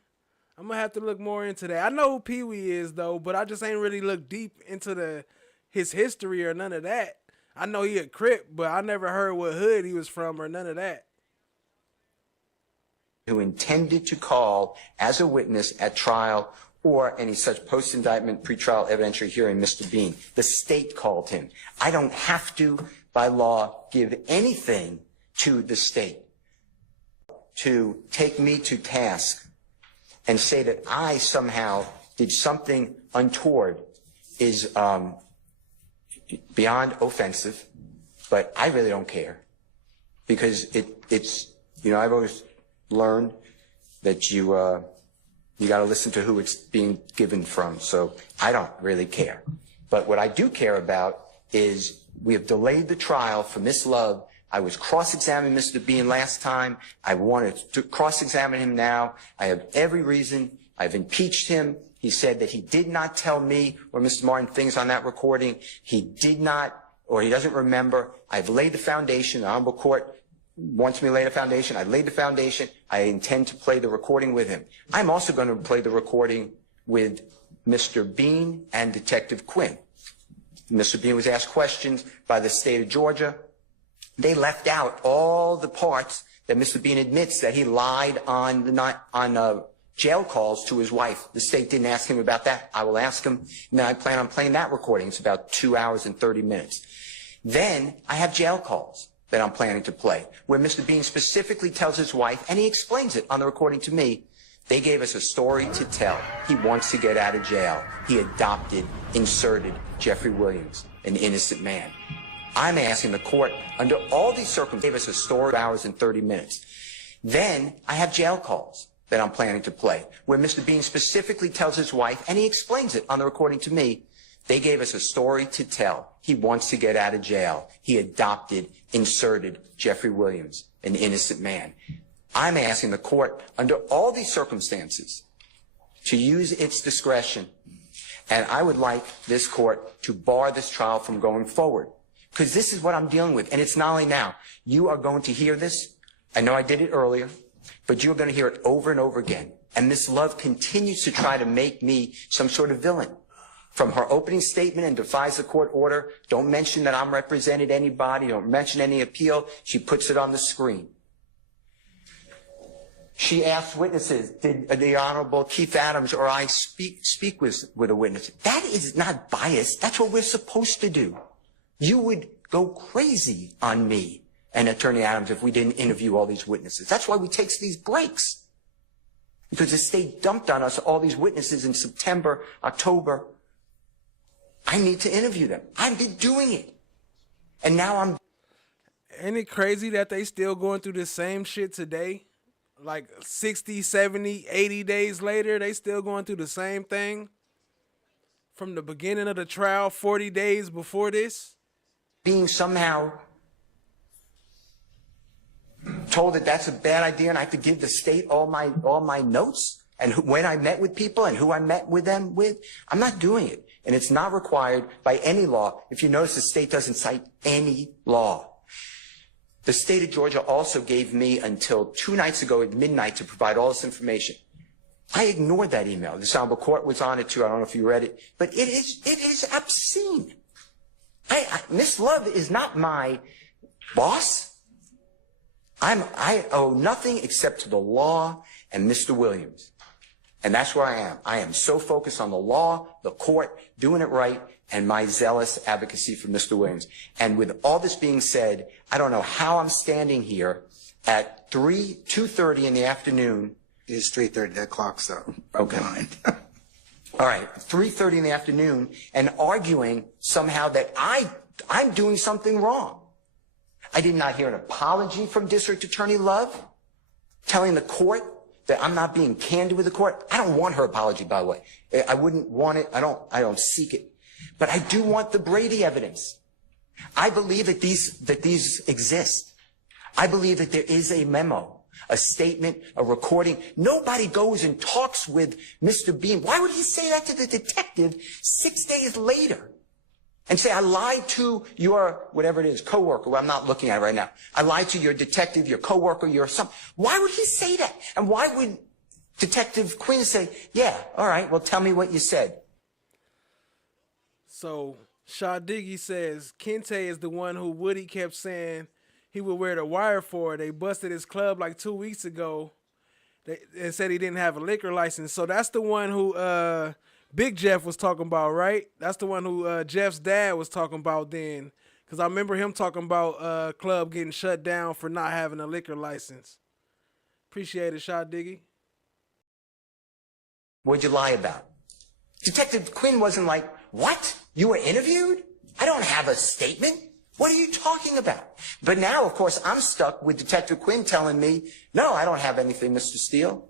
I'm gonna have to look more into that. I know who Pee Wee is though, but I just ain't really looked deep into his history or none of that. I know he a Crip, but I never heard what hood he was from or none of that. Who intended to call as a witness at trial or any such post-indictment pretrial evidentiary hearing, Mr. Bean. The state called him. I don't have to, by law, give anything to the state to take me to task and say that I somehow did something untoward is beyond offensive, but I really don't care because it's, you know, I've always learned that you got to listen to who it's being given from. So I don't really care. But what I do care about is we have delayed the trial for Miss Love. I was cross-examining Mr. Bean last time. I wanted to cross-examine him now. I have every reason. I've impeached him. He said that he did not tell me or Mr. Martin things on that recording. He did not, or he doesn't remember. I've laid the foundation. The Honorable Court wants me to lay the foundation. I laid the foundation. I intend to play the recording with him. I'm also going to play the recording with Mr. Bean and Detective Quinn. Mr. Bean was asked questions by the state of Georgia. They left out all the parts that Mr. Bean admits that he lied on jail calls to his wife. The state didn't ask him about that. I will ask him. Now I plan on playing that recording. It's about 2 hours and 30 minutes. Then I have jail calls that I'm planning to play, where Mr. Bean specifically tells his wife, and he explains it on the recording to me, they gave us a story to tell. He wants to get out of jail. He inserted Jeffrey Williams, an innocent man. I'm asking the court, under all these circumstances, gave us a story 2 hours and 30 minutes. Then I have jail calls that I'm planning to play, where Mr. Bean specifically tells his wife, and he explains it on the recording to me, they gave us a story to tell. He wants to get out of jail. He inserted Jeffrey Williams, an innocent man. I'm asking the court, under all these circumstances, to use its discretion, and I would like this court to bar this trial from going forward, because this is what I'm dealing with, and it's not only now. You are going to hear this. I know I did it earlier, but you're going to hear it over and over again, and Miss Love continues to try to make me some sort of villain. From her opening statement and defies the court order, don't mention that I'm represented anybody, don't mention any appeal, she puts it on the screen. She asked witnesses, did the Honorable Keith Adams or I speak with a witness? That is not bias, that's what we're supposed to do. You would go crazy on me and Attorney Adams if we didn't interview all these witnesses. That's why we take these breaks. Because the state dumped on us all these witnesses in September, October. I need to interview them. I've been doing it. And now I'm... Ain't it crazy that they still going through the same shit today? Like 60, 70, 80 days later, they still going through the same thing? From the beginning of the trial, 40 days before this? Being somehow told that that's a bad idea and I have to give the state all my notes and when I met with people and who I met with them with. I'm not doing it. And it's not required by any law. If you notice, the state doesn't cite any law. The state of Georgia also gave me until 2 nights ago at midnight to provide all this information. I ignored that email. The Honorable Court was on it too. I don't know if you read it, but it is obscene. Miss Love is not my boss. I owe nothing except to the law and Mr. Williams. And that's where I am. I am so focused on the law, the court, doing it right, and my zealous advocacy for Mr. Williams. And with all this being said, I don't know how I'm standing here at 2:30 in the afternoon. It is 3:30. That clock's up. Okay. All right, 3:30 in the afternoon, and arguing somehow that I'm doing something wrong. I did not hear an apology from District Attorney Love telling the court that I'm not being candid with the court. I don't want her apology, by the way. I wouldn't want it. I don't seek it. But I do want the Brady evidence. I believe that these exist. I believe that there is a memo, a statement, a recording. Nobody goes and talks with Mr. Bean. Why would he say that to the detective 6 days later? And say, I lied to your, whatever it is, coworker. Well, I'm not looking at it right now. I lied to your detective, your coworker, your son. Why would he say that? And why would Detective Quinn say, yeah, all right, well, tell me what you said? So Shaw Diggy says Kente is the one who Woody kept saying he would wear the wire for. They busted his club like 2 weeks ago. They said he didn't have a liquor license. So that's the one who Big Jeff was talking about, right? That's the one who Jeff's dad was talking about then. Because I remember him talking about club getting shut down for not having a liquor license. Appreciate it, Shaw Diggy. What'd you lie about? Detective Quinn wasn't like, what? You were interviewed? I don't have a statement. What are you talking about? But now, of course, I'm stuck with Detective Quinn telling me, no, I don't have anything, Mr. Steele.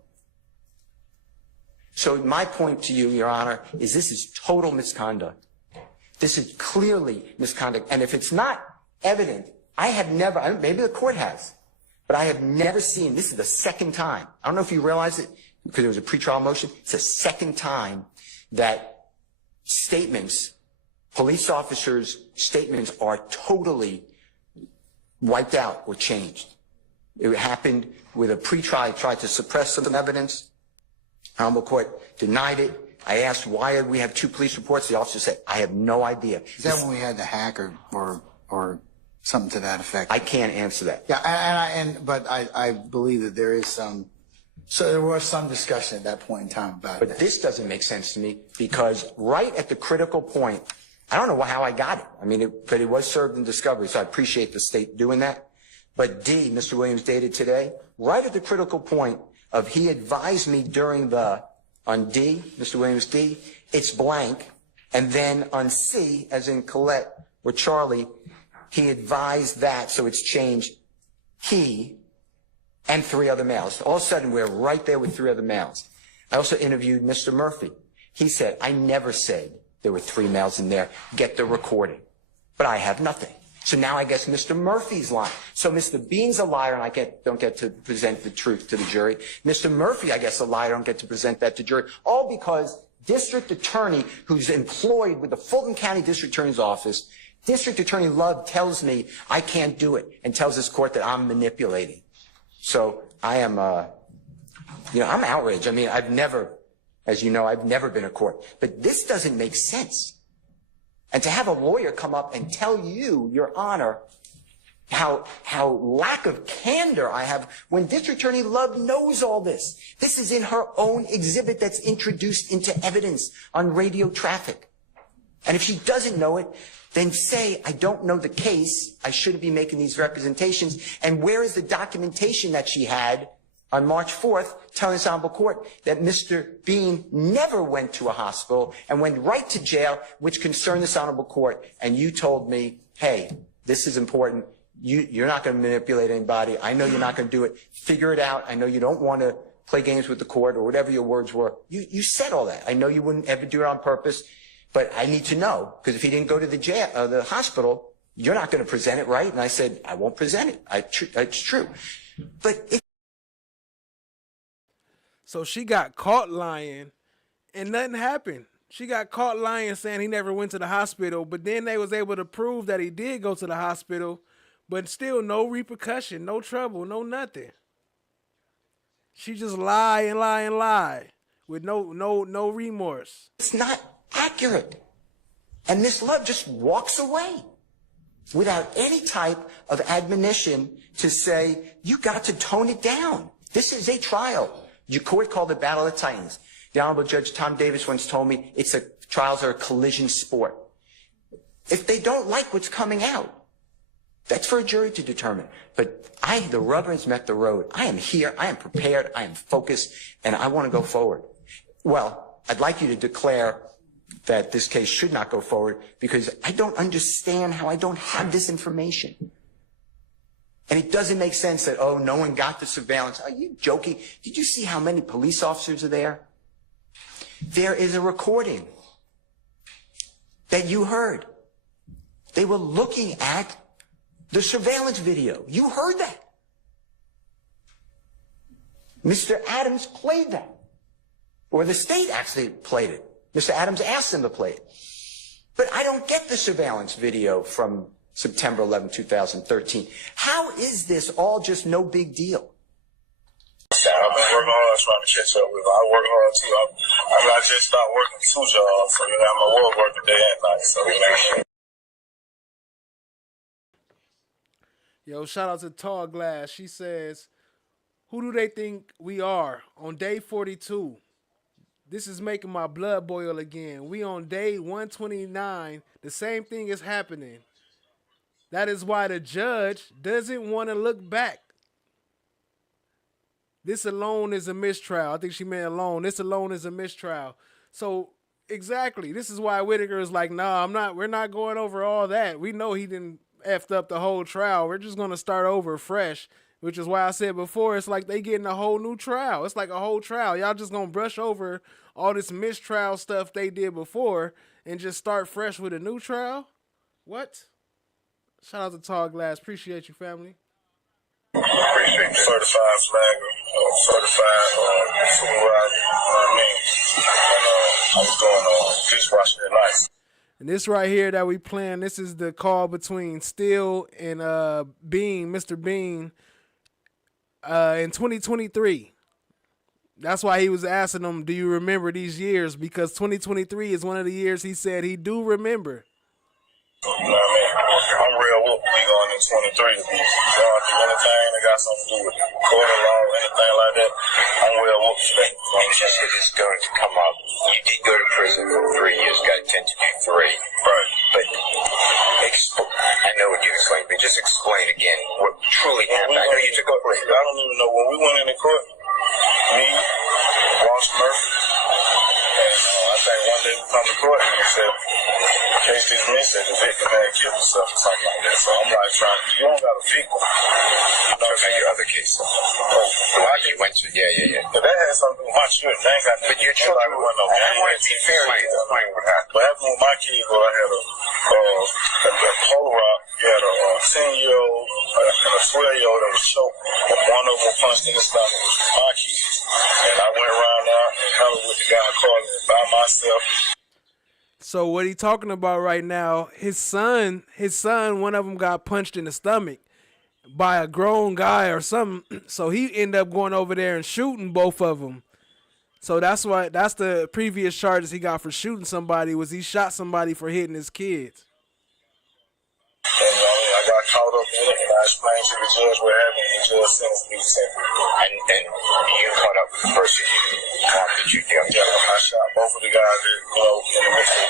So my point to you, Your Honor, is this is total misconduct. This is clearly misconduct. And if it's not evident, I have never, maybe the court has, but I have never seen, this is the second time. I don't know if you realize it, because it was a pretrial motion. It's the second time that statements, police officers' statements are totally wiped out or changed. It happened with a pretrial, tried to suppress some evidence. Honorable Court denied it. I asked why we have 2 police reports. The officer said, I have no idea. Is that when we had the hack or something to that effect? I can't answer that. Yeah, but I believe that there is some. So there was some discussion at that point in time about it. But this doesn't make sense to me because right at the critical point, I don't know how I got it. I mean, but it was served in discovery, so I appreciate the state doing that. But D, Mr. Williams dated today, right at the critical point of he advised me during on D, Mr. Williams D, it's blank. And then on C, as in Colette or Charlie, he advised that, so it's changed he and 3 other males. All of a sudden, we're right there with 3 other males. I also interviewed Mr. Murphy. He said, I never said there were 3 males in there. Get the recording. But I have nothing. So now I guess Mr. Murphy's lying. So Mr. Bean's a liar, and I don't get to present the truth to the jury. Mr. Murphy, I guess, a liar, I don't get to present that to jury. All because district attorney who's employed with the Fulton County District Attorney's Office, District Attorney Love tells me I can't do it and tells this court that I'm manipulating. So I am, I'm outraged. I mean, I've never, as you know, I've never been in court. But this doesn't make sense. And to have a lawyer come up and tell you, Your Honor, how lack of candor I have when District Attorney Love knows all this. This is in her own exhibit that's introduced into evidence on radio traffic. And if she doesn't know it, then say, I don't know the case. I shouldn't be making these representations. And where is the documentation that she had on March 4th telling this honorable court that Mr. Bean never went to a hospital and went right to jail, which concerned this honorable court. And you told me, hey, this is important. You're not going to manipulate anybody. I know you're not going to do it. Figure it out. I know you don't want to play games with the court or whatever your words were. You said all that. I know you wouldn't ever do it on purpose, but I need to know, because if he didn't go to the hospital, you're not going to present it, right? And I said, I won't present it. It's true. But So she got caught lying and nothing happened. She got caught lying saying he never went to the hospital, but then they was able to prove that he did go to the hospital, but still no repercussion, no trouble, no nothing. She just lie and lie and lie. with no remorse. It's not accurate. And Miss Love just walks away without any type of admonition to say, you got to tone it down. This is a trial. Your court called it Battle of the Titans. The Honorable Judge Tom Davis once told me trials are a collision sport. If they don't like what's coming out, that's for a jury to determine. But the rubber has met the road. I am here, I am prepared, I am focused, and I want to go forward. Well, I'd like you to declare that this case should not go forward because I don't understand how I don't have this information. And it doesn't make sense that, oh, no one got the surveillance. Are you joking? Did you see how many police officers are there? There is a recording that you heard. They were looking at the surveillance video. You heard that. Mr. Adams played that. Or the state actually played it. Mr. Adams asked them to play it. But I don't get the surveillance video from September 11, 2013. How is this all just no big deal? I've been working hard trying to catch up with. I work hard too. I just started working 2 jobs, so I'm a work working day and night. So Yo, shout out to Tall Glass. She says, who do they think we are on day 42? This is making my blood boil again. We on day 129. The same thing is happening. That is why the judge doesn't want to look back. This alone is a mistrial. I think she meant alone. This alone is a mistrial. So exactly. This is why Whitaker is like, nah, we're not going over all that. We know he didn't effed up the whole trial. We're just going to start over fresh, which is why I said before, it's like they getting a whole new trial. It's like a whole trial. Y'all just going to brush over all this mistrial stuff they did before and just start fresh with a new trial? What? Shout out to Tall Glass. Appreciate you, family. appreciate you. Certified swagger, certified supervisor, you know what I mean? And I was doing dishwashing at night. And this right here that we playing, this is the call between Steele and Bean, Mr. Bean, in 2023. That's why he was asking them, do you remember these years? Because 2023 is one of the years he said he do remember. You know what I mean? I'm real whoop to be going in 23 to be going through anything that got something to do with court of law or anything like that. I'm real whoop for that. It's just that it's going to come up. You did go to prison for 3 years, got 10 to do 3. Right. But I know what you explained, but just explain again what truly happened. I know you took over. I don't even know. When we went in the court, me, Ross Murphy, and I think one day we come to court and they said, case dismissed, said the victim had killed himself or something like that. So I'm like, you don't got a victim. I'm talking about your other case. You went to, yeah. But that had something to do with my children. That ain't got nothing but your children, I want to be fair to explain what happened. What happened with my kids was I had a Polaroid. You had a 10-year-old and a 12-year-old that was choked. One of them punched in the stomach. It was my kids. And I went around there and held with the guy calling it by myself. So what he talking about right now, his son, one of them got punched in the stomach by a grown guy or something. So he ended up going over there and shooting both of them. So that's the previous charges he got for shooting somebody, was he shot somebody for hitting his kids. And I got caught up in it, and I explained to the judge what happened, and the judge sentenced me to 7 And you caught up with the person that you killed. Yeah, I shot both of the guys that, in the midst of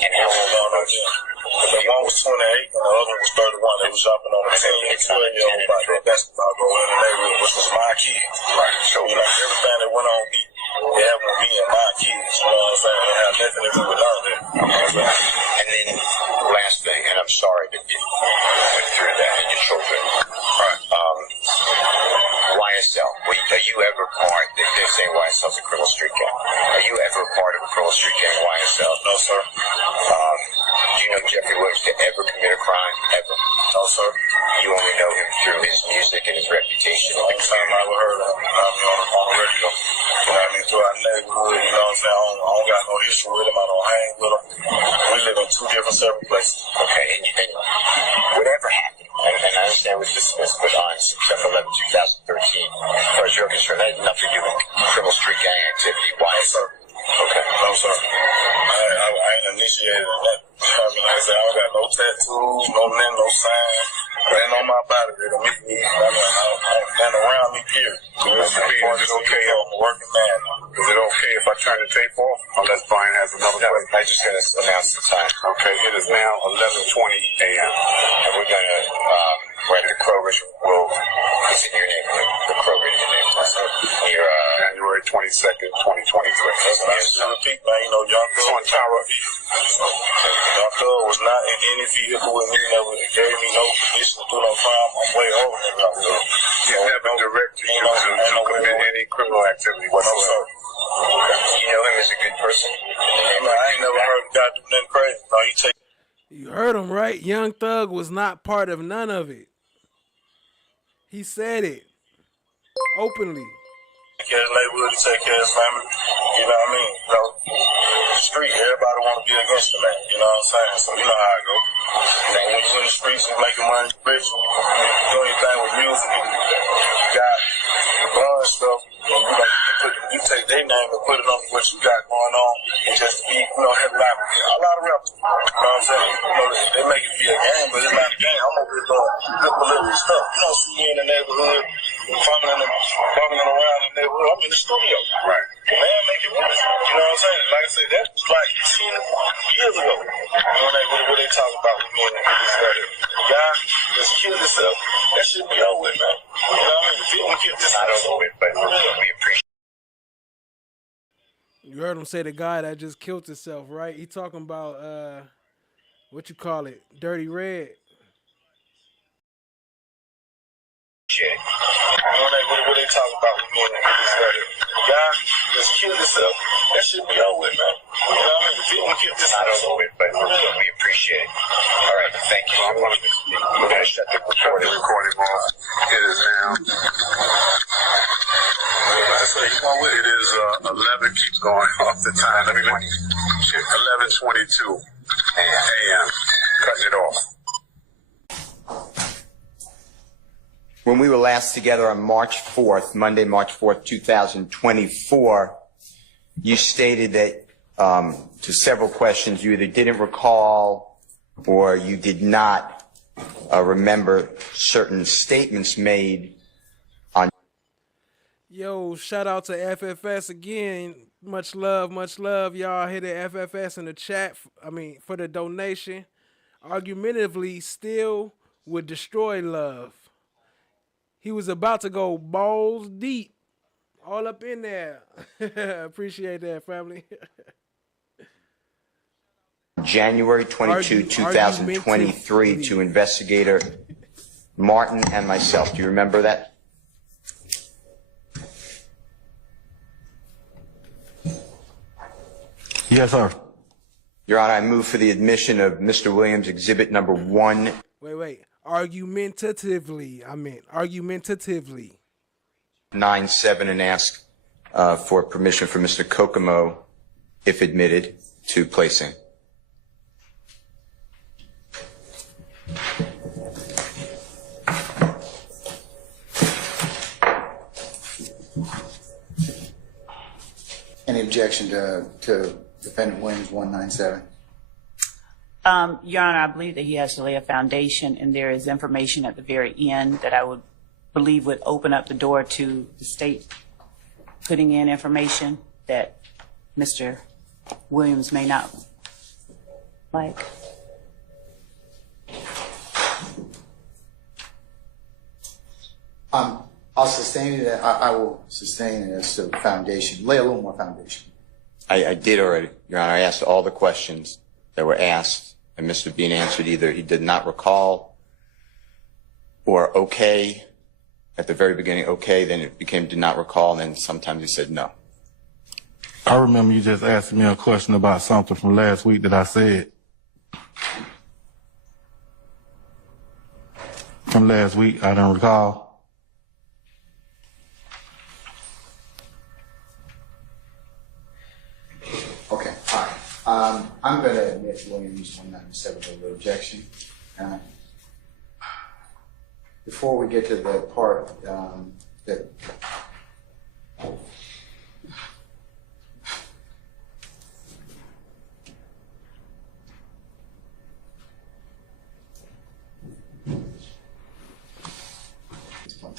and how long on them. The one was 28, and the other one was 31. They was jumping on the 10 and 12-year-old by that basketball goal in the neighborhood, which was my kids. Right. So, everything that went on me, it happened with me and my kids. You know what I'm saying? It had nothing to do with none of that. And then, last thing, and I'm sorry that you went through that and your children. Right. YSL. Are you ever part? They're saying YSL's a criminal street gang. Are you ever part of a criminal street gang, YSL? No, sir. Do you know Jeffrey Williams to ever commit a crime? Ever? No, sir. You only know him through his music and his reputation. The only time I ever heard of him, on the radio. You know what I mean? Throughout the neighborhood, you know what I'm saying? I don't got no history with him. I don't hang with him. We live in 2 different separate places. Okay, and whatever happened, And I understand it was dismissed, but on September 11, 2013, as far as you're concerned, that had nothing to do with criminal street gang activity. Why, sir? Okay. No, sir. I ain't initiated that. I mean, like I said, I don't got no tattoos, no name, no sign. Ain't on my body that don't make me. And around me, period. Is it okay? I'm a working man. Is it okay if I turn the tape off? Unless Brian has another question. I just gotta announce the time. Okay, it is now 11:20 a.m. And we're gonna, we're at the Kroger's. We'll listen to your name. The Kroger is your name. Here, January 22nd, 2023. I still repeat, man, you know, Young Thug. On Tara. Young Thug was not in any vehicle with me. Never gave me no permission to do no crime. I'm way over that Young Thug. He never directed you to commit any criminal activity whatsoever. You know him as a good person? I ain't never heard a guy do nothing crazy. No, he take. You heard him, right? Young Thug was not part of none of it. He said it openly. Take care of the neighborhood, he take care of his family. You know what I mean? You know, the street, everybody want to be against the man. You know what I'm saying? So you know how it go. You know, when you in the streets and making money, rich, you do anything with music, you got blowing stuff, and you take their name and put it on what you got going on, and just be, you know, a lot of rappers. You know what I'm saying? You know, they make it be a game, but it's not a game. I'm over here doing good delivery stuff. You don't see me in the neighborhood, bumming around in the neighborhood. I'm in the studio. Right. The man making money. You know what I'm saying? Like I said, that was like 10 years ago. You know what they talk about with me and this other guy just killed himself. That should be over with, man. You know what I mean? If he don't kill It's not over with, but we appreciate. You heard him say the guy that just killed himself, right? He talking about what you call it, Dirty Red. What they talk about with me and this other guy just killed himself. That should be over with, man. You know what I mean? If he don't kill It's not over with, but we appreciate it. All right, thank you. We're going to shut the recording off. It is now. It is 11. Keeps going off the time. 11:22 a.m. Cutting it off. When we were last together on March 4th, Monday, March 4th, 2024, you stated that to several questions you either didn't recall or you did not remember certain statements made on. Yo, shout out to FFS again. Much love, y'all. Hit the FFS in the chat. For the donation. Argumentatively, still would destroy love. He was about to go balls deep, all up in there. Appreciate that, family. January 22, 2023, to investigator Martin and myself. Do you remember that? Yes, sir. Your Honor, I move for the admission of Mr. Williams, exhibit number 1. Wait. Argumentatively. 97, and ask for permission for Mr. Kokomo, if admitted, to placing. Any objection to Defendant Williams 197? Your Honor, I believe that he has to lay a foundation, and there is information at the very end that I would believe would open up the door to the state putting in information that Mr. Williams may not like. I'll sustain it. I will sustain it as a foundation. Lay a little more foundation. I did already, Your Honor. I asked all the questions that were asked, and Mr. Bean answered either he did not recall or okay. At the very beginning, okay, then it became did not recall, and then sometimes he said no. I remember you just asking me a question about something from last week that I said. From last week, I don't recall. Okay, all right. I'm going to admit Williams 197 over objection. Before we get to the part that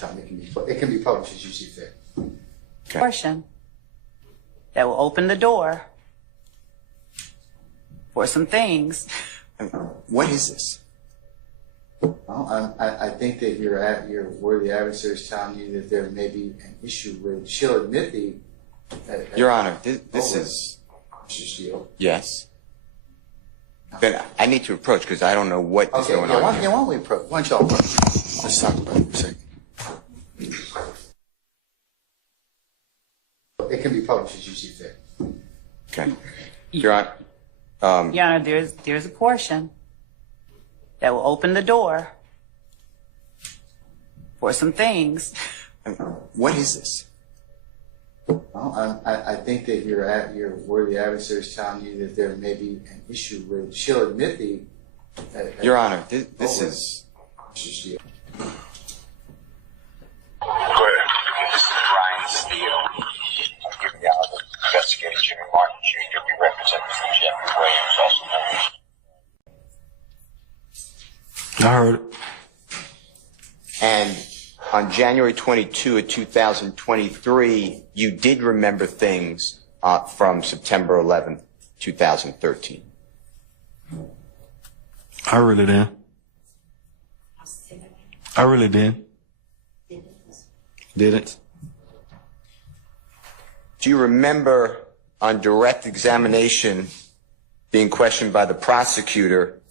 time it can be published as you see fit. Okay. Portion that will open the door for some things. What is this? Well, I think that where the adversary is telling you that there may be an issue with. She'll admit the. Your Honor, this is. Mr. Steele. Yes. Then I need to approach because I don't know what is going on. Why don't we approach? Why don't y'all approach? Let's talk about it for a second. It can be published as you see fit. Okay. Your Honor. Your Honor, there's a portion that will open the door for some things. What is this? Well, I think that where the adversary is telling you that there may be an issue with. She'll admit the. Your Honor, this is. Mr. Steele. Go ahead. This is Brian Steele. I'm giving y'all the investigator Jimmy Martin Jr. We represent Mr. Jeffrey Williams, also known as. I heard it. And on January 22 of 2023, you did remember things from September 11, 2013. I really did. I really did. Didn't. Do you remember on direct examination being questioned by the prosecutor?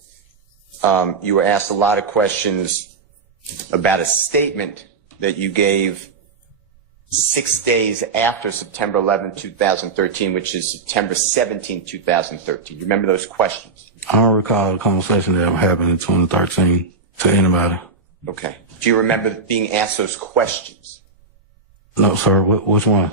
You were asked a lot of questions about a statement that you gave 6 days after September 11, 2013, which is September 17, 2013. You remember those questions? I don't recall the conversation that happened in 2013 to anybody. Okay. Do you remember being asked those questions? No, sir. Which one?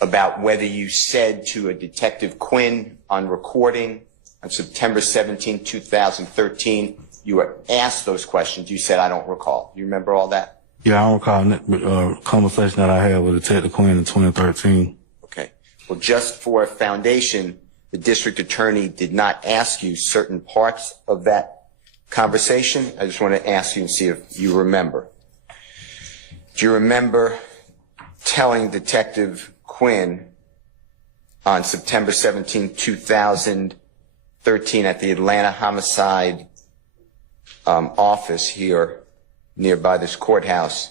About whether you said to a Detective Quinn on recording on September 17, 2013, you were asked those questions. You said, I don't recall. You remember all that? Yeah, I don't recall the conversation that I had with Detective Quinn in 2013. Okay. Well, just for foundation, the district attorney did not ask you certain parts of that conversation. I just want to ask you and see if you remember. Do you remember telling Detective Quinn on September 17, 2013 at the Atlanta Homicide office here nearby this courthouse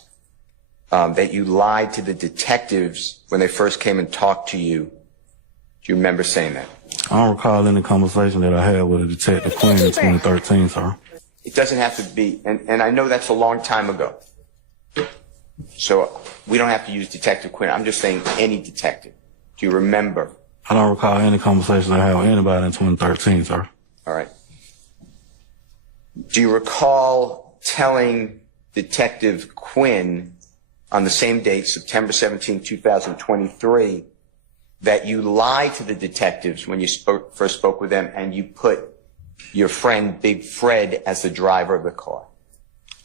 that you lied to the detectives when they first came and talked to you? Do you remember saying that? I don't recall any conversation that I had with a Detective Quinn in 2013, sir. It doesn't have to be, and I know that's a long time ago. So we don't have to use Detective Quinn. I'm just saying any detective. Do you remember? I don't recall any conversation I had with anybody in 2013, sir. All right. Do you recall telling Detective Quinn on the same date, September 17, 2023, that you lied to the detectives when you first spoke with them and you put your friend Big Fred as the driver of the car?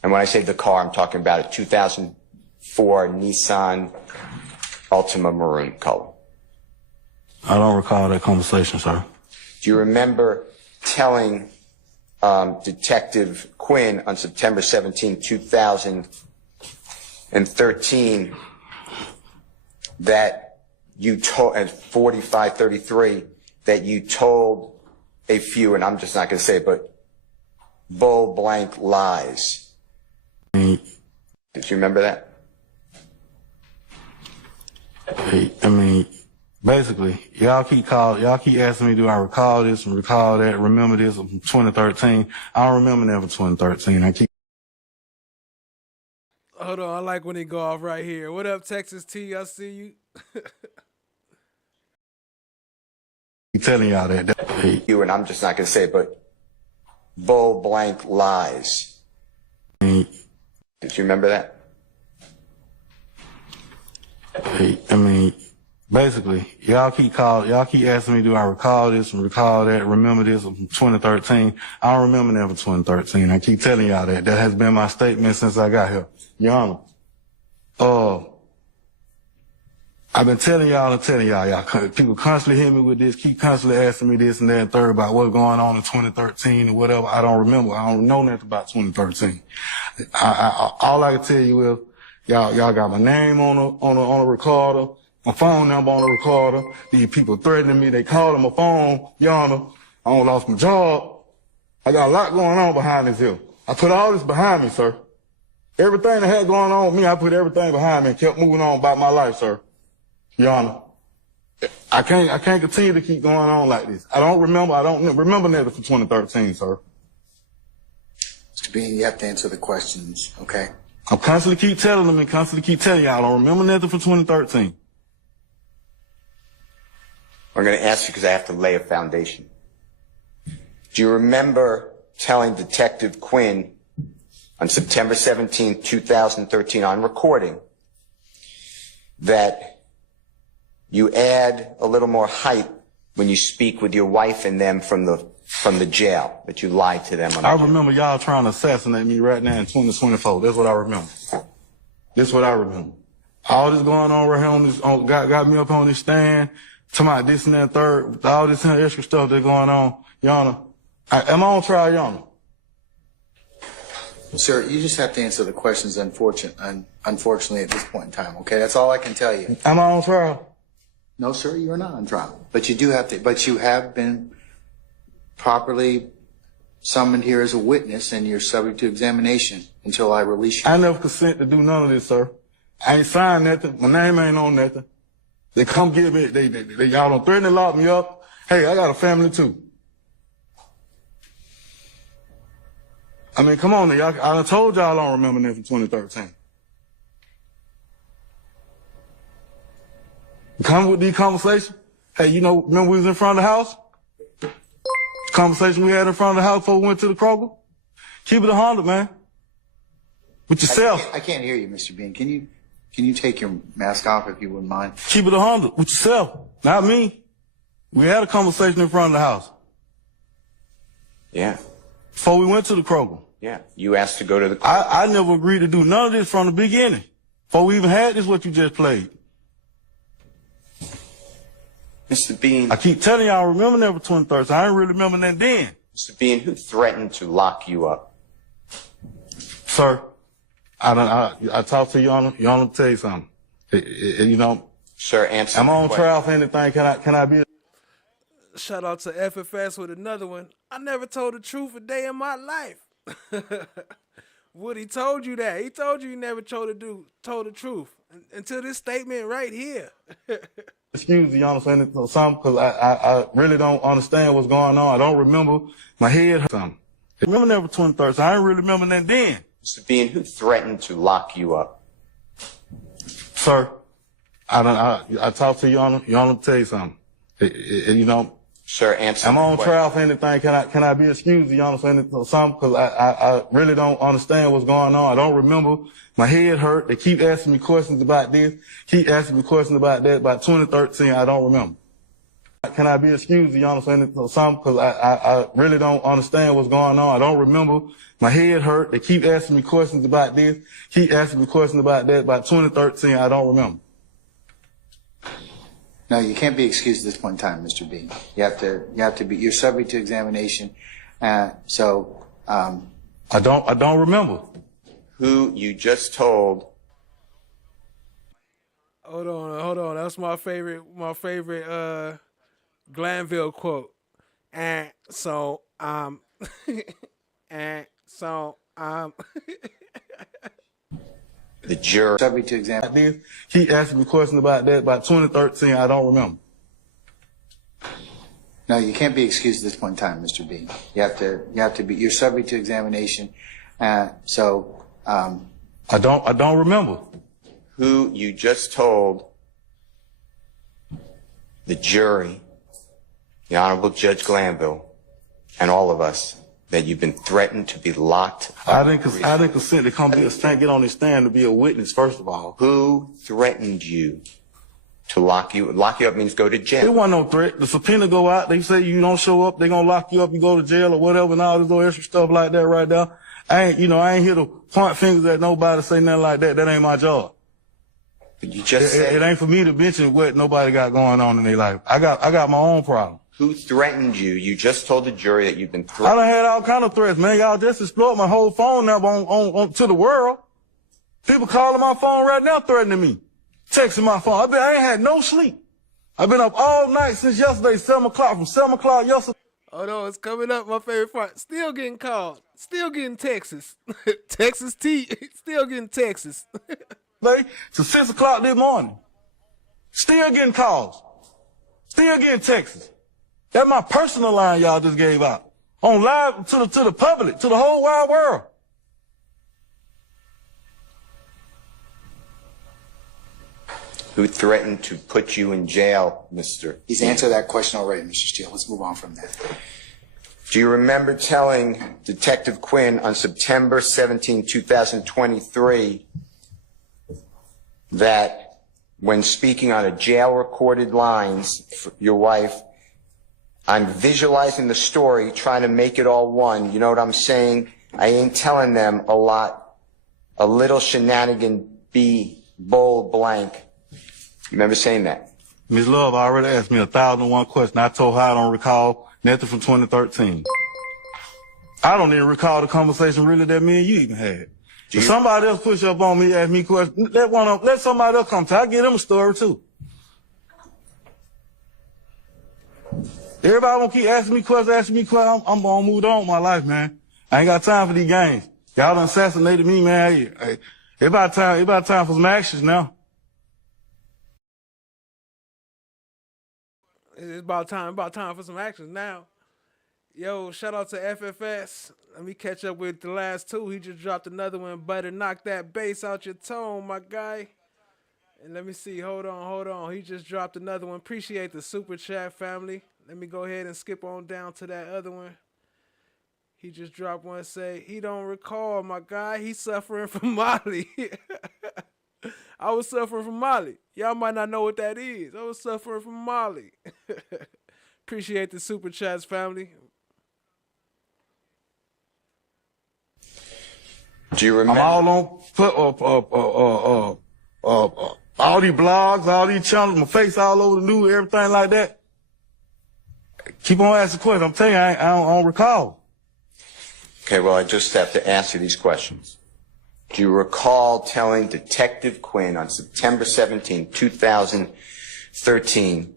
And when I say the car, I'm talking about a 2004 Nissan Altima maroon color. I don't recall that conversation, sir. Do you remember telling Detective Quinn on September 17, 2013 that you told, at 4533, that you told a few, and I'm just not going to say it, but bull blank lies? Did you remember that? I mean, basically, y'all keep asking me, do I recall this and recall that, remember this from 2013? I don't remember that from 2013. Hold on, I like when he go off right here. What up, Texas T? I see you. keep telling y'all that. You, and I'm just not going to say it, but bull blank lies. Did you remember that? I mean, Basically, y'all keep asking me, do I recall this and recall that, remember this from 2013? I don't remember that from 2013. I keep telling y'all that. That has been my statement since I got here. Your Honor, I've been telling y'all, people constantly hit me with this, keep constantly asking me this and that and third about what's going on in 2013 or whatever. I don't remember. I don't know nothing about 2013. All I can tell you is, y'all got my name on a recorder, my phone number on the recorder. These people threatening me. They calling my phone. Your Honor, I almost lost my job. I got a lot going on behind this here. I put all this behind me, sir. Everything that had going on with me, I put everything behind me and kept moving on about my life, sir. Your Honor, I can't continue to keep going on like this. I don't remember nothing from 2013, sir. Mr. Bean, you have to answer the questions, okay? I'm constantly keep telling them and constantly keep telling y'all I don't remember nothing from 2013. I'm going to ask you because I have to lay a foundation. Do you remember telling Detective Quinn on September 17, 2013, on recording, that you add a little more height when you speak with your wife and them from the jail, that you lied to them on I remember y'all trying to assassinate me right now in 2024. That's what I remember. That's what I remember. All this going on right here on this, got me up on this stand, talking about this and that third, all this extra stuff that's going on. Your Honor, am I on trial, Your Honor? Sir, you just have to answer the questions, unfortunately, at this point in time, okay? That's all I can tell you. Am I on trial? No, sir, you are not on trial. But you have been properly summoned here as a witness, and you're subject to examination until I release you. I never consent to do none of this, sir. I ain't signed nothing. My name ain't on nothing. They come get me. Y'all don't threaten to lock me up. Hey, I got a family too. I mean, come on, y'all. I done told y'all I don't remember nothing from 2013. Come with these conversations. Hey, remember we was in front of the house? Conversation we had in front of the house before we went to the Kroger? Keep it 100, man. With yourself. I can't hear you, Mr. Bean. Can you take your mask off if you wouldn't mind? Keep it 100 with yourself, not me. We had a conversation in front of the house. Yeah. Before we went to the Kroger. Yeah. You asked to go to the Kroger. I never agreed to do none of this from the beginning. Before we even had this, what you just played. Mr. Bean. I keep telling y'all I remember that for 2013. I didn't really remember that then. Mr. Bean, who threatened to lock you up? Sir, I talked to Your Honor. Your Honor, tell you something. Sir, answer. I'm on trial for anything. Can I be? Shout out to FFS with another one. I never told the truth a day in my life. Woody told you that. He told you he never told the truth until this statement right here. Excuse me, Your Honor, for something, because I really don't understand what's going on. I don't remember. My head hurt something. I remember that for 2013. I didn't really remember that then. Mr. Bean, who threatened to lock you up? Sir, I talked to Your Honor. Your Honor, tell you something. Sir, answer. I'm on trial for anything. Can I be excused, Your Honor, for something? Because I really don't understand what's going on. I don't remember. My head hurt. They keep asking me questions about this. Keep asking me questions about that. About 2013, I don't remember. Can I be excused, Your Honor, for something? Because I really don't understand what's going on. I don't remember. My head hurt. They keep asking me questions about this. Keep asking me questions about that. About 2013, I don't remember. No, you can't be excused at this point in time, Mr. Bean. You have to be. You're subject to examination. I don't remember. Who you just told. Hold on. That's my favorite Glanville quote. And so The jury. Subject to examination. Keep asking me questions about that. About 2013, I don't remember. No, you can't be excused at this point in time, Mr. Bean. You have to be. You're subject to examination. I don't remember. Who you just told the jury, the Honorable Judge Glanville, and all of us that you've been threatened to be locked up. I didn't consent to come get on this stand to be a witness, first of all. Who threatened you To lock you up means go to It jail. wasn't no threat. The subpoena go out. They say you don't show up, they gonna lock you up, you go to jail or whatever, and all this little extra stuff like that right there. I ain't here to point fingers at nobody, say nothing like that. That ain't my job. But you just said It ain't for me to mention what nobody got going on in their life. I got my own problem. who threatened you. You just told the jury that you've been I threatened. done had all kind of threats, man. Y'all just explored my whole phone number on to the world. People calling my phone right now threatening me, texting my phone. I ain't had no sleep. I've been up all night since yesterday, 7 o'clock, from 7 o'clock yesterday. Oh no, it's coming up. My favorite part. Still getting called. Still getting Texas. Texas T. Still getting Texas. To 6 o'clock this morning. Still getting calls. Still getting texts. That's my personal line y'all just gave out. On live to the public, to the whole wide world. Who threatened to put you in jail, Mr. He's answered that question already, Mr. Steele. Let's move on from that. Do you remember telling Detective Quinn on September 17, 2023, that when speaking on a jail-recorded lines for your wife, I'm visualizing the story, trying to make it all one. You know what I'm saying? I ain't telling them a lot. A little shenanigan be bold blank. You remember saying that? Ms. Love already asked me 1,001 questions. I told her I don't recall nothing from 2013. I don't even recall the conversation really that me and you even had. If somebody else push up on me, ask me questions, let somebody else come to. I give them a story too. Everybody gonna keep asking me questions. I'm gonna move on with my life, man. I ain't got time for these games. Y'all done assassinated me, man. Hey, it's about time for some actions now. It's about time for some actions now. Yo, shout out to FFS. Let me catch up with the last two. He just dropped another one. Better knock that bass out your tone, my guy. And let me see. Hold on. He just dropped another one. Appreciate the super chat, family. Let me go ahead and skip on down to that other one. He just dropped one. Say, he don't recall, my guy. He's suffering from Molly. I was suffering from Molly. Y'all might not know what that is. I was suffering from Molly. Appreciate the super chats, family. Do you remember? I'm all on all these blogs, all these channels, my face all over the news, everything like that. Keep on asking questions. I'm telling you, I don't recall. Okay, well, I just have to ask you these questions. Do you recall telling Detective Quinn on September 17, 2013,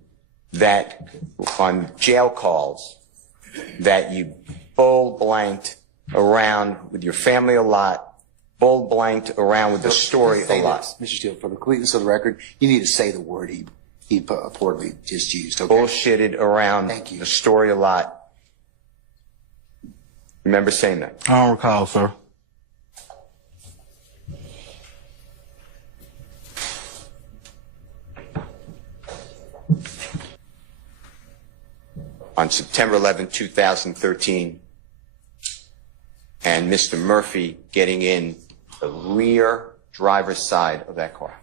that on jail calls, that you bold blanked around with your family a lot, bold blanked around with the story a lot? Mr. Steele, for the completeness of the record, you need to say the word he poorly just used, okay? Bullshitted around the story a lot. Remember saying that? I don't recall, sir. On September 11, 2013, and Mr. Murphy getting in the rear driver's side of that car.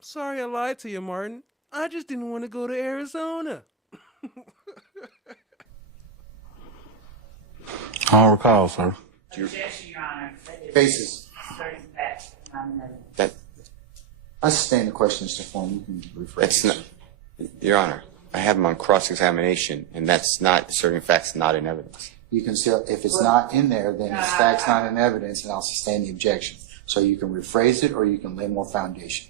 Sorry I lied to you, Martin. I just didn't want to go to Arizona. I don't recall, sir. Objection, Your Honor. Cases. Certain facts, non-evidence. That, I sustain the question, Mr. Form. You can rephrase. that's not, Your Honor, I have him on cross-examination, and that's not, certain facts not in evidence. You can still, if it's not in there, then it's facts not in evidence, and I'll sustain the objection. So you can rephrase it, or you can lay more foundation.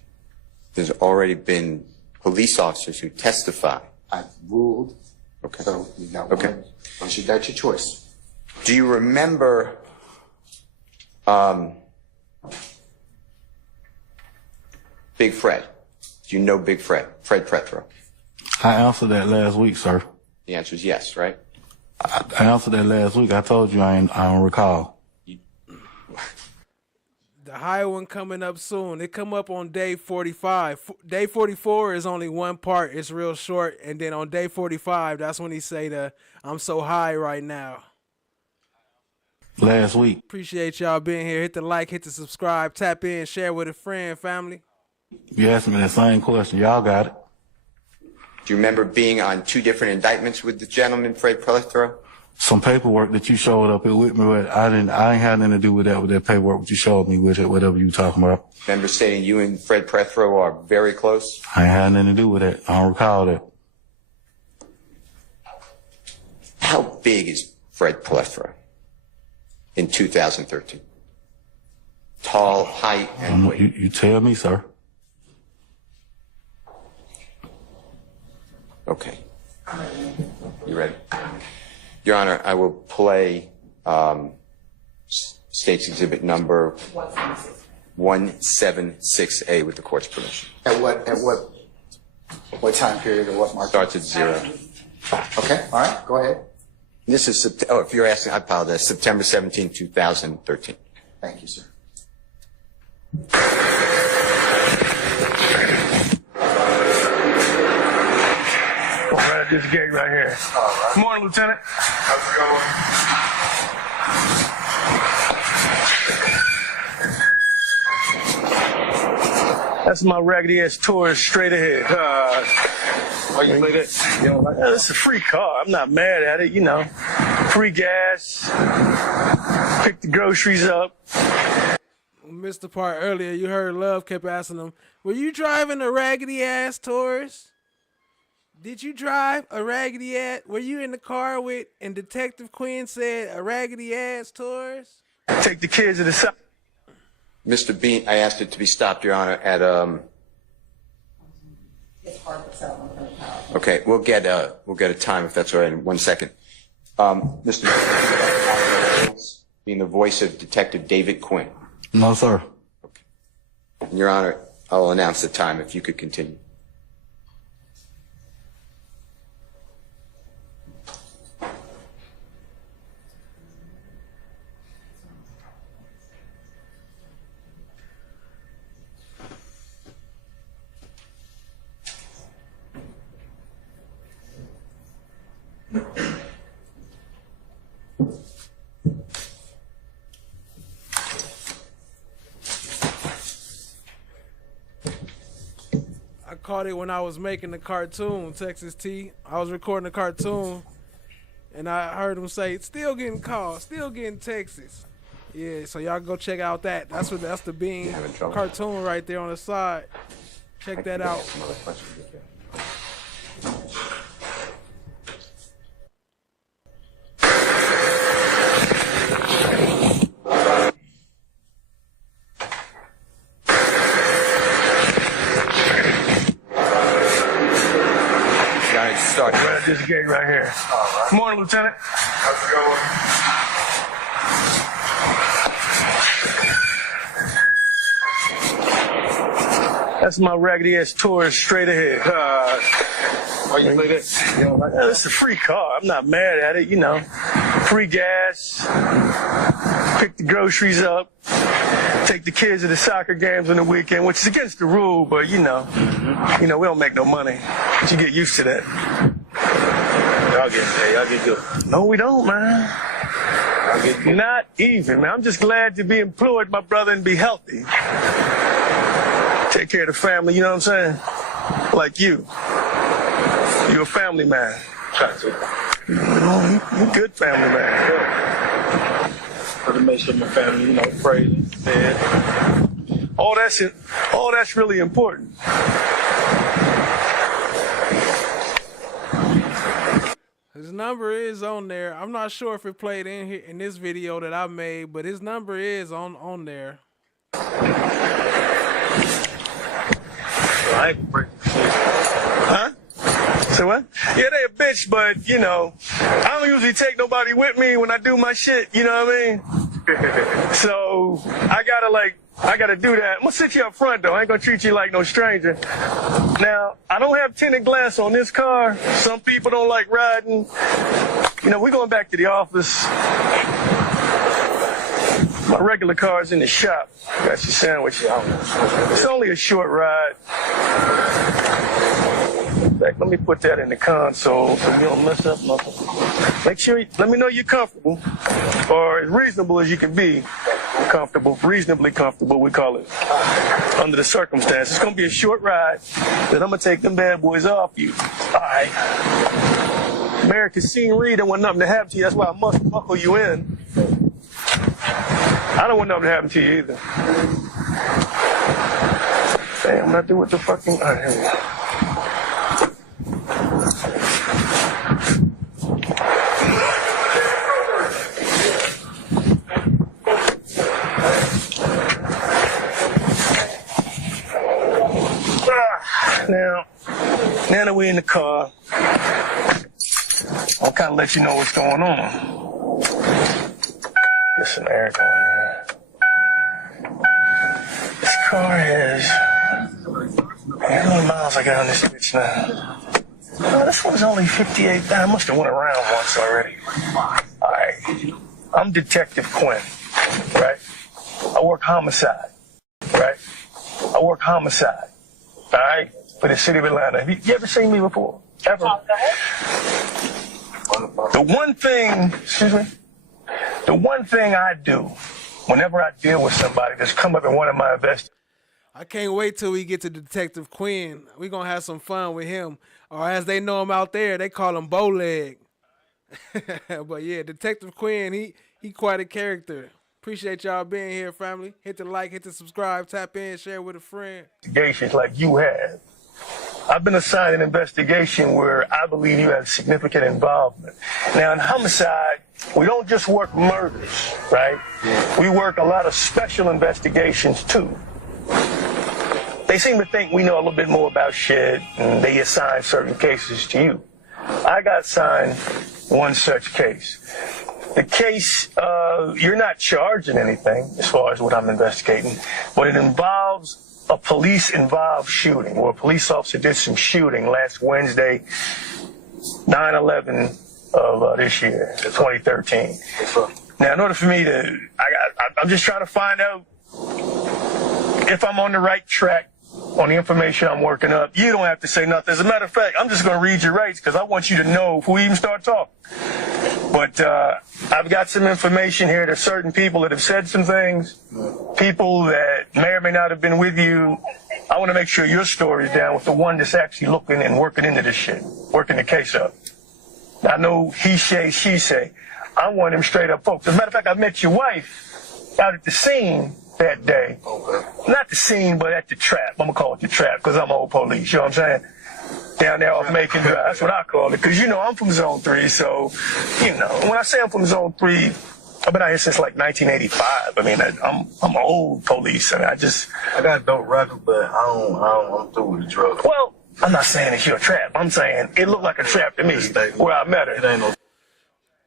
There's already been police officers who testify. I've ruled. Okay. So you got Okay. one. That's your choice. Do you remember Big Fred? Do you know Big Fred? Fred Prethro? I answered that last week, sir. The answer is yes, right? I answered that last week. I told you I don't recall. The high one coming up soon. It come up on day 45. Day 44 is only one part. It's real short. And then on day 45, that's when he say I'm so high right now. Last week. Appreciate y'all being here. Hit the like, hit the subscribe, tap in, share with a friend, family. You asked me that same question. Y'all got it. Do you remember being on 2 different indictments with the gentleman, Fred Plethora? Some paperwork that you showed up here with me, but I ain't had nothing to do with that paperwork that you showed me with it, whatever you talking about. Remember stating you and Fred Plethora are very close? I ain't had nothing to do with that. I don't recall that. How big is Fred Plethora in 2013? Tall, height, and weight? You tell me, sir. Okay. You ready? Your Honor, I will play State's Exhibit number 176A with the court's permission. At what time period or what mark? Starts at 0. Okay, all right, go ahead. This is, if you're asking, I apologize, September 17, 2013. Thank you, sir. Right at this gate right here. Good morning, Lieutenant. How's it going? That's my raggedy ass tourist straight ahead. Why you play that? You don't like This is a free car. I'm not mad at it, you know. Free gas. Pick the groceries up. Missed the part earlier. You heard Love kept asking him, were you driving a raggedy ass Taurus? Did you drive a raggedy ass? Were you in the car with, and Detective Quinn said, a raggedy ass Taurus? Take the kids to the side. Mr. Bean, I asked it to be stopped, Your Honor, at, okay, we'll get a time if that's all right in 1 second. Mr. Being the voice of Detective David Quinn. No, sir. Okay. Your Honor, I'll announce the time if you could continue. I caught it when I was making the cartoon, Texas T. I was recording the cartoon, and I heard him say, still getting called, still getting Texas. Yeah, so y'all go check out that. That's the Bean cartoon right there on the side. Check that out. Right at this gate right here. Right. Good morning, Lieutenant. How's it going? That's my raggedy ass tourist straight ahead. Why you play that? You don't like that? This is a free car. I'm not mad at it, you know. Free gas. Pick the groceries up. Take the kids to the soccer games on the weekend, which is against the rule, but you know, we don't make no money. But you get used to that. Y'all get good. No, we don't, man. Not even, man. I'm just glad to be employed, my brother, and be healthy. Take care of the family, you know what I'm saying? Like you. You're a family man. Try to. You're a good family man. Try to make sure my family, praising, fed. All that's really important. His number is on there. I'm not sure if it played in here in this video that I made, but his number is on there. I ain't breaking shit. Huh? So what? Yeah, they a bitch, but I don't usually take nobody with me when I do my shit, you know what I mean? So I gotta do that. I'm gonna sit you up front though. I ain't gonna treat you like no stranger. Now, I don't have tinted glass on this car. Some people don't like riding. We're going back to the office. My regular car's in the shop. Got your sandwich. It's only a short ride. In fact, let me put that in the console so you don't mess up nothing. Make sure, let me know you're comfortable or as reasonable as you can be. comfortable, reasonably comfortable, we call it, under the circumstances. It's going to be a short ride, but I'm going to take them bad boys off you. All right. America's scenery don't want nothing to happen to you. That's why I must buckle you in. I don't want nothing to happen to you either. Damn, not do what the fucking... All right, here we go. Now that we're in the car, I'll kind of let you know what's going on. Get some air going here. This car has... How many miles I got on this bitch now? Oh, this one's only 58,000. I must have went around once already. All right. I'm Detective Quinn, right? I work homicide, right? I work homicide, all right? For the city of Atlanta. Have you ever seen me before? Ever? The one thing I do whenever I deal with somebody that's come up in one of my investigations. I can't wait till we get to Detective Quinn. We're going to have some fun with him. Or as they know him out there, they call him Bowleg. But yeah, Detective Quinn, he quite a character. Appreciate y'all being here, family. Hit the like, hit the subscribe, tap in, share with a friend. Investigations like you have. I've been assigned an investigation where I believe you have significant involvement. Now, in homicide, we don't just work murders, right? We work a lot of special investigations, too. They seem to think we know a little bit more about shit, and they assign certain cases to you. I got assigned one such case. The case, you're not charged in anything as far as what I'm investigating, but it involves a police-involved shooting, where a police officer did some shooting last Wednesday, 9/11 of this year, 2013. Now, in order for me to, I'm just trying to find out if I'm on the right track on the information I'm working up. You don't have to say nothing. As a matter of fact, I'm just going to read your rights because I want you to know before we even start talking. But I've got some information here. There's certain people that have said some things, people that may or may not have been with you. I want to make sure your story's down with the one that's actually looking and working into this shit, working the case up. I know he say, she say. I want them straight up folks. As a matter of fact, I met your wife out at the scene that day. Okay. Not the scene, but at the trap. I'm going to call it the trap because I'm old police. You know what I'm saying? Down there off Macon Drive. That's what I call it. Because, you know, I'm from Zone 3. So, you know, when I say I'm from Zone 3, I've been out here since like 1985. I mean, I'm old police. I mean, I got a dope record, but I'm through with the drugs. Well, I'm not saying it's your trap. I'm saying it looked like a trap to me where I met her. It ain't no.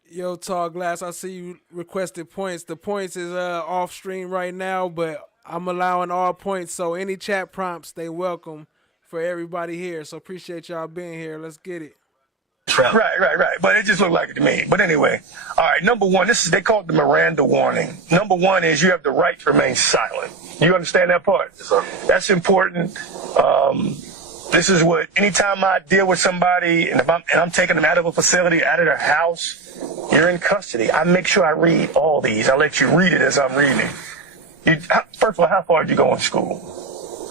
Yo, Tall Glass, I see you requested points. The points is off stream right now, but I'm allowing all points. So any chat prompts, they welcome for everybody here. So appreciate y'all being here. Let's get it. Right. But it just looked like it to me. But anyway, all right, number one, they call it the Miranda warning. Number one is you have the right to remain silent. You understand that part? Yes, sir. That's important. This is what, anytime I deal with somebody and I'm taking them out of a facility, out of their house, you're in custody. I make sure I read all these. I let you read it as I'm reading. First of all, how far did you go in school?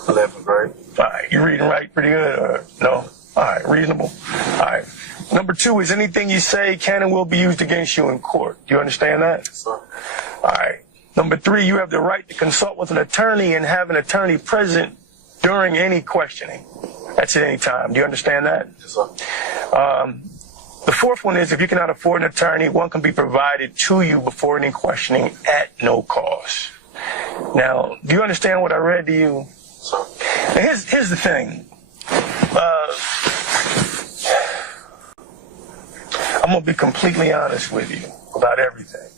11th grade. All right, you reading right pretty good or no? All right, reasonable. All right. Number two is anything you say can and will be used against you in court. Do you understand that? Yes, sir. All right. Number three, you have the right to consult with an attorney and have an attorney present during any questioning. That's at any time. Do you understand that? Yes, sir. The fourth one is if you cannot afford an attorney, one can be provided to you before any questioning at no cost. Now, do you understand what I read to you? Sir. Now, here's the thing. I'm going to be completely honest with you about everything.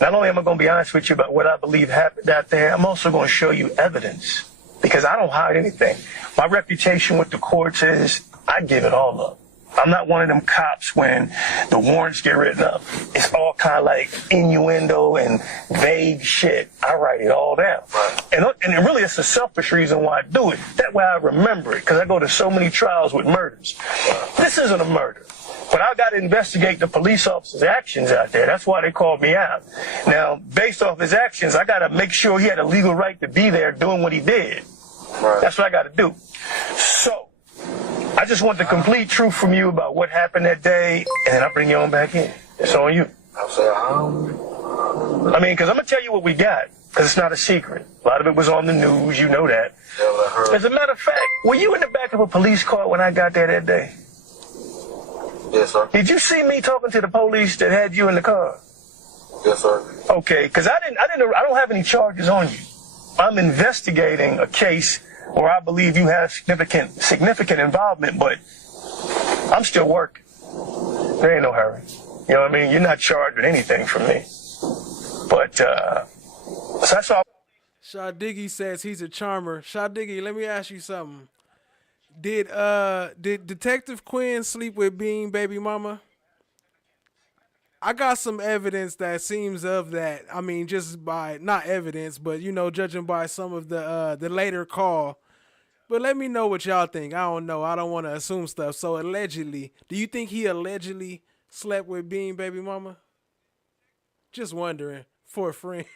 Not only am I going to be honest with you about what I believe happened out there, I'm also going to show you evidence because I don't hide anything. My reputation with the courts is I give it all up. I'm not one of them cops when the warrants get written up. It's all kind of like innuendo and vague shit. I write it all down. And it really is a selfish reason why I do it. That way I remember it, because I go to so many trials with murders. This isn't a murder. But I got to investigate the police officer's actions out there. That's why they called me out. Now, based off his actions, I got to make sure he had a legal right to be there doing what he did. That's what I got to do. So, I just want the complete truth from you about what happened that day, and then I'll bring you on back in. It's on you. I mean, because I'm going to tell you what we got, because it's not a secret. A lot of it was on the news. You know that. As a matter of fact, were you in the back of a police car when I got there that day? Yes, sir. Did you see me talking to the police that had you in the car? Yes, sir. Okay, because I don't have any charges on you. I'm investigating a case where I believe you have significant involvement, but I'm still working. There ain't no hurry. You know what I mean? You're not charged with anything from me. But so that's all. Shaw Diggy says he's a charmer. Shaw Diggy, let me ask you something. Did Detective Quinn sleep with Bean baby mama? I got some evidence that seems of that. I mean, just by not evidence, but judging by some of the later call. But let me know what y'all think. I don't know. I don't want to assume stuff. So allegedly, do you think he allegedly slept with Bean baby mama? Just wondering for a friend.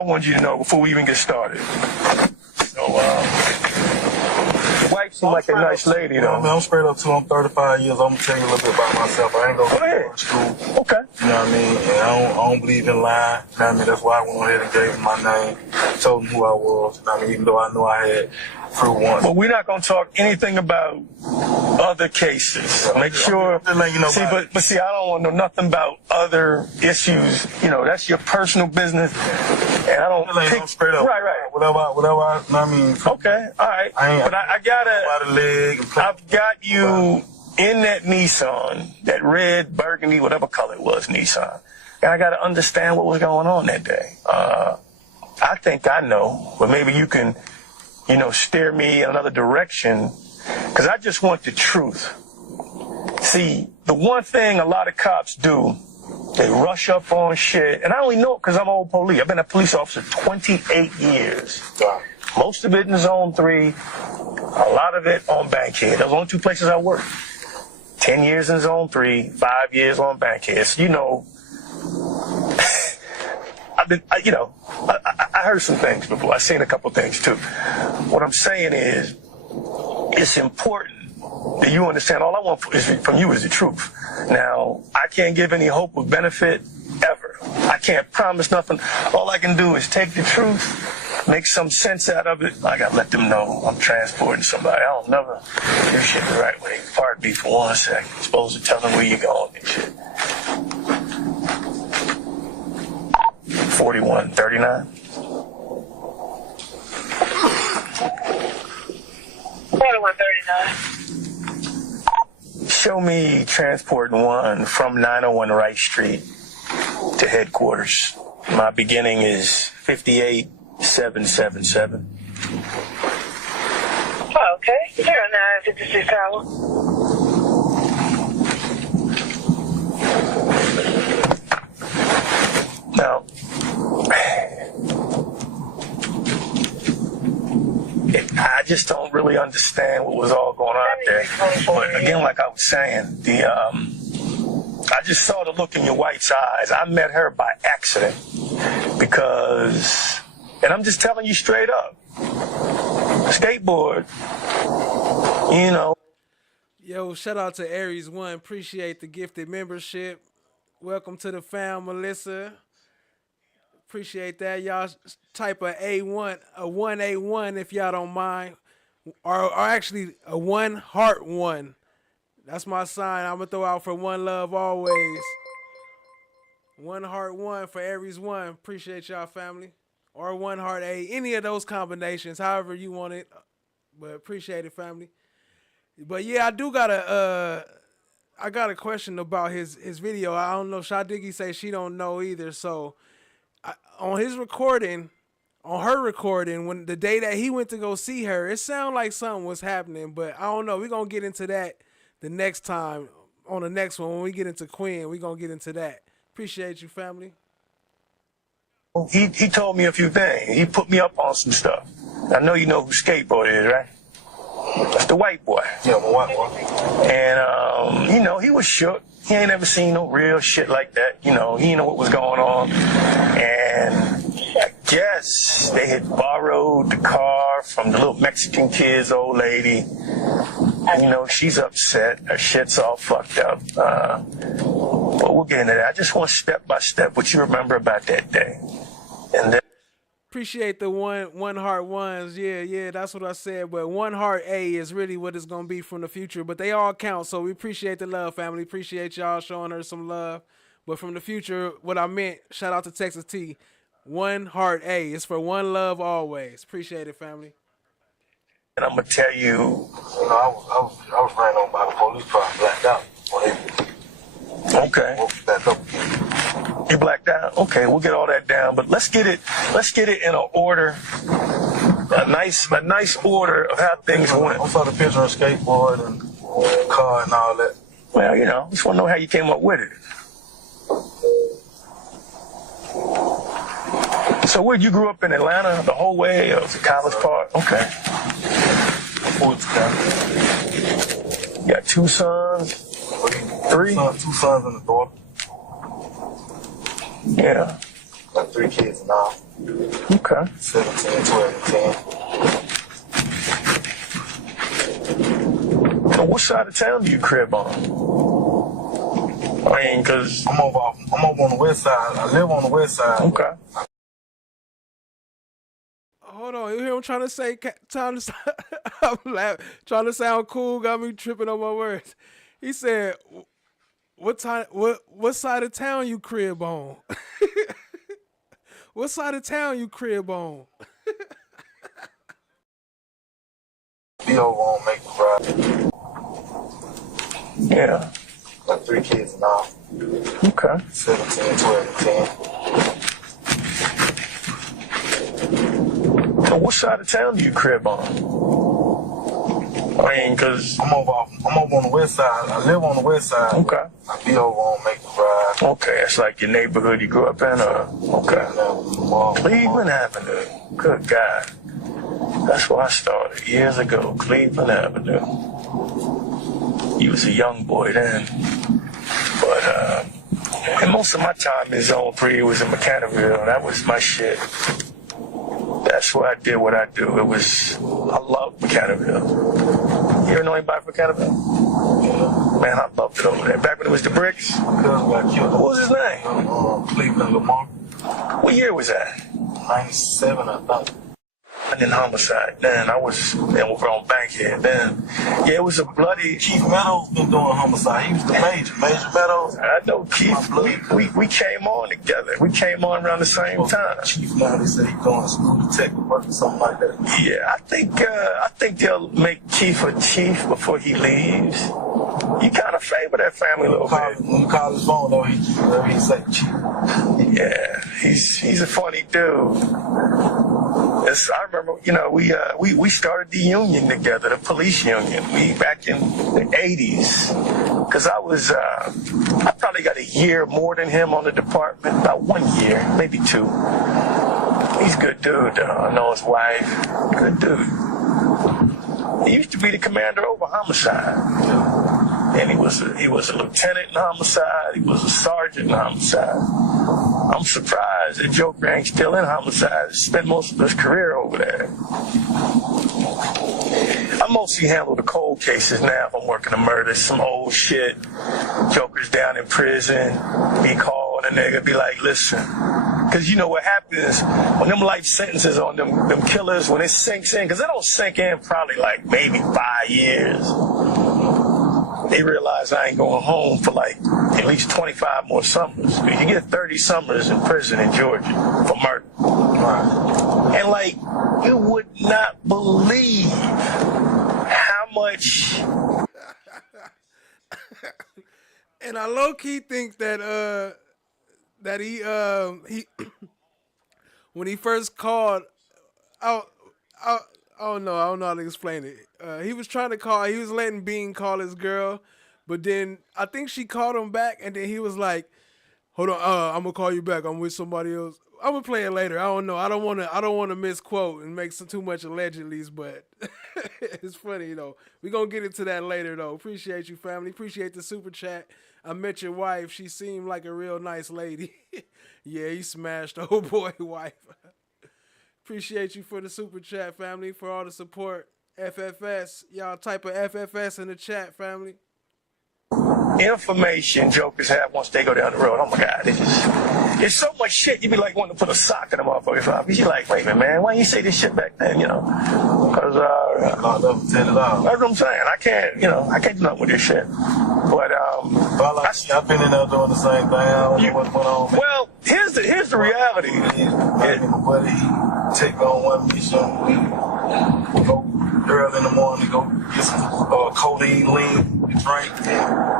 I want you to know before we even get started. So, your wife seems like a nice lady, though. I'm straight up too. I'm 35 years. I'm gonna tell you a little bit about myself. I ain't gonna go to school. Okay. You know what I mean? And I don't believe in lying. You know what I mean? That's why I went ahead and gave him my name, told him who I was. You know what I mean? Even though I knew I had through one. But we're not gonna talk anything about other cases. Make sure. See, but see, I don't want to know nothing about other issues. That's your personal business, and I don't pick. Straight up. Right. Whatever. I mean. Okay. All right. But I I've got you in that Nissan, that red, burgundy, whatever color it was, Nissan, and I got to understand what was going on that day. I think I know, but maybe you can, steer me in another direction, because I just want the truth. See, the one thing a lot of cops do, they rush up on shit, and I only know it because I'm old police. I've been a police officer 28 years. Most of it in Zone 3, a lot of it on Bankhead. Those are the only two places I worked. 10 years in Zone 3, 5 years on Bankhead. So, I heard some things before. I've seen a couple things too. What I'm saying is, it's important that you understand. All I want from you is the truth. Now, I can't give any hope or benefit ever. I can't promise nothing. All I can do is take the truth, make some sense out of it. I gotta let them know I'm transporting somebody. I don't never do shit the right way. Pardon me for 1 second. I'm supposed to tell them where you're going and shit. 4139. 4139. Show me transporting one from 901 Wright Street to headquarters. My beginning is 58777. Oh, okay. 0956 hour. Now, I just don't really understand what was all going on out there. But again, like I was saying, I just saw the look in your wife's eyes. I met her by accident because, and I'm just telling you straight up, skateboard, Yo, shout out to Aries One. Appreciate the gifted membership. Welcome to the fam, Melissa. Appreciate that. Y'all type a A1, a 1A1 if y'all don't mind. Or actually a 1 heart 1. That's my sign. I'm going to throw out for one love always. 1 heart 1 for Aries 1. Appreciate y'all, family. Or 1 heart A. Any of those combinations, however you want it. But appreciate it, family. But yeah, I do got a question about his video. I don't know. Shaw Diggy say she don't know either. So on her recording, when the day that he went to go see her, it sounded like something was happening. But I don't know. We're gonna get into that the next time on the next one when we get into Quinn. We gonna get into that. Appreciate you, family. He told me a few things. He put me up on some stuff. I know you know who Skateboard is, right? That's the white boy. Yeah, the white boy. And, you know, he was shook. He ain't never seen no real shit like that. You know, he didn't know what was going on. And I guess they had borrowed the car from the little Mexican kid's old lady. And, you know, she's upset. Her shit's all fucked up. But we'll get into that. I just want step by step what you remember about that day. And then Appreciate the one heart ones. Yeah, that's what I said. But one heart A is really what it's gonna be from the future. But they all count, so we appreciate the love, family. Appreciate y'all showing her some love. But from the future, what I meant, shout out to Texas T. One heart A is for one love always. Appreciate it, family. and I'm gonna tell you. You know, I was ran over by the police car and blacked out. Okay. You blacked out? Okay, we'll get all that down. But let's get it in an order. A nice order of how things went. I saw the picture of skateboard and car and all that. Well, you know, just want to know how you came up with it. So where you grew up in Atlanta the whole way, or was it College Park? Okay. You got two sons? Three? Two sons and a daughter. Yeah. Got 3 kids now. Okay. 17, 12, and 10. So what side of town do you crib on? I mean, cause I'm over on the west side. I live on the west side. Okay. Hold on, you hear what I'm trying to say? I'm laughing, trying to sound cool, got me tripping on my words. He said, what side of town you crib on? What side of town you crib on? Be over on Macon Drive. Yeah. Got 3 kids now. Okay. 17, 12, and 10. So what side of town do you crib on? I mean, cause I'm over on the west side. I live on the west side. Okay. I be over on Macon Drive. Okay, that's like your neighborhood you grew up in, or okay. Cleveland Avenue. Good God. That's where I started years ago. Cleveland Avenue. You was a young boy then. But and most of my time in Zone 3 was in Mechanicsville. That was my shit. That's where I did what I do. I loved Mechanicsville. You ever know anybody from Mechanicsville? Man, I loved it over there. Back when it was the Bricks. What was his name? Cleveland Lamar. What year was that? 97, I thought. And then homicide. Then I was over on Bankhead. Then, yeah, it was a bloody. Keith Meadows been doing homicide. He was the Major Meadows. I know Keith. We came on together. We came on around the same time. Chief now, they say he's doing school detective work or something like that. Yeah, I think they'll make Keith a chief before he leaves. You kind of favor that family a little bit. When you call his phone, though, he say chief. Yeah, he's a funny dude. I remember, you know, we started the union together, the police union. We back in the 80s. Because I probably got a year more than him on the department, about 1 year, maybe 2. He's a good dude, though. I know his wife, good dude. He used to be the commander over homicide. And he was a lieutenant in homicide. He was a sergeant in homicide. I'm surprised that Joker ain't still in homicide. He spent most of his career over there. I mostly handle the cold cases now if I'm working a murder. Some old shit. Joker's down in prison. Me calling a nigga, be like, listen. Because you know what happens when them life sentences on them killers, when it sinks in, because it don't sink in probably like maybe 5 years. They realize I ain't going home for like at least 25 more summers. You get 30 summers in prison in Georgia for murder. And like, you would not believe how much. And I low key think that he when he first called out, I I don't know how to explain it. He was trying to call. He was letting Bean call his girl, but then I think she called him back, and then he was like, "Hold on, I'm gonna call you back. I'm with somebody else. I'm gonna play it later. I don't know. I don't want to misquote and make too much allegedlys, but it's funny though. We gonna get into that later though. Appreciate you, family. Appreciate the super chat. I met your wife. She seemed like a real nice lady. Yeah, he smashed the old boy wife. Appreciate you for the super chat, family, for all the support. FFS, y'all type of FFS in the chat, family. Information jokers have once they go down the road. Oh my God, it's so much shit. You be like wanting to put a sock in a motherfucker's mouth. You like, wait a minute, man, why you say this shit back then? You know, because that's what I'm saying. I can't do nothing with this shit. But I've been in there doing the same thing. I don't know what's going on. Well, here's the reality. Buddy, take on one mission. We go early in the morning, go get some codeine, lean, drink.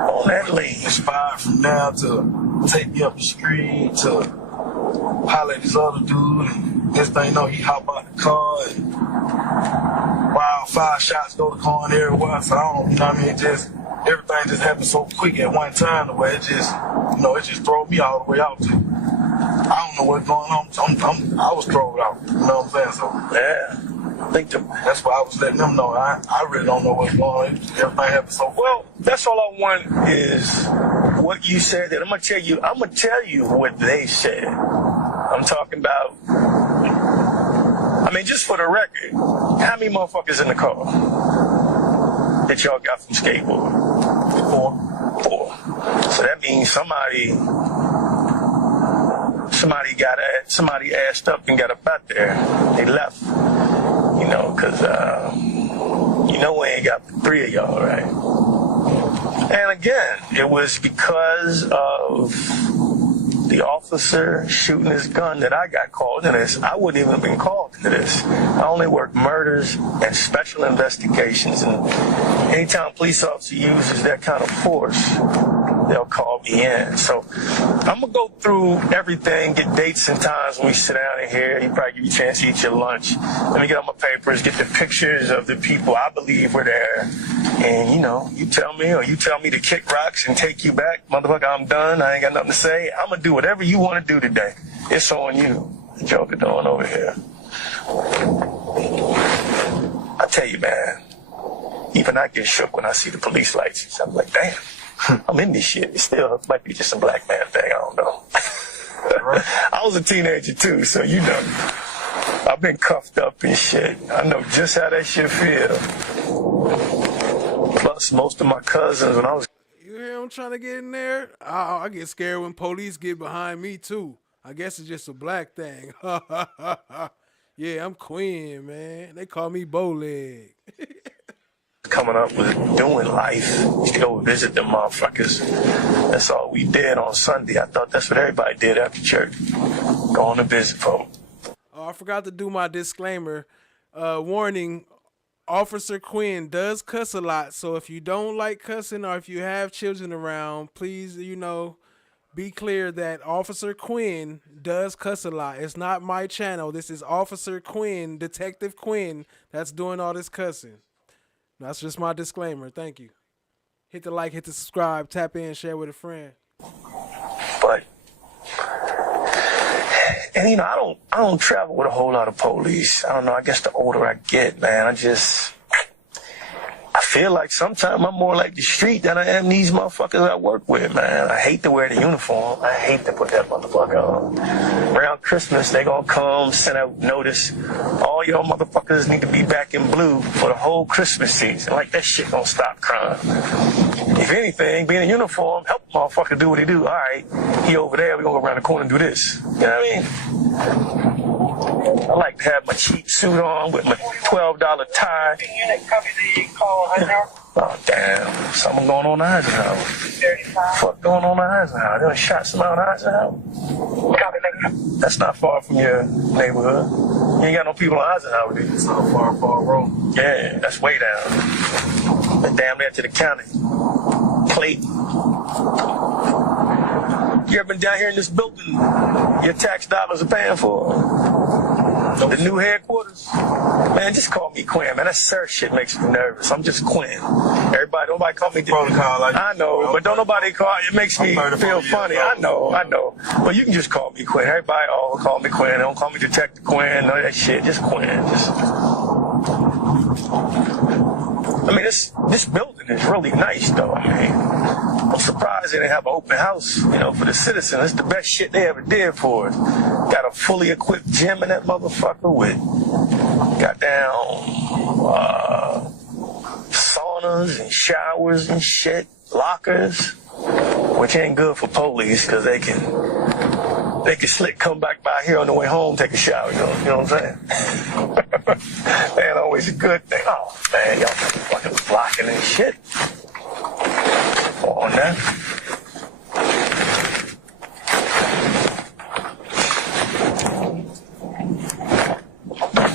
All that lean. Inspired from now to take me up the street to holler at this other dude. And next thing you know, he hop out the car and wildfire shots go to car and everywhere. So I don't, you know what I mean? Everything just happened so quick at one time the way it just threw me all the way out to. I don't know what's going on. I was thrown out. You know what I'm saying? So yeah. That's why I was letting them know. I really don't know what's going on. Everything happened so well. That's all I want is what you said. That I'm gonna tell you what they said. I'm talking about. I mean, just for the record, how many motherfuckers in the car that y'all got from skateboard? Four. So that means somebody assed up and got up out there. They left. You know, because, we ain't got 3 of y'all, right? And again, it was because of the officer shooting his gun that I got called into this. I wouldn't even have been called into this. I only work murders and special investigations. And anytime a police officer uses that kind of force, they'll call me in. So I'm going to go through everything, get dates and times when we sit down in here. You probably give you a chance to eat your lunch. Let me get all my papers, get the pictures of the people I believe were there. And, you tell me to kick rocks and take you back. Motherfucker, I'm done. I ain't got nothing to say. I'm going to do whatever you want to do today. It's on you. The Joker doing over here. I tell you, man, even I get shook when I see the police lights. I'm like, damn. I'm in this shit. It still might be just a black man thing. I don't know. I was a teenager too, so I've been cuffed up and shit. I know just how that shit feel. Plus, most of my cousins, when I was... You hear him trying to get in there? I get scared when police get behind me too. I guess it's just a black thing. Yeah, I'm Quinn, man. They call me Bowleg. Coming up with doing life, to go visit them motherfuckers. That's all we did on Sunday. I thought that's what everybody did after church. Going to visit folks. Oh, I forgot to do my disclaimer. Warning, Officer Quinn does cuss a lot, so if you don't like cussing or if you have children around, please, be clear that Officer Quinn does cuss a lot. It's not my channel. This is Officer Quinn, Detective Quinn, that's doing all this cussing. That's just my disclaimer. Thank you. Hit the like, hit the subscribe, tap in, share with a friend. But, and I don't travel with a whole lot of police. I don't know. I guess the older I get, man, I feel like sometimes I'm more like the street than I am these motherfuckers I work with, man. I hate to wear the uniform. I hate to put that motherfucker on. Around Christmas, they gonna come, send out notice. All y'all motherfuckers need to be back in blue for the whole Christmas season. Like, that shit gonna stop crime. If anything, being in uniform, help a motherfucker do what he do. All right, he over there, we gonna go around the corner and do this. You know what I mean? I like to have my cheap suit on with my $12 tie. Oh, damn. Something going on in Eisenhower. Fuck going on in Eisenhower? They done shot somebody in Eisenhower? That's not far from your neighborhood. You ain't got no people in Eisenhower, dude. It's not far road. Yeah, that's way down. But damn near to the county. Clayton. You ever been down here in this building your tax dollars are paying for? The new headquarters? Man, just call me Quinn, man. That sir shit makes me nervous. I'm just Quinn. Nobody call me Protocol, I know, but don't nobody call. It makes me feel funny. I know. Well, you can just call me Quinn. Everybody, call me Quinn. Don't call me Detective Quinn. None of that shit. Just Quinn. I mean, this building is really nice, though. I mean, I'm surprised they didn't have an open house, for the citizens. It's the best shit they ever did for us. Got a fully equipped gym in that motherfucker with goddamn saunas and showers and shit, lockers, which ain't good for police because they can slick come back by here on the way home, take a shower. You know what I'm saying? That ain't always a good thing. Oh man, y'all fucking blocking and shit. Come on now.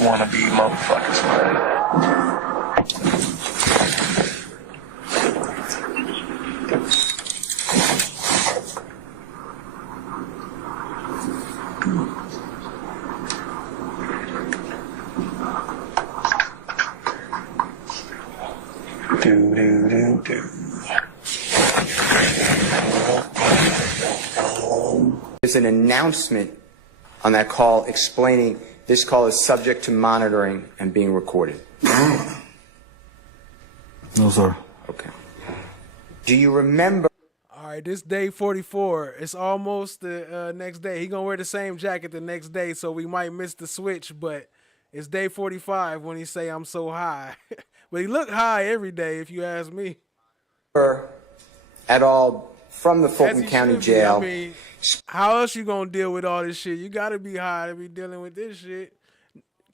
Wanna be motherfuckers, man. There's an announcement on that call explaining this call is subject to monitoring and being recorded. No, sir. Okay. Do you remember? All right, this day 44. It's almost the next day. He gonna wear the same jacket the next day, so we might miss the switch. But it's day 45 when he say I'm so high. But he look high every day, if you ask me. At all from the Fulton County Jail. I mean, how else you gonna deal with all this shit? You gotta be high to be dealing with this shit.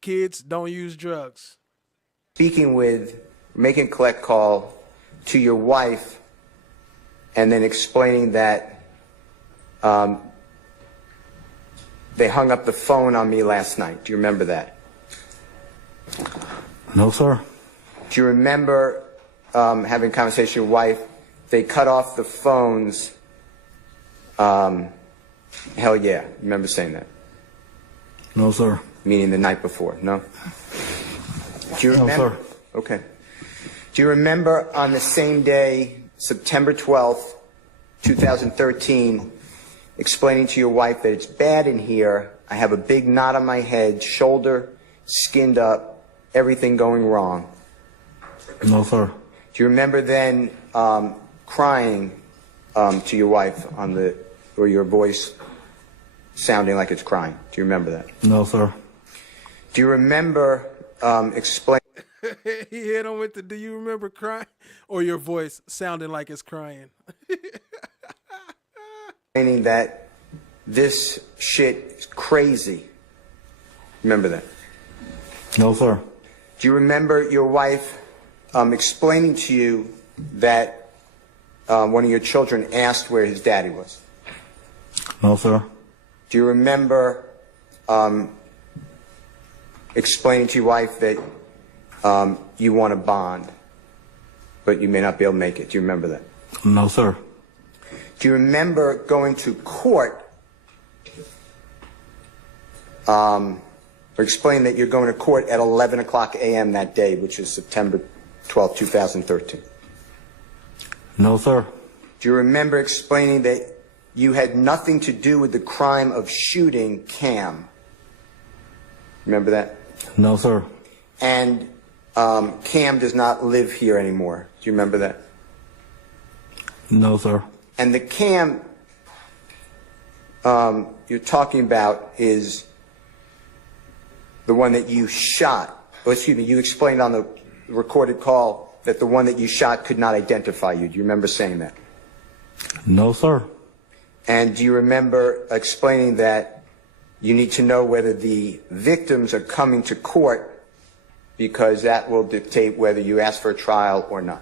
Kids, don't use drugs. Making a collect call to your wife and then explaining that they hung up the phone on me last night. Do you remember that? No, sir. Do you remember having a conversation with your wife? They cut off the phones. Hell yeah. You remember saying that? No, sir. Meaning the night before, no? Do you remember? No, sir. Okay. Do you remember on the same day, September 12th, 2013, explaining to your wife that it's bad in here, I have a big knot on my head, shoulder skinned up, everything going wrong? No, sir. Do you remember then crying to your wife or your voice sounding like it's crying? Do you remember that? No, sir. Do you remember explaining? He hit him with the, do you remember crying? Or your voice sounding like it's crying. Explaining that this shit is crazy. Remember that? No, sir. Do you remember your wife explaining to you that one of your children asked where his daddy was? No, sir. Do you remember explaining to your wife that you want a bond, but you may not be able to make it? Do you remember that? No, sir. Do you remember going to court or explaining that you're going to court at 11 o'clock a.m. that day, which is September 12, 2013? No, sir. Do you remember explaining that you had nothing to do with the crime of shooting Cam? Remember that? No, sir. And Cam does not live here anymore. Do you remember that? No, sir. And the Cam you're talking about is the one that you shot. Oh, excuse me, you explained on the recorded call that the one that you shot could not identify you. Do you remember saying that? No, sir. And do you remember explaining that you need to know whether the victims are coming to court because that will dictate whether you ask for a trial or not?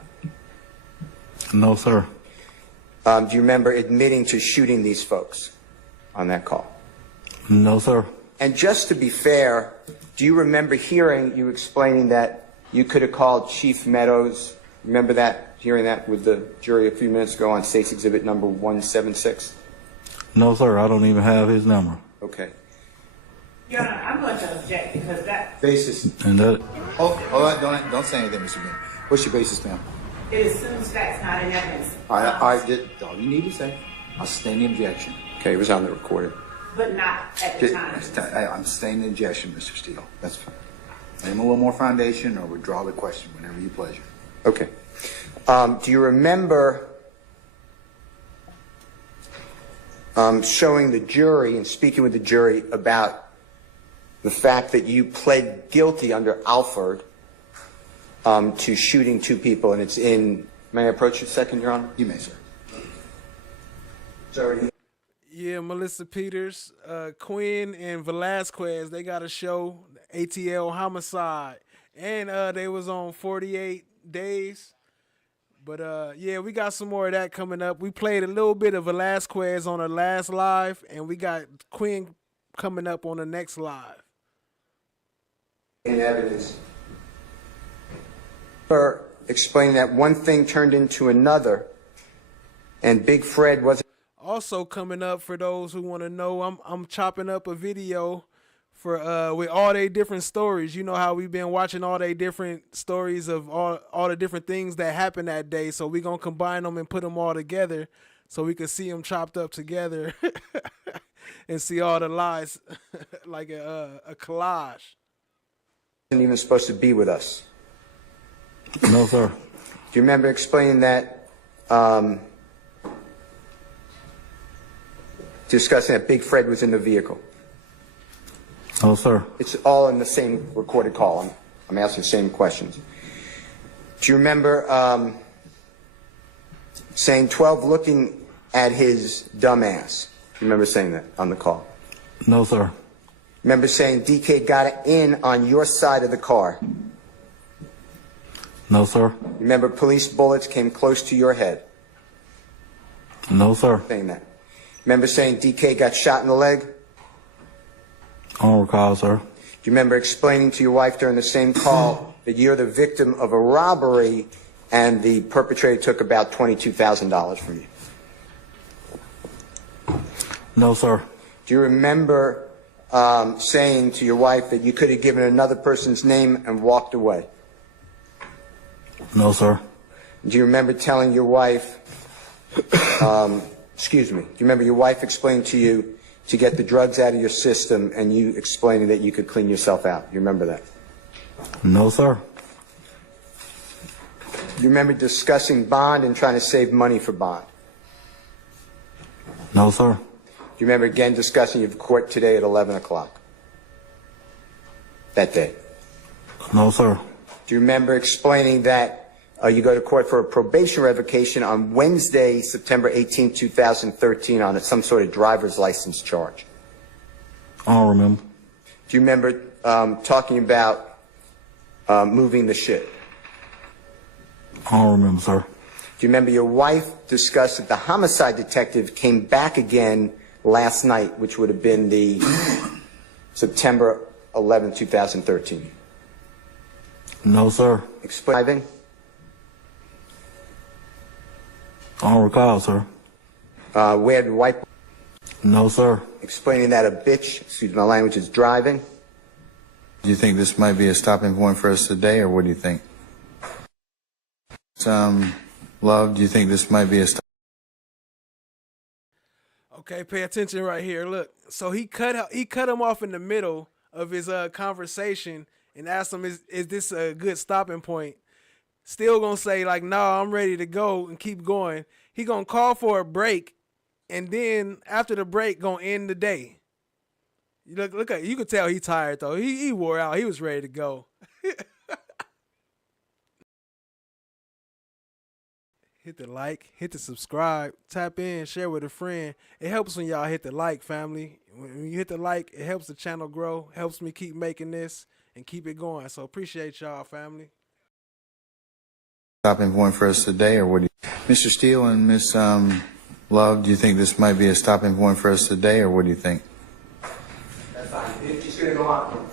No, sir. Do you remember admitting to shooting these folks on that call? No, sir. And just to be fair, do you remember hearing you explaining that you could have called Chief Meadows? Remember that, hearing that with the jury a few minutes ago on State's Exhibit number 176? No, sir. I don't even have his number. Okay. Your Honor, I'm going to object because that Basis. And that, Hold on, don't say anything, Mr. Bean. What's your basis, ma'am? it assumes that's not in evidence. I did all you need to say. I'll sustain the objection. Okay, it was on the recording. But not at the time. I'm sustaining the objection, Mr. Steele. That's fine. Name a little more foundation or withdraw the question whenever you pleasure. Okay. Do you remember showing the jury and speaking with the jury about the fact that you pled guilty under Alford to shooting two people, and it's in, may I approach you a second, Your Honor? You may, sir. Sorry. Yeah, Melissa Peters, Quinn, and Velasquez, they got a show, ATL Homicide. And they was on 48 Days. But yeah, we got some more of that coming up. We played a little bit of Velasquez on our last live, and we got Quinn coming up on the next live. In evidence. For explaining that one thing turned into another, and Big Fred wasn't. Also coming up, for those who want to know, I'm chopping up a video for with all they different stories. You know how we've been watching all they different stories of all the different things that happened that day. So we're going to combine them and put them all together so we can see them chopped up together and see all the lies like a collage. Wasn't even supposed to be with us. no, sir. Do you remember explaining that, discussing that Big Fred was in the vehicle? No, sir. It's all in the same recorded call. I'm asking the same questions. Do you remember saying 12 looking at his dumb ass? Do you remember saying that on the call? No, sir. Remember saying DK got in on your side of the car? No, sir. Remember police bullets came close to your head? No, sir. Saying that. Remember saying DK got shot in the leg? I don't recall, sir. Do you remember explaining to your wife during the same call that you're the victim of a robbery and the perpetrator took about $22,000 from you? No, sir. Do you remember saying to your wife that you could have given another person's name and walked away? No, sir. Do you remember telling your wife, excuse me, do you remember your wife explaining to you to get the drugs out of your system and you explaining that you could clean yourself out? You remember that? No, sir. Do you remember discussing bond and trying to save money for bond? No, sir. Do you remember again discussing your court today at 11 o'clock? That day? No, sir. Do you remember explaining that you go to court for a probation revocation on Wednesday, September 18, 2013 on some sort of driver's license charge? I don't remember. Do you remember talking about moving the shit? I don't remember, sir. Do you remember your wife discussed that the homicide detective came back again last night, which would have been the September 11, 2013? No, sir. Explaining? I don't recall, sir. Where did wipe? No, sir. Explaining that a bitch, excuse my language, is driving? Do you think this might be a stopping point for us today, or what do you think? Love, do you think this might be a Okay, pay attention right here. Look, so he cut him off in the middle of his conversation and asked him, "Is this a good stopping point?" Still gonna say like, "No, I'm ready to go," and keep going. He gonna call for a break, and then after the break, gonna end the day. Look at you could tell he tired though. He wore out. He was ready to go. Hit the like, hit the subscribe, tap in, share with a friend. It helps when y'all hit the like, family. When you hit the like, it helps the channel grow, helps me keep making this and keep it going. So appreciate y'all, family. stopping point for us today, or what do you, Mr. Steele and Miss Love, do you think this might be a stopping point for us today, or what do you think? That's fine. It's going to go on.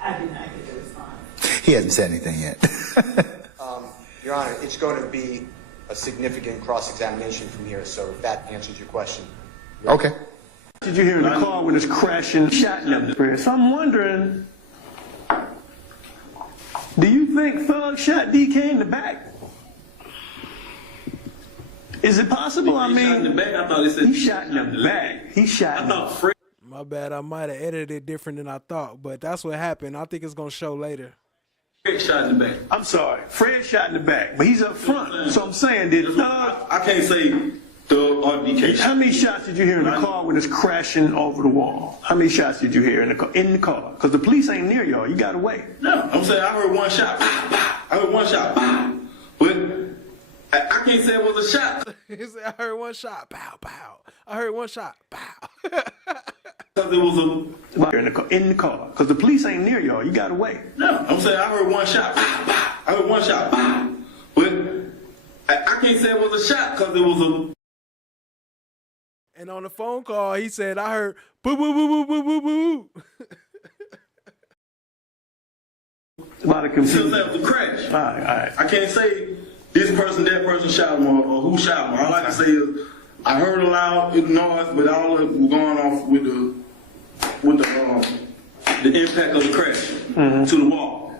I did not get the response. He hasn't said anything yet. Your Honor, it's going to be a significant cross-examination from here, so if that answers your question. Okay. Did you hear in the car when it's crashing, shot in them? So I'm wondering, do you think Thug shot DK in the back? Is it possible? I mean, in the back? I thought it said he shot in the back. He shot. I thought Fred. My bad. I might have edited it different than I thought, but that's what happened. I think it's gonna show later. Fred shot in the back. I'm sorry, Fred shot in the back, but he's up front. So I'm saying, did Thug? I can't say Thug or DK. How many shots did you hear in the car when it's crashing over the wall? How many shots did you hear in the car? Because the police ain't near y'all. You got away. No, I'm saying I heard one shot. I heard one shot. But I can't say it was a shot. He said, I heard one shot. Pow, pow. I heard one shot. Pow. Because it was in the car. Because the police ain't near y'all. You got away. No, I'm saying I heard one shot. I heard one shot. But I can't say it was a shot because it was a. And on the phone call, he said, I heard boo, boo, boo, boo, boo, boo, boo. A lot of confusion. That was a crash. All right. I can't say this person, that person shot him or who shot him. All I can say is I heard a loud noise, but all it was going off with the impact of the crash to the wall.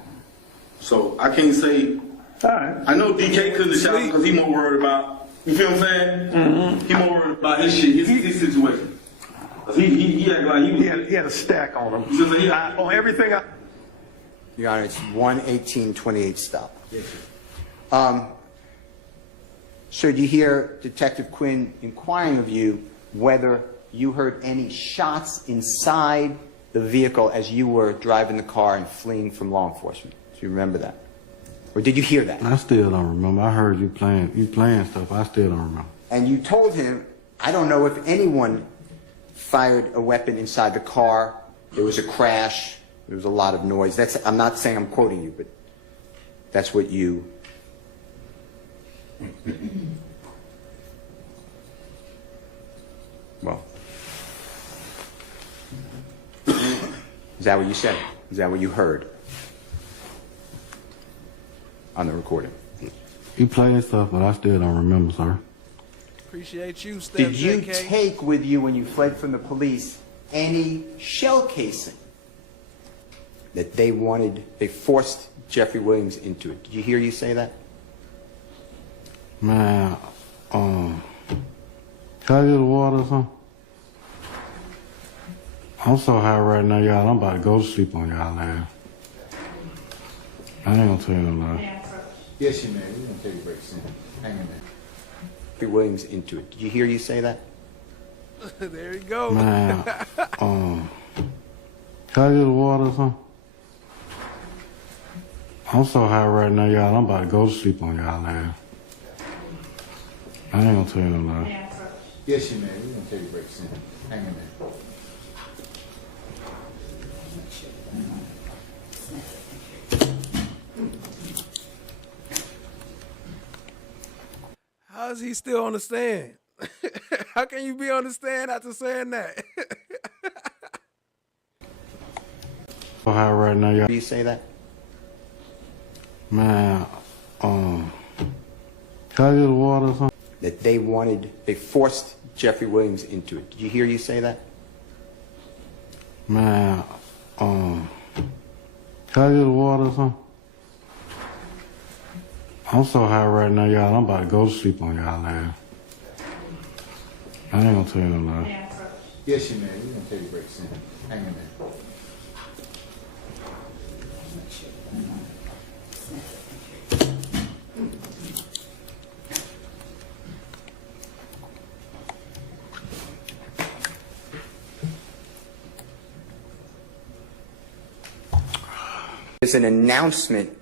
So I can't say. All right. I know DK couldn't have shot him because he more worried about. You feel what I'm saying? He more worried about his shit, his situation. He acted like he had a stack on him. On everything. Your Honor, it's 1:18:28 stop. Yes, Sir, do you hear Detective Quinn inquiring of you whether you heard any shots inside the vehicle as you were driving the car and fleeing from law enforcement? Do you remember that? Or did you hear that? I still don't remember. I heard you playing stuff. I still don't remember. And you told him, I don't know if anyone fired a weapon inside the car. There was a crash. There was a lot of noise. I'm not saying I'm quoting you, but that's what you... Well, is that what you said? Is that what you heard on the recording? You playing stuff, but I still don't remember, sir. Appreciate you, Steph. Did you JK. take with you when you fled from the police any shell casing that they forced Jeffrey Williams into it? Did you hear you say that? Man, can I get the water or something? I'm so high right now, y'all. I'm about to go to sleep on y'all ass. I ain't gonna tell you no lie. Yes, you may. We're going to take a break soon. Hang in there. Jeffrey Williams into it. Did you hear you say that? There you go. Man, can I get the water or something? I'm so high right now, y'all. I'm about to go to sleep on y'all ass. I ain't gonna tell you no lie. Yes, you may. We're going to take a break soon. Hang in there. How is he still on the stand? How can you be on the stand after saying that? So high right now, y'all. Do you say that? Man, can I get the water or something? That they forced Jeffrey Williams into it. Did you hear you say that? Man, can I get the water or something? I'm so high right now, y'all. I'm about to go to sleep on y'all ass. I ain't gonna tell you no lie. Yes, you may. We're going to take a break soon. Hang in there. It's an announcement.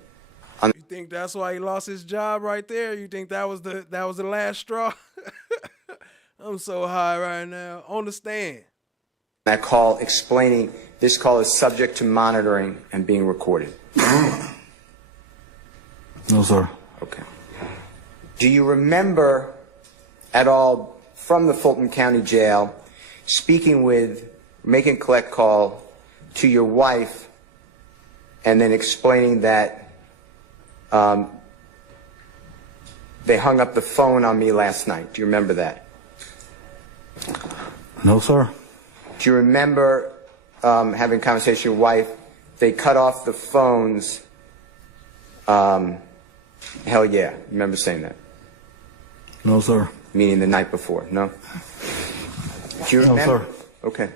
You think that's why he lost his job right there? You think that was the last straw? I'm so high right now. On the stand. That call explaining this call is subject to monitoring and being recorded. No, sir. Okay. Do you remember at all from the Fulton County Jail making a collect call to your wife and then explaining that they hung up the phone on me last night? Do you remember that? No, sir. Do you remember having a conversation with your wife? They cut off the phones. Hell yeah. Remember saying that? No, sir. Meaning the night before, no? Do you remember? No, sir. Okay.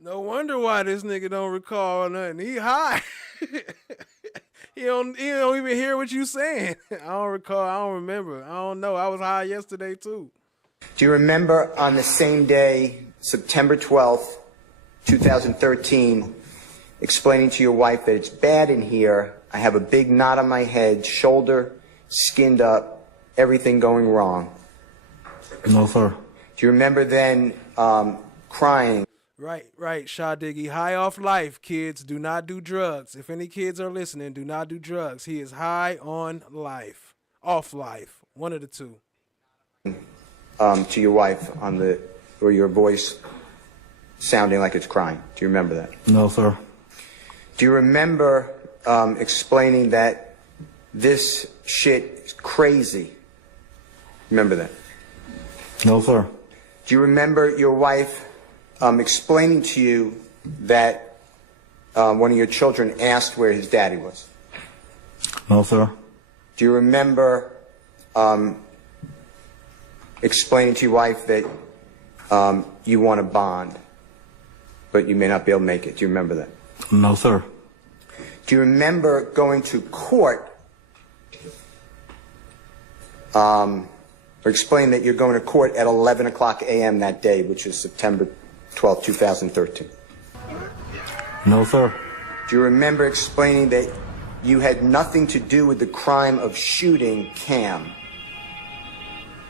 No wonder why this nigga don't recall nothing. He high. He don't even hear what you saying. I don't recall. I don't remember. I don't know. I was high yesterday too. Do you remember on the same day, September 12th, 2013, explaining to your wife that it's bad in here, I have a big knot on my head, shoulder skinned up, everything going wrong? No, sir. Do you remember then crying? Right, Shaw Diggy. High off life, kids. Do not do drugs. If any kids are listening, do not do drugs. He is high on life. Off life. One of the two. To your wife or your voice sounding like it's crying. Do you remember that? No, sir. Do you remember explaining that this shit is crazy? Remember that? No, sir. Do you remember your wife explaining to you that one of your children asked where his daddy was? No, sir. Do you remember explaining to your wife that you want a bond, but you may not be able to make it? Do you remember that? No, sir. Do you remember going to court or explaining that you're going to court at 11 o'clock a.m. that day, which is September 12, 2013? No, sir. Do you remember explaining that you had nothing to do with the crime of shooting Cam?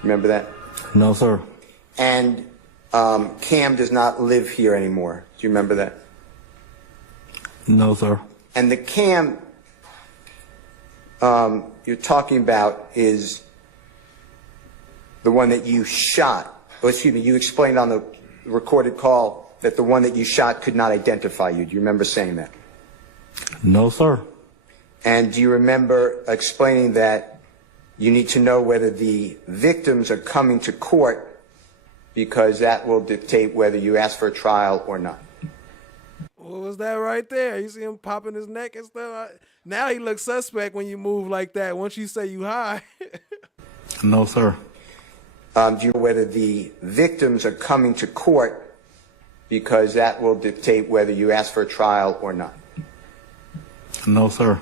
Remember that? No, sir. And Cam does not live here anymore. Do you remember that? No, sir. And the Cam you're talking about is the one that you shot. Oh, excuse me, you explained on the recorded call that the one that you shot could not identify you. Do you remember saying that? No, sir. And do you remember explaining that you need to know whether the victims are coming to court because that will dictate whether you ask for a trial or not? What was that right there? You see him popping his neck and stuff? Now he looks suspect when you move like that. Once you say you high. No, sir. Do you know whether the victims are coming to court because that will dictate whether you ask for a trial or not? No, sir.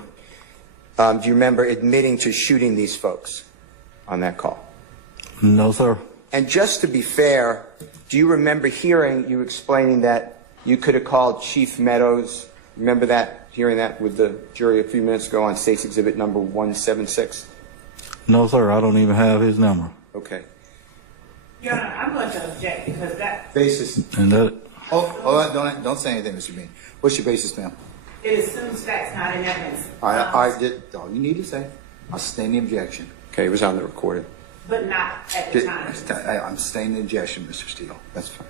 Do you remember admitting to shooting these folks on that call? No, sir. And just to be fair, do you remember hearing you explaining that you could have called Chief Meadows? Remember that, hearing that with the jury a few minutes ago on State's Exhibit number 176? No, sir. I don't even have his number. Okay. Your Honor, I'm going to object because that Basis. And that. Don't say anything, Mr. Bean. What's your basis, ma'am? it assumes facts not in evidence. I did all you need to say. I'll sustain the objection. Okay, it was on the recording. But not at the time. I'm sustaining the objection, Mr. Steele. That's fine.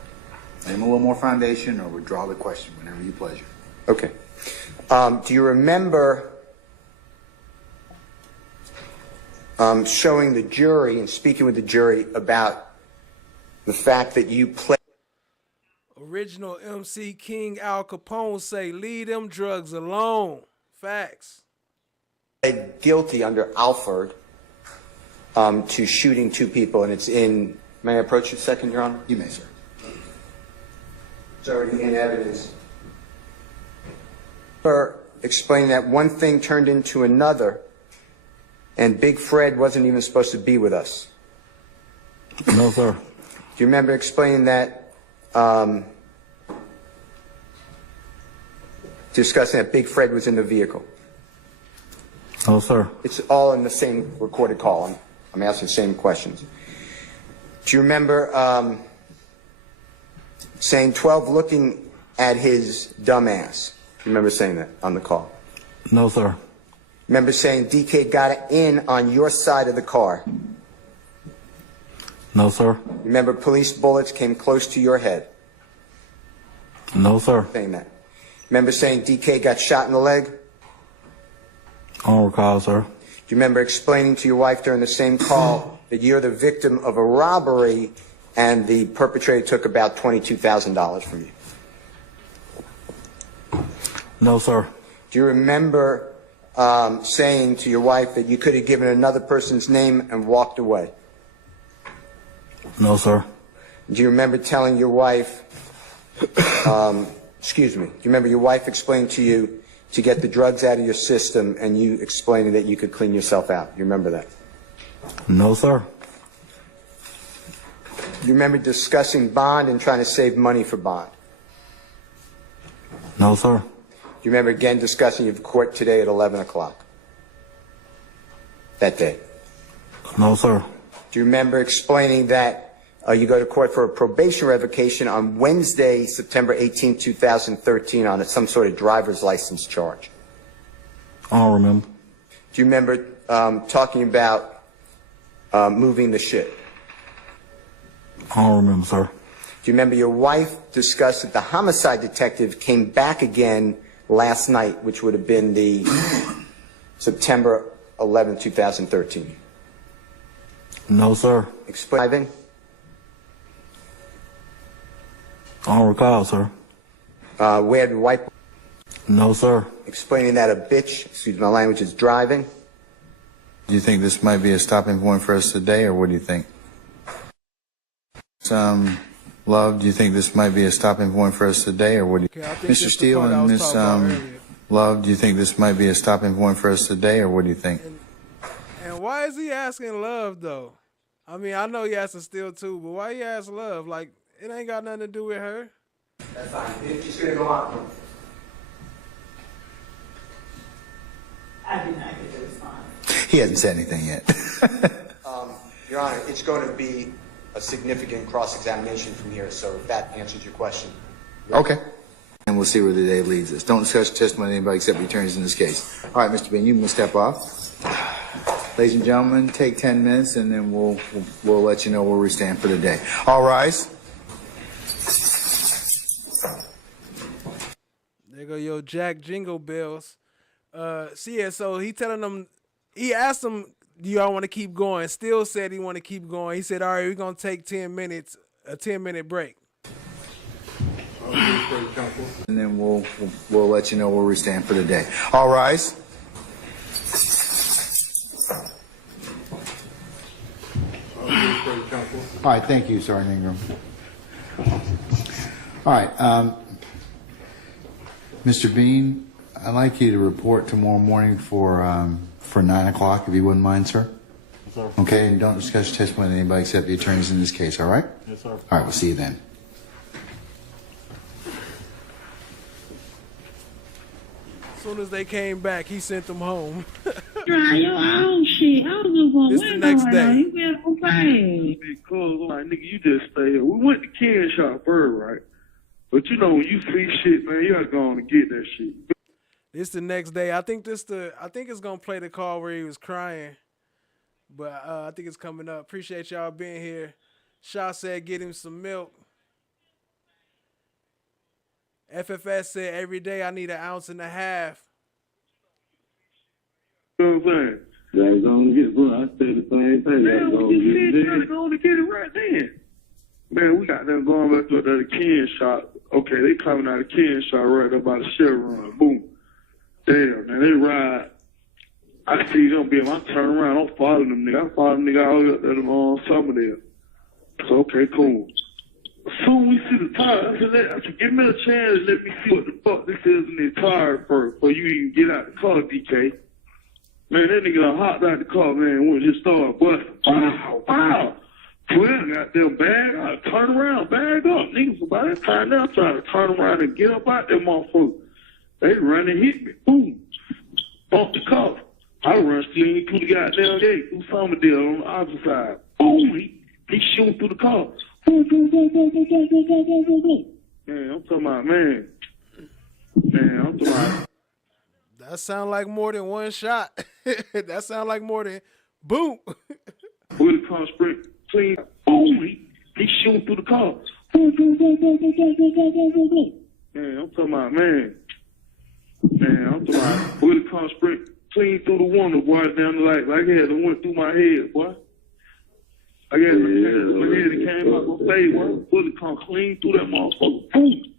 Name a little more foundation or withdraw the question whenever you pleasure. Okay. Do you remember showing the jury and speaking with the jury about the fact that you played Original MC King Al Capone say, leave them drugs alone. Facts. guilty under Alford to shooting two people, and it's in, may I approach you a second, Your Honor? You may, sir. It's already in evidence. For explaining that one thing turned into another, and Big Fred wasn't even supposed to be with us. No, sir. Do you remember explaining that, discussing that Big Fred was in the vehicle? No, sir. It's all in the same recorded call. I'm asking the same questions. Do you remember saying 12 looking at his dumb ass? Do you remember saying that on the call? No, sir. Remember saying DK got in on your side of the car? No, sir. Remember police bullets came close to your head? No, sir. Saying that. Remember saying DK got shot in the leg? I don't recall, sir. Do you remember explaining to your wife during the same call that you're the victim of a robbery and the perpetrator took about $22,000 from you? No, sir. Do you remember saying to your wife that you could have given another person's name and walked away? No, sir. Do you remember telling your wife, excuse me, do you remember your wife explained to you to get the drugs out of your system and you explaining that you could clean yourself out? You remember that? No, sir. Do you remember discussing bond and trying to save money for bond? No, sir. Do you remember again discussing your court today at 11 o'clock? That day? No, sir. Do you remember explaining that you go to court for a probation revocation on Wednesday, September 18, 2013 on some sort of driver's license charge? I don't remember. Do you remember talking about moving the shit? I don't remember, sir. Do you remember your wife discussed that the homicide detective came back again last night, which would have been the September 11, 2013? No, sir. Explaining? I don't recall, sir. Where the wife? No, sir. Explaining that a bitch, excuse my language, is driving? Do you think this might be a stopping point for us today, or what do you think? Love, do you think this might be a stopping point for us today, or what do you Okay, Mr. Steele and Miss Love, do you think this might be a stopping point for us today, or what do you think? And why is he asking Love, though? I mean, I know he has to steal too, but why he ask Love? Like, it ain't got nothing to do with her. That's fine. It's just going to go on. I did not get the response. He hasn't said anything yet. Your Honor, it's going to be a significant cross-examination from here, so if that answers your question. Okay. And we'll see where the day leads us. Don't discuss testimony with anybody except the attorneys in this case. All right, Mr. Bean, you can step off. Ladies and gentlemen, take 10 minutes, and then we'll let you know where we stand for the day. All rise. There go your Jack Jingle Bells. So he telling them, he asked them, do y'all want to keep going? Still said he want to keep going. He said, all right, we're going to take 10 minutes, a 10-minute break. And then we'll let you know where we stand for the day. All rise. All right, thank you, Sergeant Ingram. All right, Mr. Bean, I'd like you to report tomorrow morning for 9 o'clock, if you wouldn't mind, sir. Yes, sir. Okay, and don't discuss your testimony with anybody except the attorneys in this case, all right? Yes, sir. All right, we'll see you then. As soon as they came back, he sent them home. Try your own shit. I don't give a This the next day. You better obey. Because, like, nigga, you just stay here. We went to Ken Shop first, right? But you know, when you see shit, man, you gotta go on and get that shit. This the next day. I think it's gonna play the call where he was crying, but I think it's coming up. Appreciate y'all being here. Shaw said get him some milk. FFS said every day I need 1.5 ounces. You know what I'm saying? Gotta go on and get it, bro. I said the same thing. Man, when you see it, you gotta go on and get it right then. Man, we got them going back to the Ken Shop. Okay, they coming out of Ken Shop right up by the Chevron. Boom. Damn, man, they ride. I see them be I turn around, I don't follow them nigga. I follow them nigga all the way up there on Summerdale. So okay, cool. Soon we see the tire, I said, give me a chance, let me see what the fuck this is in the tire first before you even get out the car, DK. Man, that nigga hopped out the car, man, when just started busting. Wow. 12 got their bag, I turn around, bag up. Niggas by that time now trying to turn around and get up out that motherfucker. They run and hit me. Boom. Bump the car. I run clean through the goddamn gate, through Summerdale on the opposite side. Boom. He shooting through the car. Boom, boom, boom, boom, boom, boom, boom, boom, boom, boom, boom. Man, I'm talking about, man. Man, I'm talking about. That sound like more than one shot. That sound like more than boom. With the car sprint clean. Boom. He shooting through the car. Boom, boom, boom, boom, boom, boom, boom, boom, boom, boom, boom. Man, I'm talking about, man. Man, I'm talking about. With the car sprint clean through the window, boy, down the light. Like it had went through my head, boy. I guess my head it came out my face. One bullet come clean through that motherfucker. Boom.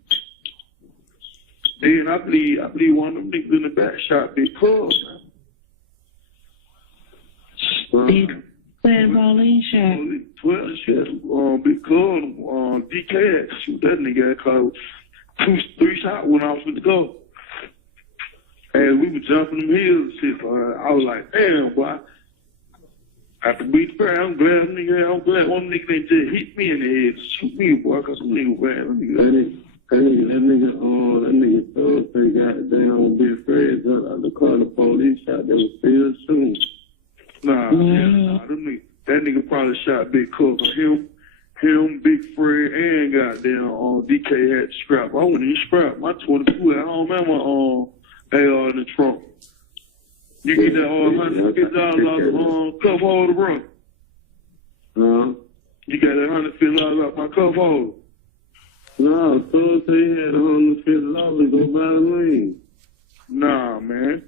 Then I believe one of them niggas in the back shot Big Cub, man. Bad Pauline shot. 12 shot. Big Cub, DK had to shoot that nigga cause 2-3 shots went off with the go. And we were jumping them hills and shit. So I was like, damn, boy. After beat the prayer, I'm glad one nigga didn't just hit me in the head to shoot me, boy, cause some nigga bad. That nigga told they got down Big Fred out the car, the police shot, they was still shooting. Nah, that nigga probably shot Big Cook. Him, Big Fred, and goddamn DK had to scrap. I wouldn't even scrap. My 22 at home and my AR in the trunk. You get that $150 off the cup holder, bro. You got that $150 off my cup holder. No, I told they had $150 to go buy the lean. Nah, man.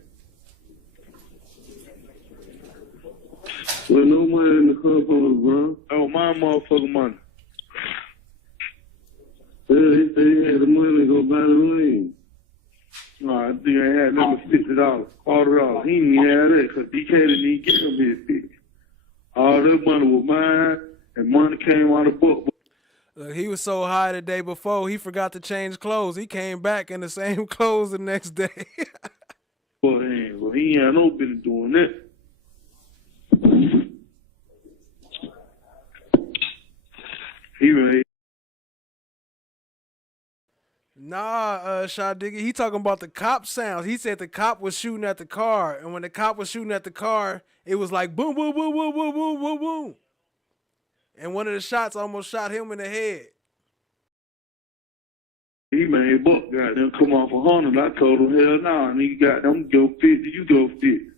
Well, no money in the cup holder, bro. Oh, my motherfucking money. Yeah, they say he had the money to go buy the lean. Nah, I think I had number $50, $40. He didn't even have that because DK didn't even get him his 50. All that money was mine, and money came out of the book. Look, he was so high the day before, he forgot to change clothes. He came back in the same clothes the next day. Well, he ain't no business doing that. He really. Nah, Shot Digger, he talking about the cop sounds. He said the cop was shooting at the car, and when the cop was shooting at the car, it was like boom, boom, boom, boom, boom, boom, boom, boom. And one of the shots almost shot him in the head. He made Buck goddamn come off 100. I told him, hell nah, and he got them go 50, you go 50.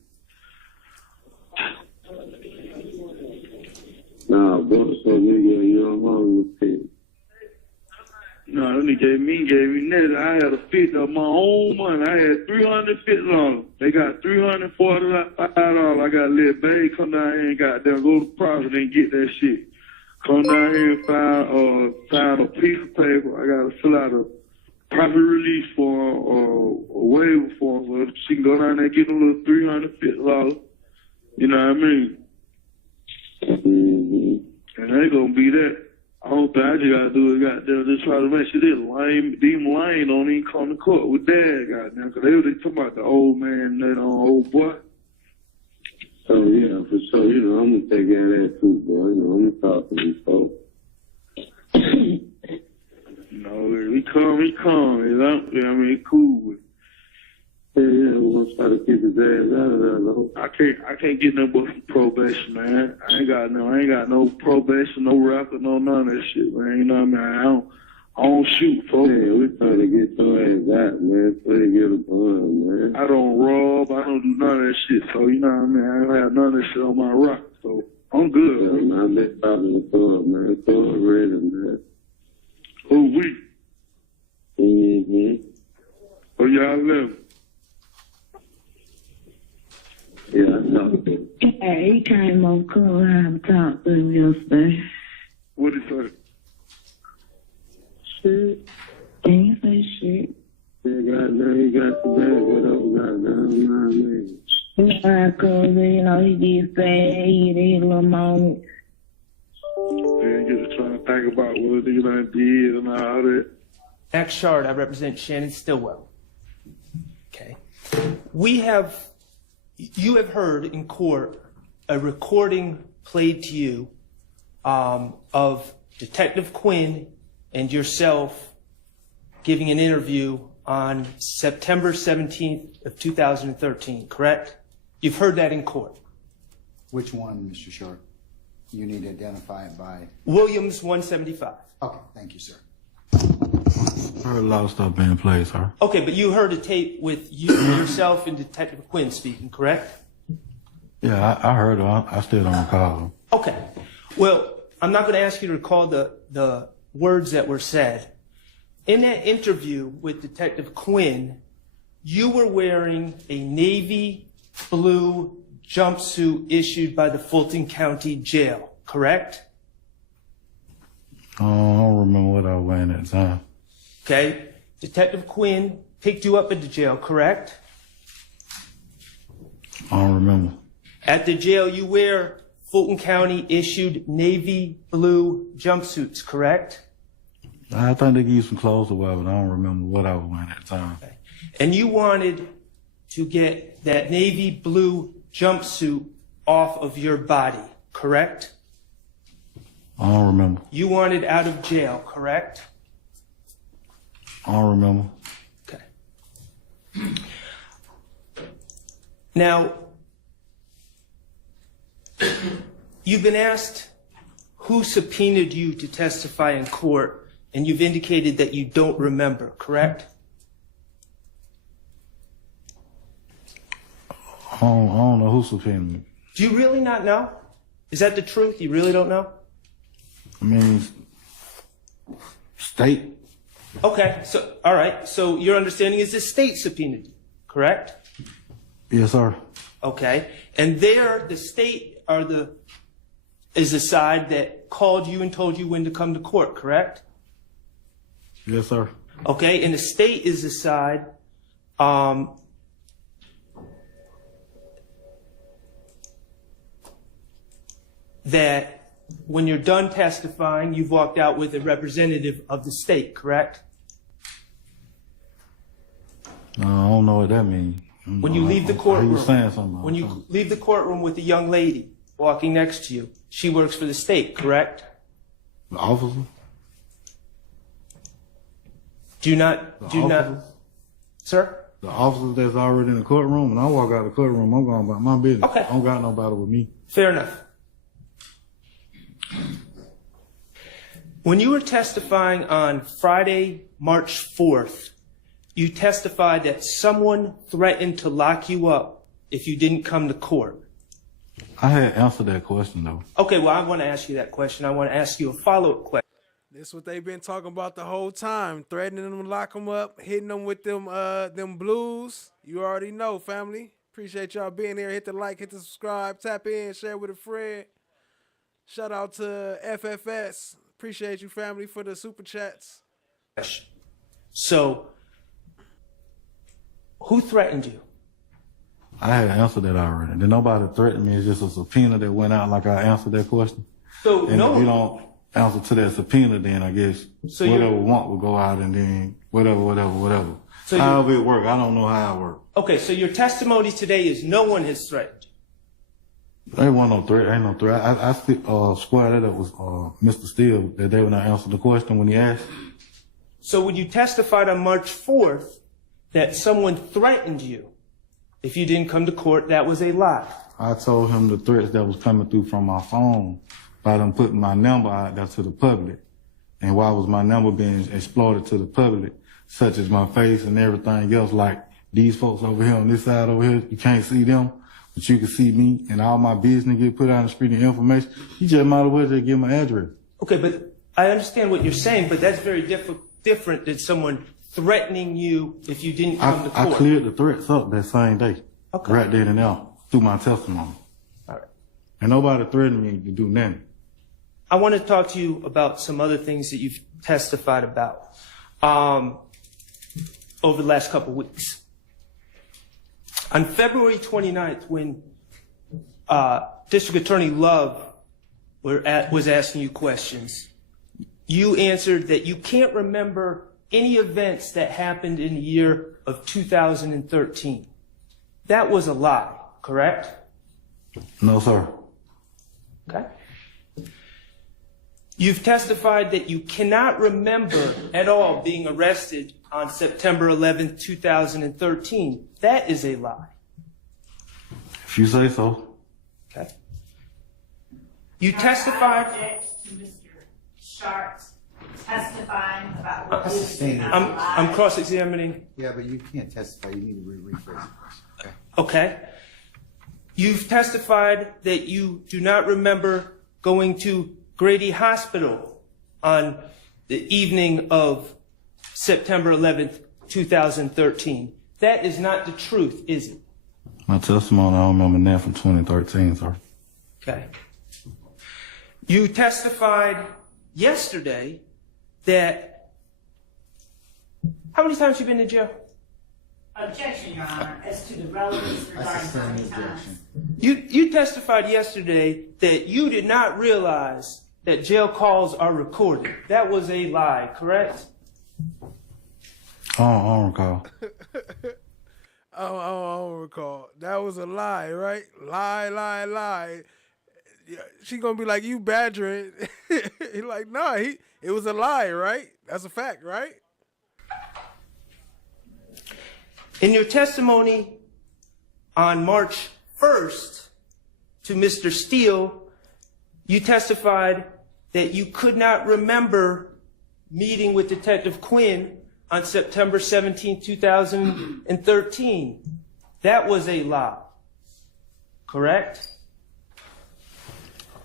Nah, Buck told me you don't want to 50. No, that nigga gave me net. I had a 50 of my own money. I had $350. They got $345. I got to let Bay come down here and goddamn go to Providence and get that shit. Come down here and sign a piece of paper. I got to fill out a property release form or a waiver form so she can go down there and get a little $350. You know what I mean? Mm-hmm. And ain't gonna be that. I don't think I just gotta do is goddamn just try to make sure this lame don't even come to court with dad, goddamn, cause they talking about the old man and that old boy. So yeah, for sure, you know, I'm gonna take care of that too, boy. You know, I'm gonna talk to these folks. He come, you know? I mean, cool with it. Yeah, we're gonna try to keep his ass out of there, though. I can't get nothing but some probation, man. I ain't got no probation, no record, no none of that shit, man. You know what I mean? I don't shoot, folks. Yeah, we trying to get your ass out, man, so you get a bond, man. I don't rob, I don't do none of that shit, so you know what I mean? I don't have none of that shit on my rock, so I'm good. Yeah, man, I've been talking to Thor, man. Thor ready, man. Who we? Mm-hmm. Oh, y'all left. Yeah, I know. Yeah, he came over Clubhouse and talked to him yesterday. What did he say? Shit. He ain't say shit. He got the bag with him, goddamn, Yeah, cause, you know, he did say he did a little moment. Yeah, just trying to think about what he done did and all that. Max Shard, I represent Shannon Stillwell. Okay. You have heard in court a recording played to you of Detective Quinn and yourself giving an interview on September 17th of 2013, correct? You've heard that in court. Which one, Mr. Short? You need to identify it by... Williams 175. Okay, thank you, sir. I heard a lot of stuff being played, sir. Okay, but you heard a tape with yourself and Detective Quinn speaking, correct? Yeah, I heard it. I still don't recall. Okay. Well, I'm not going to ask you to recall the words that were said. In that interview with Detective Quinn, you were wearing a navy blue jumpsuit issued by the Fulton County Jail, correct? I don't remember what I was wearing at the time. Okay. Detective Quinn picked you up at the jail, correct? I don't remember. At the jail, you wear Fulton County issued navy blue jumpsuits, correct? I think they give you some clothes to wear, but I don't remember what I was wearing at the time. Okay. And you wanted to get that navy blue jumpsuit off of your body, correct? I don't remember. You wanted out of jail, correct? I don't remember. Okay. Now, you've been asked who subpoenaed you to testify in court, and you've indicated that you don't remember, correct? I don't know who subpoenaed me. Do you really not know? Is that the truth? You really don't know? I mean, state. Okay, so, all right. So your understanding is the state subpoenaed you, correct? Yes, sir. Okay. And there, the state is the side that called you and told you when to come to court, correct? Yes, sir. Okay. And the state is the side, that when you're done testifying, you've walked out with a representative of the state, correct? I don't know what that means. When you leave the courtroom, when you leave the courtroom with a young lady walking next to you, she works for the state, correct? The officer? Do not, sir? The officers that's already in the courtroom, and I walk out of the courtroom, I'm going about my business. Okay. I don't got nobody with me. Fair enough. When you were testifying on Friday, March 4th, you testified that someone threatened to lock you up if you didn't come to court. I had answered that question, though. Okay, well, I want to ask you that question. I want to ask you a follow-up question. This is what they've been talking about the whole time, threatening them to lock them up, hitting them with them blues. You already know, family. Appreciate y'all being here. Hit the like, hit the subscribe, tap in, share with a friend. Shout out to FFS. Appreciate you, family, for the super chats. So, who threatened you? I had answered that already. Then nobody threatened me. It's just a subpoena that went out like I answered that question. So, and if you don't answer to that subpoena, then I guess so whatever want will go out and then whatever. So however it work, I don't know how it work. Okay, so your testimony today is no one has threatened you. There ain't no threat. Ain't no threat. I squared that up with Mr. Steele that they would not answer the question when he asked. So when you testified on March 4th that someone threatened you if you didn't come to court, that was a lie. I told him the threats that was coming through from my phone by them putting my number out there to the public. And why was my number being exploited to the public, such as my face and everything else, like these folks over here on this side over here, you can't see them, but you can see me, and all my business get put out on the street and information. You just might as well just give my address. Okay, but I understand what you're saying, but that's very different than someone threatening you if you didn't come to court. I cleared the threats up that same day, right there and there, through my testimony. All right. And nobody threatened me to do nothing. I want to talk to you about some other things that you've testified about over the last couple of weeks. On February 29th, when District Attorney Love was asking you questions, you answered that you can't remember any events that happened in the year of 2013. That was a lie, correct? No, sir. Okay. You've testified that you cannot remember at all being arrested on September 11th, 2013. That is a lie. If you say so. Okay. You testified. To Mr. Sharp's testifying about what is and not I'm cross-examining. Yeah, but you can't testify. You need to rephrase it. Okay. You've testified that you do not remember going to Grady Hospital on the evening of September 11th, 2013. That is not the truth, is it? My testimony, I don't remember that from 2013, sir. Okay. You testified yesterday that, how many times you been in jail? Objection, Your Honor, as to the relevance regarding how many times. You testified yesterday that you did not realize that jail calls are recorded. That was a lie, correct? I don't recall. I don't recall. That was a lie, right? Lie. Yeah, she gonna be like, you badgering. He like, nah, it was a lie, right? That's a fact, right? In your testimony on March 1st to Mr. Steele, you testified that you could not remember meeting with Detective Quinn on September 17, 2013. That was a lie, correct?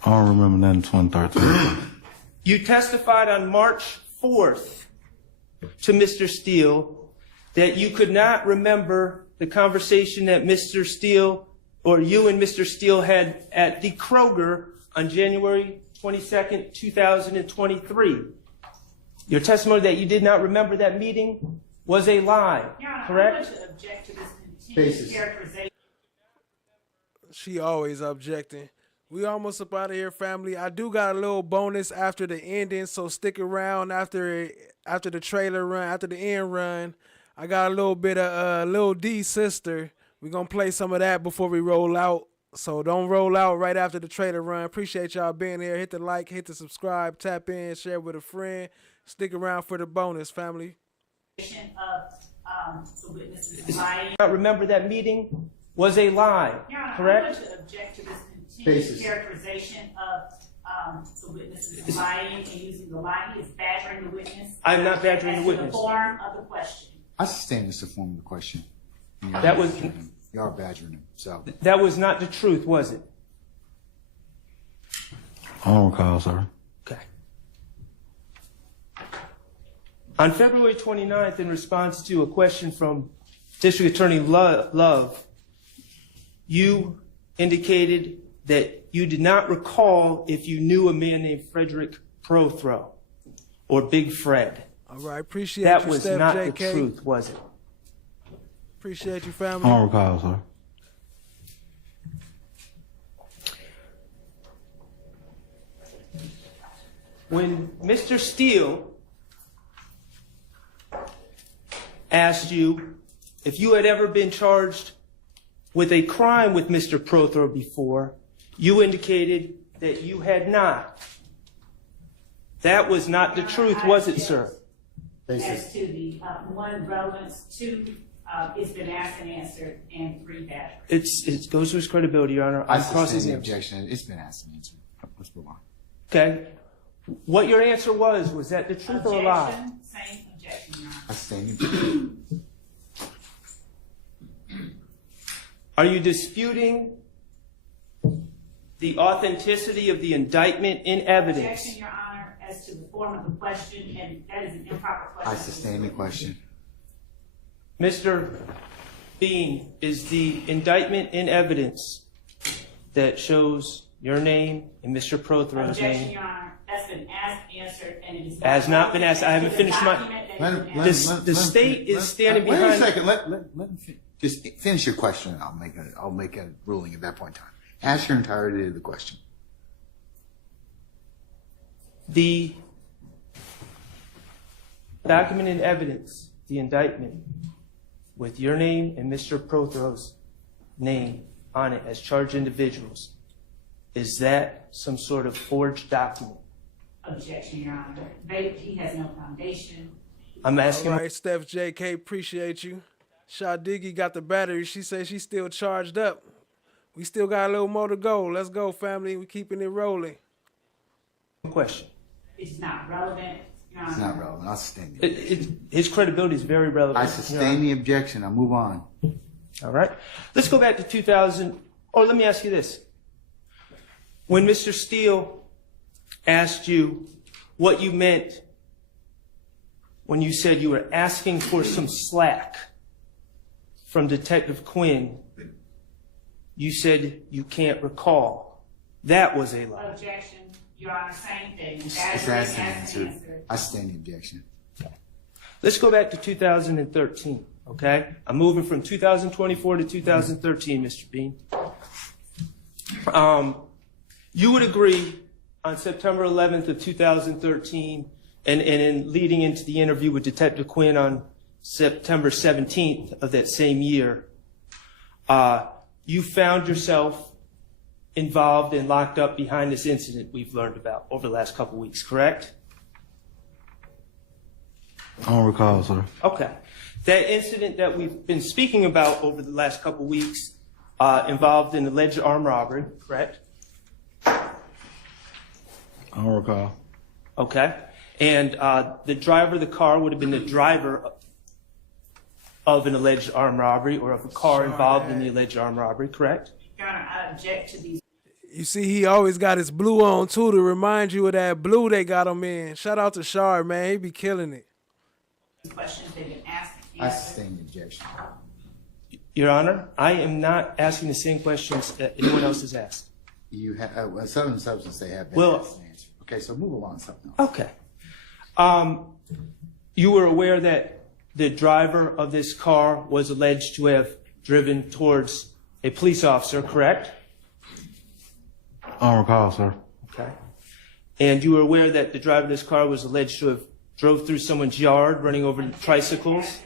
I don't remember that in 2013. You testified on March 4th to Mr. Steele that you could not remember the conversation that Mr. Steele or you and Mr. Steele had at the Kroger on January 22nd, 2023. Your testimony that you did not remember that meeting was a lie, correct? I'm going to object to this continued characterization. She always objecting. We almost up out of here, family. I do got a little bonus after the ending, so stick around after the trailer run, after the end run. I got a little bit of Lil D Sister. We're going to play some of that before we roll out. So don't roll out right after the trailer run. Appreciate y'all being here. Hit the like, hit the subscribe, tap in, share with a friend. Stick around for the bonus, family. The witnesses lying. I remember that meeting was a lie, correct? I'm going to object to this continued characterization of the witnesses lying and using the lie. He is badgering the witness. I'm not badgering the witness. The form of the question. I sustain this to form of the question. That was. You are badgering him, so. That was not the truth, was it? I don't recall, sir. Okay. On February 29th, in response to a question from District Attorney Love, you indicated that you did not recall if you knew a man named Frederick Prothro or Big Fred. All right, appreciate that you, was Steph not JK. the truth, was it? Appreciate you, I family. don't recall, sir. When Mr. Steele asked you if you had ever been charged with a crime with Mr. Prothro before, you indicated that you had not. That was not the truth, was it, sir? As to the one, relevance, two, it's been asked and answered, and three, badgering. It goes to his credibility, Your Honor. I sustain the objection. It's been asked and answered. Let's move on. Okay. What your answer was that the truth or a lie? Objection, same objection, Your Honor. I sustain the objection. Are you disputing the authenticity of the indictment in evidence? Objection, Your Honor, as to the form of the question, and that is an improper question. I sustain the question. Mr. Bean, is the indictment in evidence that shows your name and Mr. Prothro's Objection, name? Your Honor. That's been asked, answered, and it is Has not been asked. I haven't finished my. The state is standing behind. Wait a second. Let me just finish your question, and I'll make a ruling at that point in time. Ask your entirety of the question. The document in evidence, the indictment, with your name and Mr. Prothro's name on it as charged individuals, is that some sort of forged document? Objection, Your Honor. He has no foundation. I'm asking. All right, Steph JK, appreciate you. Shah Diggy got the battery. She says she's still charged up. We still got a little more to go. Let's go, family. We keeping it rolling. Question. It's not relevant, Your Honor. It's not relevant. I sustain the objection. His credibility is very relevant. I sustain the objection. I'll move on. All right. Let's go back to 2000. Or let me ask you this. When Mr. Steele asked you what you meant when you said you were asking for some slack from Detective Quinn, you said you can't recall. That was a lie. Objection. Your Honor, same thing. It's Badgering asked and asked and answered. I sustain the objection. Let's go back to 2013, okay? I'm moving from 2024 to 2013, Mr. Bean. You would agree on September 11th of 2013 and in leading into the interview with Detective Quinn on September 17th of that same year, you found yourself involved and locked up behind this incident we've learned about over the last couple weeks, correct? I don't recall, sir. Okay. That incident that we've been speaking about over the last couple weeks involved an alleged armed robbery, correct? I don't recall. Okay. And the driver of the car would have been the driver of an alleged armed robbery or of a car involved in the alleged armed robbery, correct? Your Honor, I object to these. You see, he always got his blue on, too, to remind you of that blue they got him in. Shout out to Shard, man. He be killing it. Questions they've been asked. I sustain the objection. Your Honor, I am not asking the same questions that anyone else has asked. You have Southern Substance. They have been Well- asked and answered. Okay, so move along to something else. Okay. You were aware that the driver of this car was alleged to have driven towards a police officer, correct? I don't recall, sir. Okay. And you were aware that the driver of this car was alleged to have drove through someone's yard running over tricycles?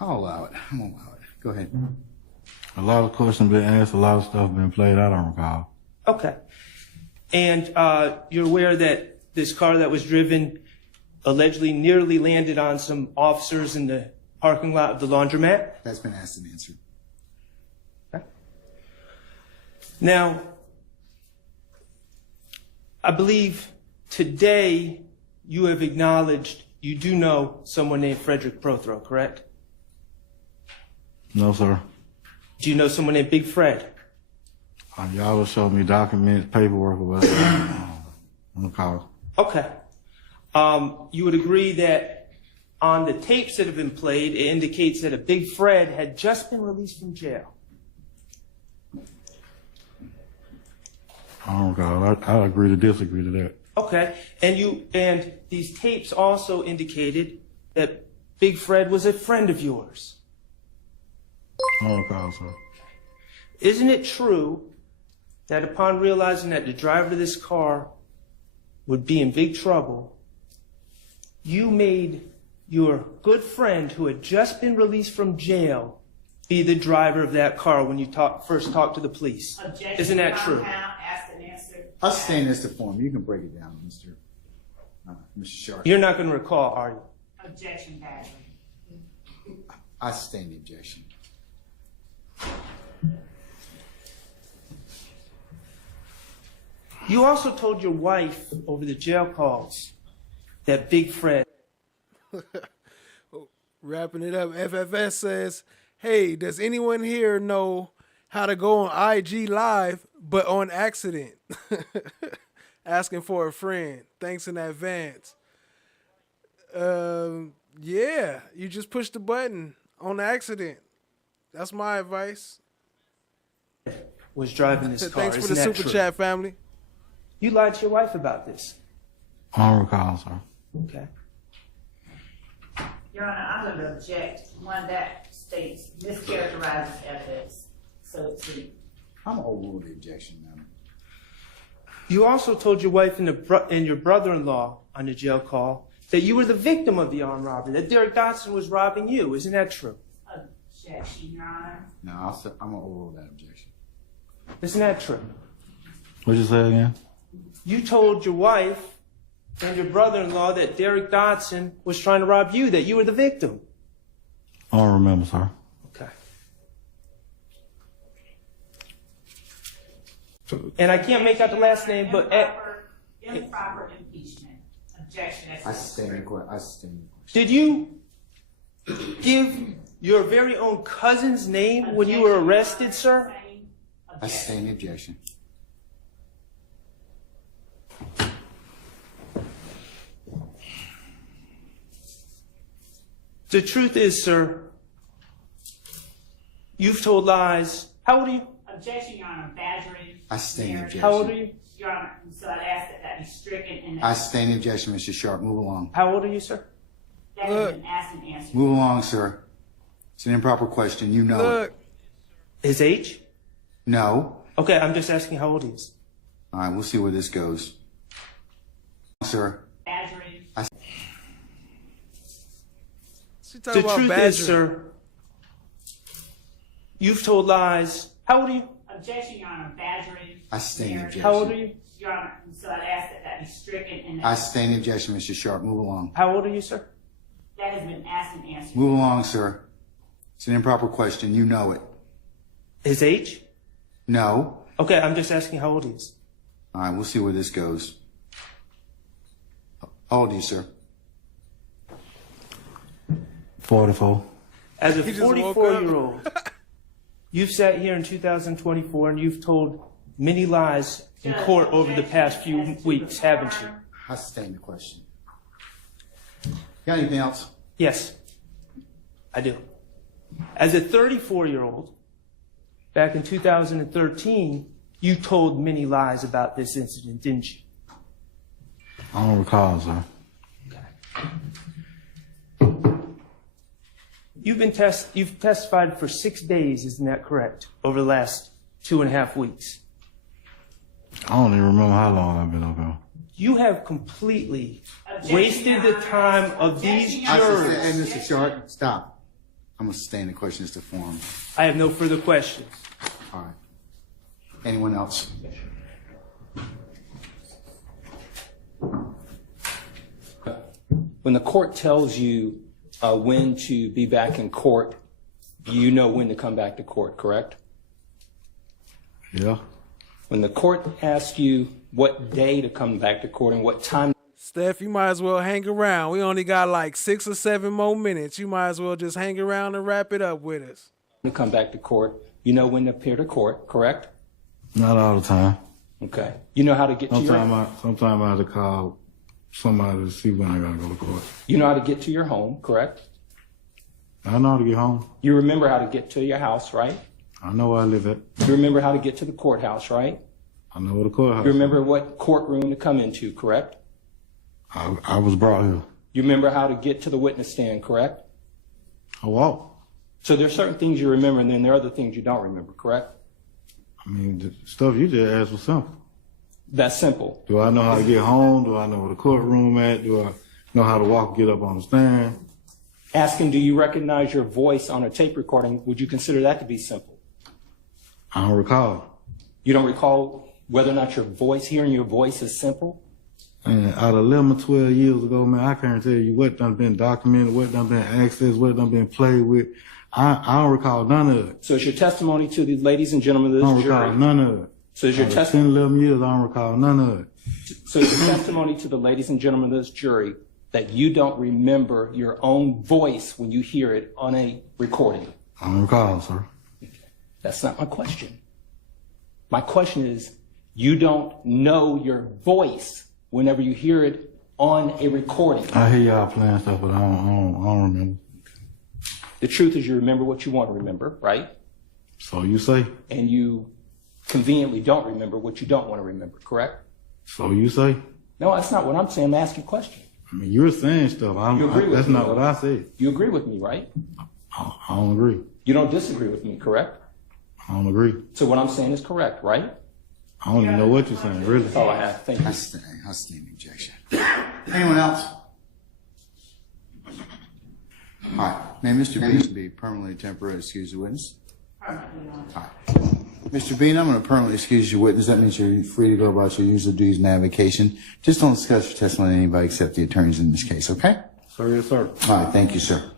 I'll allow it. I'm gonna allow it. Go ahead. A lot of questions been asked, a lot of stuff been played. I don't recall. Okay. And you're aware that this car that was driven allegedly nearly landed on some officers in the parking lot of the laundromat? That's been asked and answered. Okay. Now, I believe today you have acknowledged you do know someone named Frederick Prothro, correct? No, sir. Do you know someone named Big Fred? Y'all will show me documents, paperwork, or whatever. I don't recall. Okay. You would agree that on the tapes that have been played, it indicates that a Big Fred had just been released from jail. I don't recall. I agree to disagree to that. Okay. And these tapes also indicated that Big Fred was a friend of yours. I don't recall, sir. Isn't it true that upon realizing that the driver of this car would be in big trouble, you made your good friend who had just been released from jail be the driver of that car when you first talked to the police? Objection. Isn't that true? Asked and answered. I'll sustain this to form. You can break it down, Mr. Sharp. You're not going to recall, are you? Objection, badly. I sustain the objection. You also told your wife over the jail calls that Big Fred... Wrapping it up, FFS says, hey, does anyone here know how to go on IG Live, but on accident? Asking for a friend. Thanks in advance. Yeah, you just push the button on accident. That's my advice. Was driving this car. Thanks for Isn't the that super true? chat, family. You lied to your wife about this. I don't recall, sir. Okay. Your Honor, I'm going to object. One that states mischaracterizes evidence. So it's I'm gonna overrule the objection, ma'am. You also told your wife and your brother-in-law on the jail call that you were the victim of the armed robbery, that Derek Dotson was robbing you. Isn't that true? objection, Your Honor. No, I'm gonna overrule that objection. Isn't that true? What'd you say again? You told your wife and your brother-in-law that Derek Dotson was trying to rob you, that you were the victim. I don't remember, sir. Okay. And I can't make out the last name, but... Improper impeachment. Objection. I sustain the question. Did you give your very own cousin's name when you were arrested, sir? I sustain the objection. The truth is, sir, you've told lies. How old are you? Objection, Your Honor. Badgering. I sustain the objection. How old are you? Your Honor, so I'd ask that that be stricken and I sustain the objection, Mr. Sharp. Move along. How old are you, sir? that has been asked and answered. Move along, sir. It's an improper question. You know it. His age? No. Okay, I'm just asking how old he is. All right, we'll see where this goes. Sir. Badgering. The truth is, sir, you've told lies. How old are you? Objection, Your Honor. Badgering. I sustain the objection. How old are you? Your Honor, so I'd ask that that be stricken and I sustain the objection, Mr. Sharp. Move along. How old are you, sir? that has been asked and answered. Move along, sir. It's an improper question. You know it. His age? No. Okay, I'm just asking how old he is. All right, we'll see where this goes. How old are you, sir? 44. As a He just woke 44-year-old, you've sat here in 2024 and you've told many lies in court over the past few weeks, haven't you? I sustain the question. Got anything else? Yes, I do. As a 34-year-old, back in 2013, you told many lies about this incident, didn't you? I don't recall, sir. You've testified for 6 days, isn't that correct? Over the last 2.5 weeks. I don't even remember how long I've been up here. You have completely wasted the time of these Hey, jurors. Mr. Sharp, stop. I'm going to sustain the question as to form. I have no further questions. All right. Anyone else? When the court tells you when to be back in court, you know when to come back to court, correct? Yeah. When the court asks you what day to come back to court and what time Steph, you might as well hang around. We only got like 6 or 7 more minutes. You might as well just hang around and wrap it up with us. to come back to court, you know when to appear to court, correct? Not all the time. Okay. You know how to get to your Sometimes I have to call somebody to see when I gotta go to court. You know how to get to your home, correct? I know how to get home. You remember how to get to your house, right? I know where I live at. You remember how to get to the courthouse, right? I know where the courthouse You remember what courtroom to come into, correct? I was brought here. You remember how to get to the witness stand, correct? I walked. So there's certain things you remember, and then there are other things you don't remember, correct? I mean, the stuff you just asked was simple. That's simple. Do I know how to get home? Do I know where the courtroom at? Do I know how to walk and get up on the stand? Asking, do you recognize your voice on a tape recording, would you consider that to be simple? I don't recall. You don't recall whether or not your voice, hearing your voice is simple? And out of 11 or 12 years ago, man, I can't tell you what done been documented, what done been accessed, what done been played with. I don't recall none of it. So is your testimony to the ladies and gentlemen of I don't this jury? recall none of it. So is your Out of testimony? 10, 11 years, I don't recall none of it. So is your testimony to the ladies and gentlemen of this jury that you don't remember your own voice when you hear it on a recording? I don't recall, sir. That's not my question. My question is, you don't know your voice whenever you hear it on a recording. I hear y'all playing stuff, but I don't remember. The truth is you remember what you want to remember, right? So you say? And you conveniently don't remember what you don't want to remember, correct? So you say? No, that's not what I'm saying. I'm asking a question. I mean, you're saying stuff. You agree with that's me, not though? what I said. You agree with me, right? I don't agree. You don't disagree with me, correct? I don't agree. So what I'm saying is correct, right? I don't even know what you're saying, really. That's all I have. Thank you. I stand the objection. Anyone else? All right. May Mr. Bean be permanently temporarily excuse the witness? All right. Mr. Bean, I'm going to permanently excuse your witness. That means you're free to go about your usual duties and avocation. Just don't discuss your testimony with anybody except the attorneys in this case, okay? Sir, yes, sir. All right. Thank you, sir.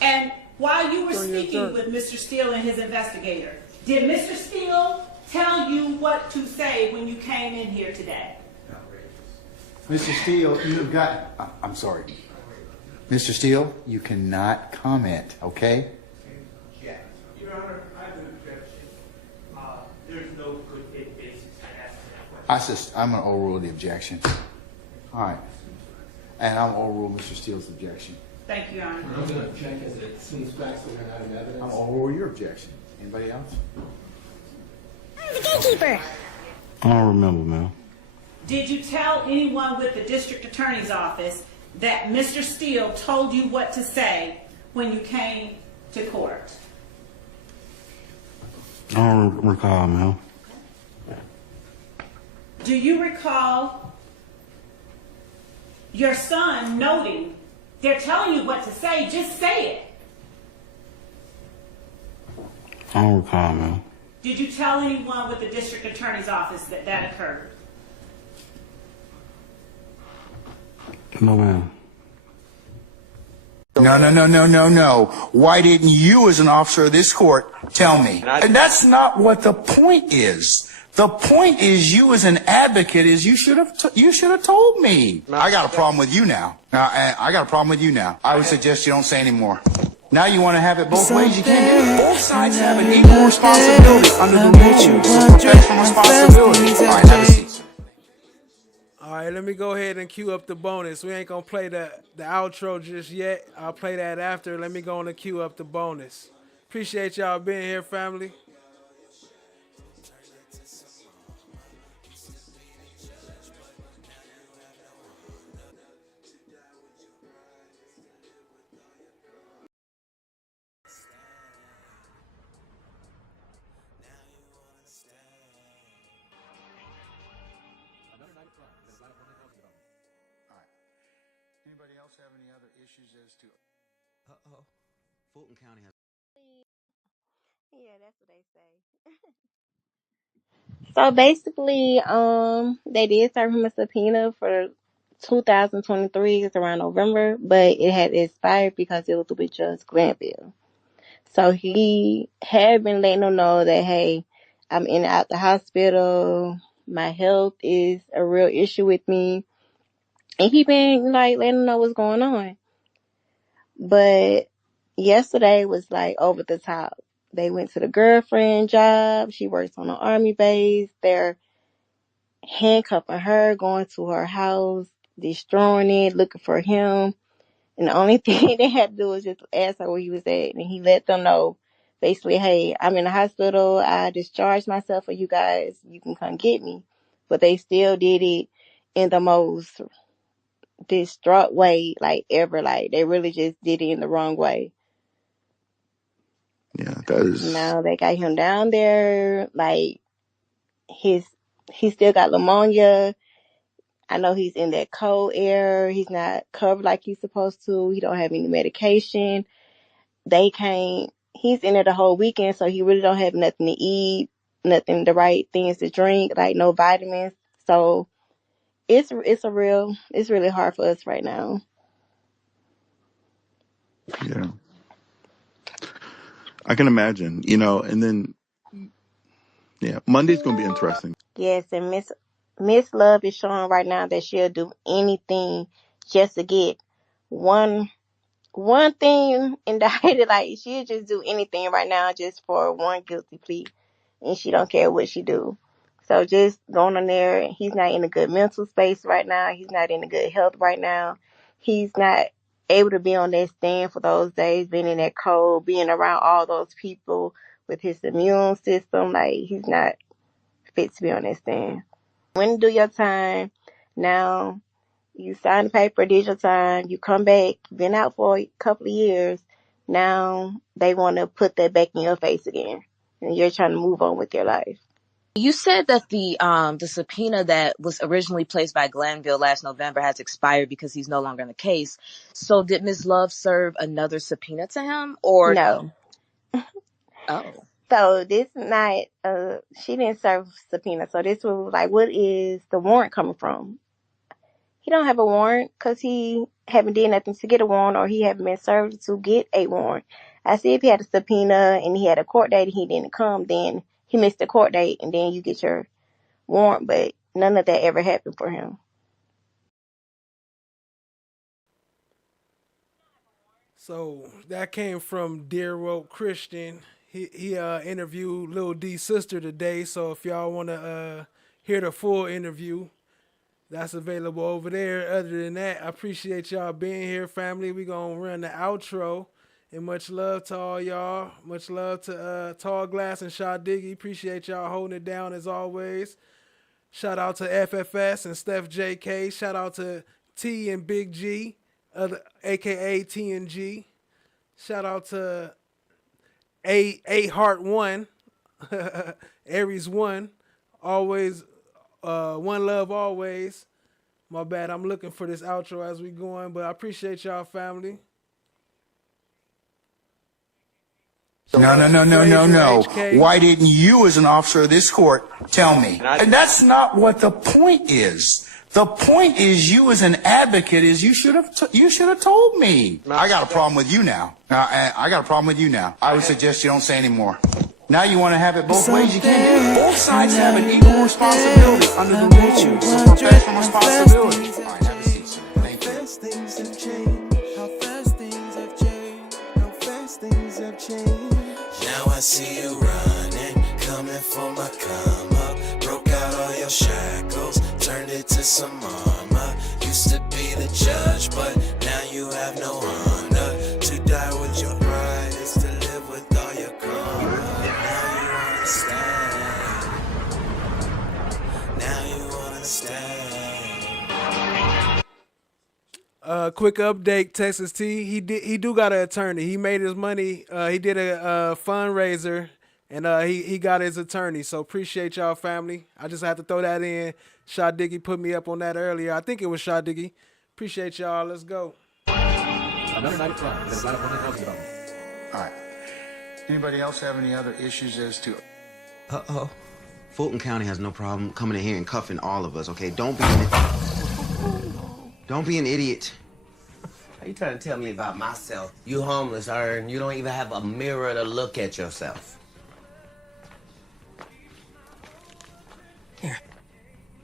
And while you were speaking with Mr. Steele and his investigator, did Mr. Steele tell you what to say when you came in here today? Mr. Steele, you've got... I'm sorry. Mr. Steele, you cannot comment, okay? Your Honor, I have an objection. There's no good faith basis to ask that question. I'm going to overrule the objection. All right. And I'm going to overrule Mr. Steele's objection. Thank you, Your Honor. I'm going to check as it seems facts that are not in evidence. I'm going to overrule your objection. Anybody else? I'm the gatekeeper. I don't remember, man. Did you tell anyone with the district attorney's office that Mr. Steele told you what to say when you came to court? I don't recall, man. Do you recall your son noting, they're telling you what to say, just say it? I don't recall, man. Did you tell anyone with the district attorney's office that that occurred? No, man. No. Why didn't you, as an officer of this court, tell me? And that's not what the point is. The point is, you as an advocate, is you should have told me. I got a problem with you now. I got a problem with you now. I would suggest you don't say anymore. Now you want to have it both ways. You can't do it. Both sides have an equal responsibility under the rules of professional responsibility. All right, have a seat. All right, let me go ahead and cue up the bonus. We ain't gonna play the outro just yet. I'll play that after. Let me go on and cue up the bonus. Appreciate y'all being here, family. Anybody else have any other issues as to? Uh-oh. Fulton County has. Yeah, that's what they say. So basically, they did serve him a subpoena for 2023. It's around November, but it had expired because it was with Judge Glanville. So he had been letting them know that, hey, I'm in and out the hospital. My health is a real issue with me. And he been like letting them know what's going on. But yesterday was like over the top. They went to the girlfriend job. She works on an army base. They're handcuffing her, going to her house, destroying it, looking for him. And the only thing they had to do was just ask her where he was at. And he let them know, basically, hey, I'm in the hospital. I discharged myself for you guys. You can come get me. But they still did it in the most distraught way, like ever. Like, they really just did it in the wrong way. Yeah, that is. Now they got him down there. Like, he still got pneumonia. I know he's in that cold air. He's not covered like he's supposed to. He don't have any medication. He's in there the whole weekend, so he really don't have nothing to eat, nothing, the right things to drink, like no vitamins. So it's really hard for us right now. Yeah. I can imagine, and then, yeah, Monday's going to be interesting. Yes, and Miss Love is showing right now that she'll do anything just to get one thing indicted. Like, she'll just do anything right now just for one guilty plea, and she don't care what she do. So just going on there, he's not in a good mental space right now. He's not in a good health right now. He's not able to be on that stand for those days, being in that cold, being around all those people with his immune system. Like, he's not fit to be on that stand. When you do your time, now you sign the paper, did your time, you come back, been out for a couple of years, now they want to put that back in your face again, and you're trying to move on with your life. You said that the subpoena that was originally placed by Glanville last November has expired because he's no longer in the case. So did Ms. Love serve another subpoena to him, or No. Oh. So this night, she didn't serve subpoena. So this was like, what is the warrant coming from? He don't have a warrant because he haven't did nothing to get a warrant, or he haven't been served to get a warrant. I see if he had a subpoena and he had a court date and he didn't come, then he missed the court date and then you get your warrant. But none of that ever happened for him. So that came from Dear Rope Christian. He interviewed Lil D's sister today. So if y'all want to hear the full interview, that's available over there. Other than that, I appreciate y'all being here, family. We gonna run the outro, And much love to all y'all. Much love to Tall Glass and Shot Diggy. Appreciate y'all holding it down as always. Shout out to FFS and Steph JK. Shout out to T and Big G, aka T and G. Shout out to A Heart One, Aries One. Always, one love always. My bad. I'm looking for this outro as we going, but I appreciate y'all, family. No. Why didn't you, as an officer of this court, tell me? And that's not what the point is. The point is, you as an advocate, is you should have told me. I got a problem with you now. I got a problem with you now. I would suggest you don't say anymore. Now you want to have it both ways. You can't do it. Both sides have an equal responsibility under the rules of professional responsibility. All right, have a seat, sir. Thank you. Things have changed. How fast things have changed. How fast things have changed. Now I see you running, coming for my come up. Broke out all your shackles, turned it to some armor. Used to be the judge, but now you have no honor. To die with your pride is to live with all your karma. Now you understand. Now you understand. Quick update, Texas T. He do got an attorney. He made his money. He did a fundraiser, and he got his attorney. So appreciate y'all, family. I just had to throw that in. Shot Diggy put me up on that earlier. I think it was Shot Diggy. Appreciate y'all. Let's go. All right. Anybody else have any other issues as to... Uh-oh. Fulton County has no problem coming in here and cuffing all of us, okay? Don't be an idiot. How you trying to tell me about myself? You homeless, Ern. You don't even have a mirror to look at yourself. Here.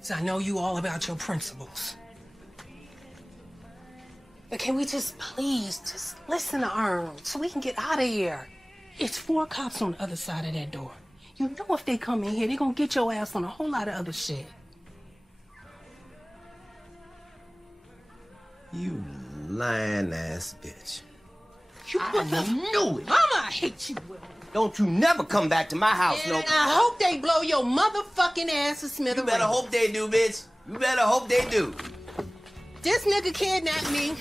So I know you all about your principles. But can we just please just listen to Ern so we can get out of here? It's 4 cops on the other side of that door. You know if they come in here, they're gonna get your ass on a whole lot of other shit. You lying ass bitch. I knew it. Mama, I hate you, Will. Don't you never come back to my house, And no. I hope they blow your motherfucking ass to smithereens. You better hope they do, bitch. You better hope they do. This nigga kidnapped me.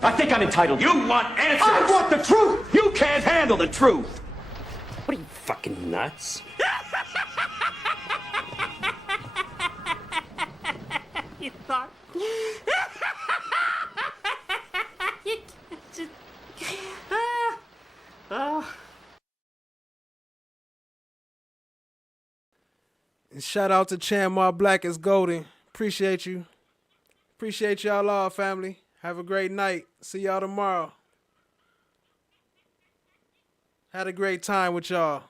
I think I'm entitled. You want answers? I want the truth. You can't handle the truth. What are you, fucking nuts? You thought? And shout out to Chanmar Black is Golden. Appreciate you. Appreciate y'all all, family. Have a great night. See y'all tomorrow. Had a great time with y'all.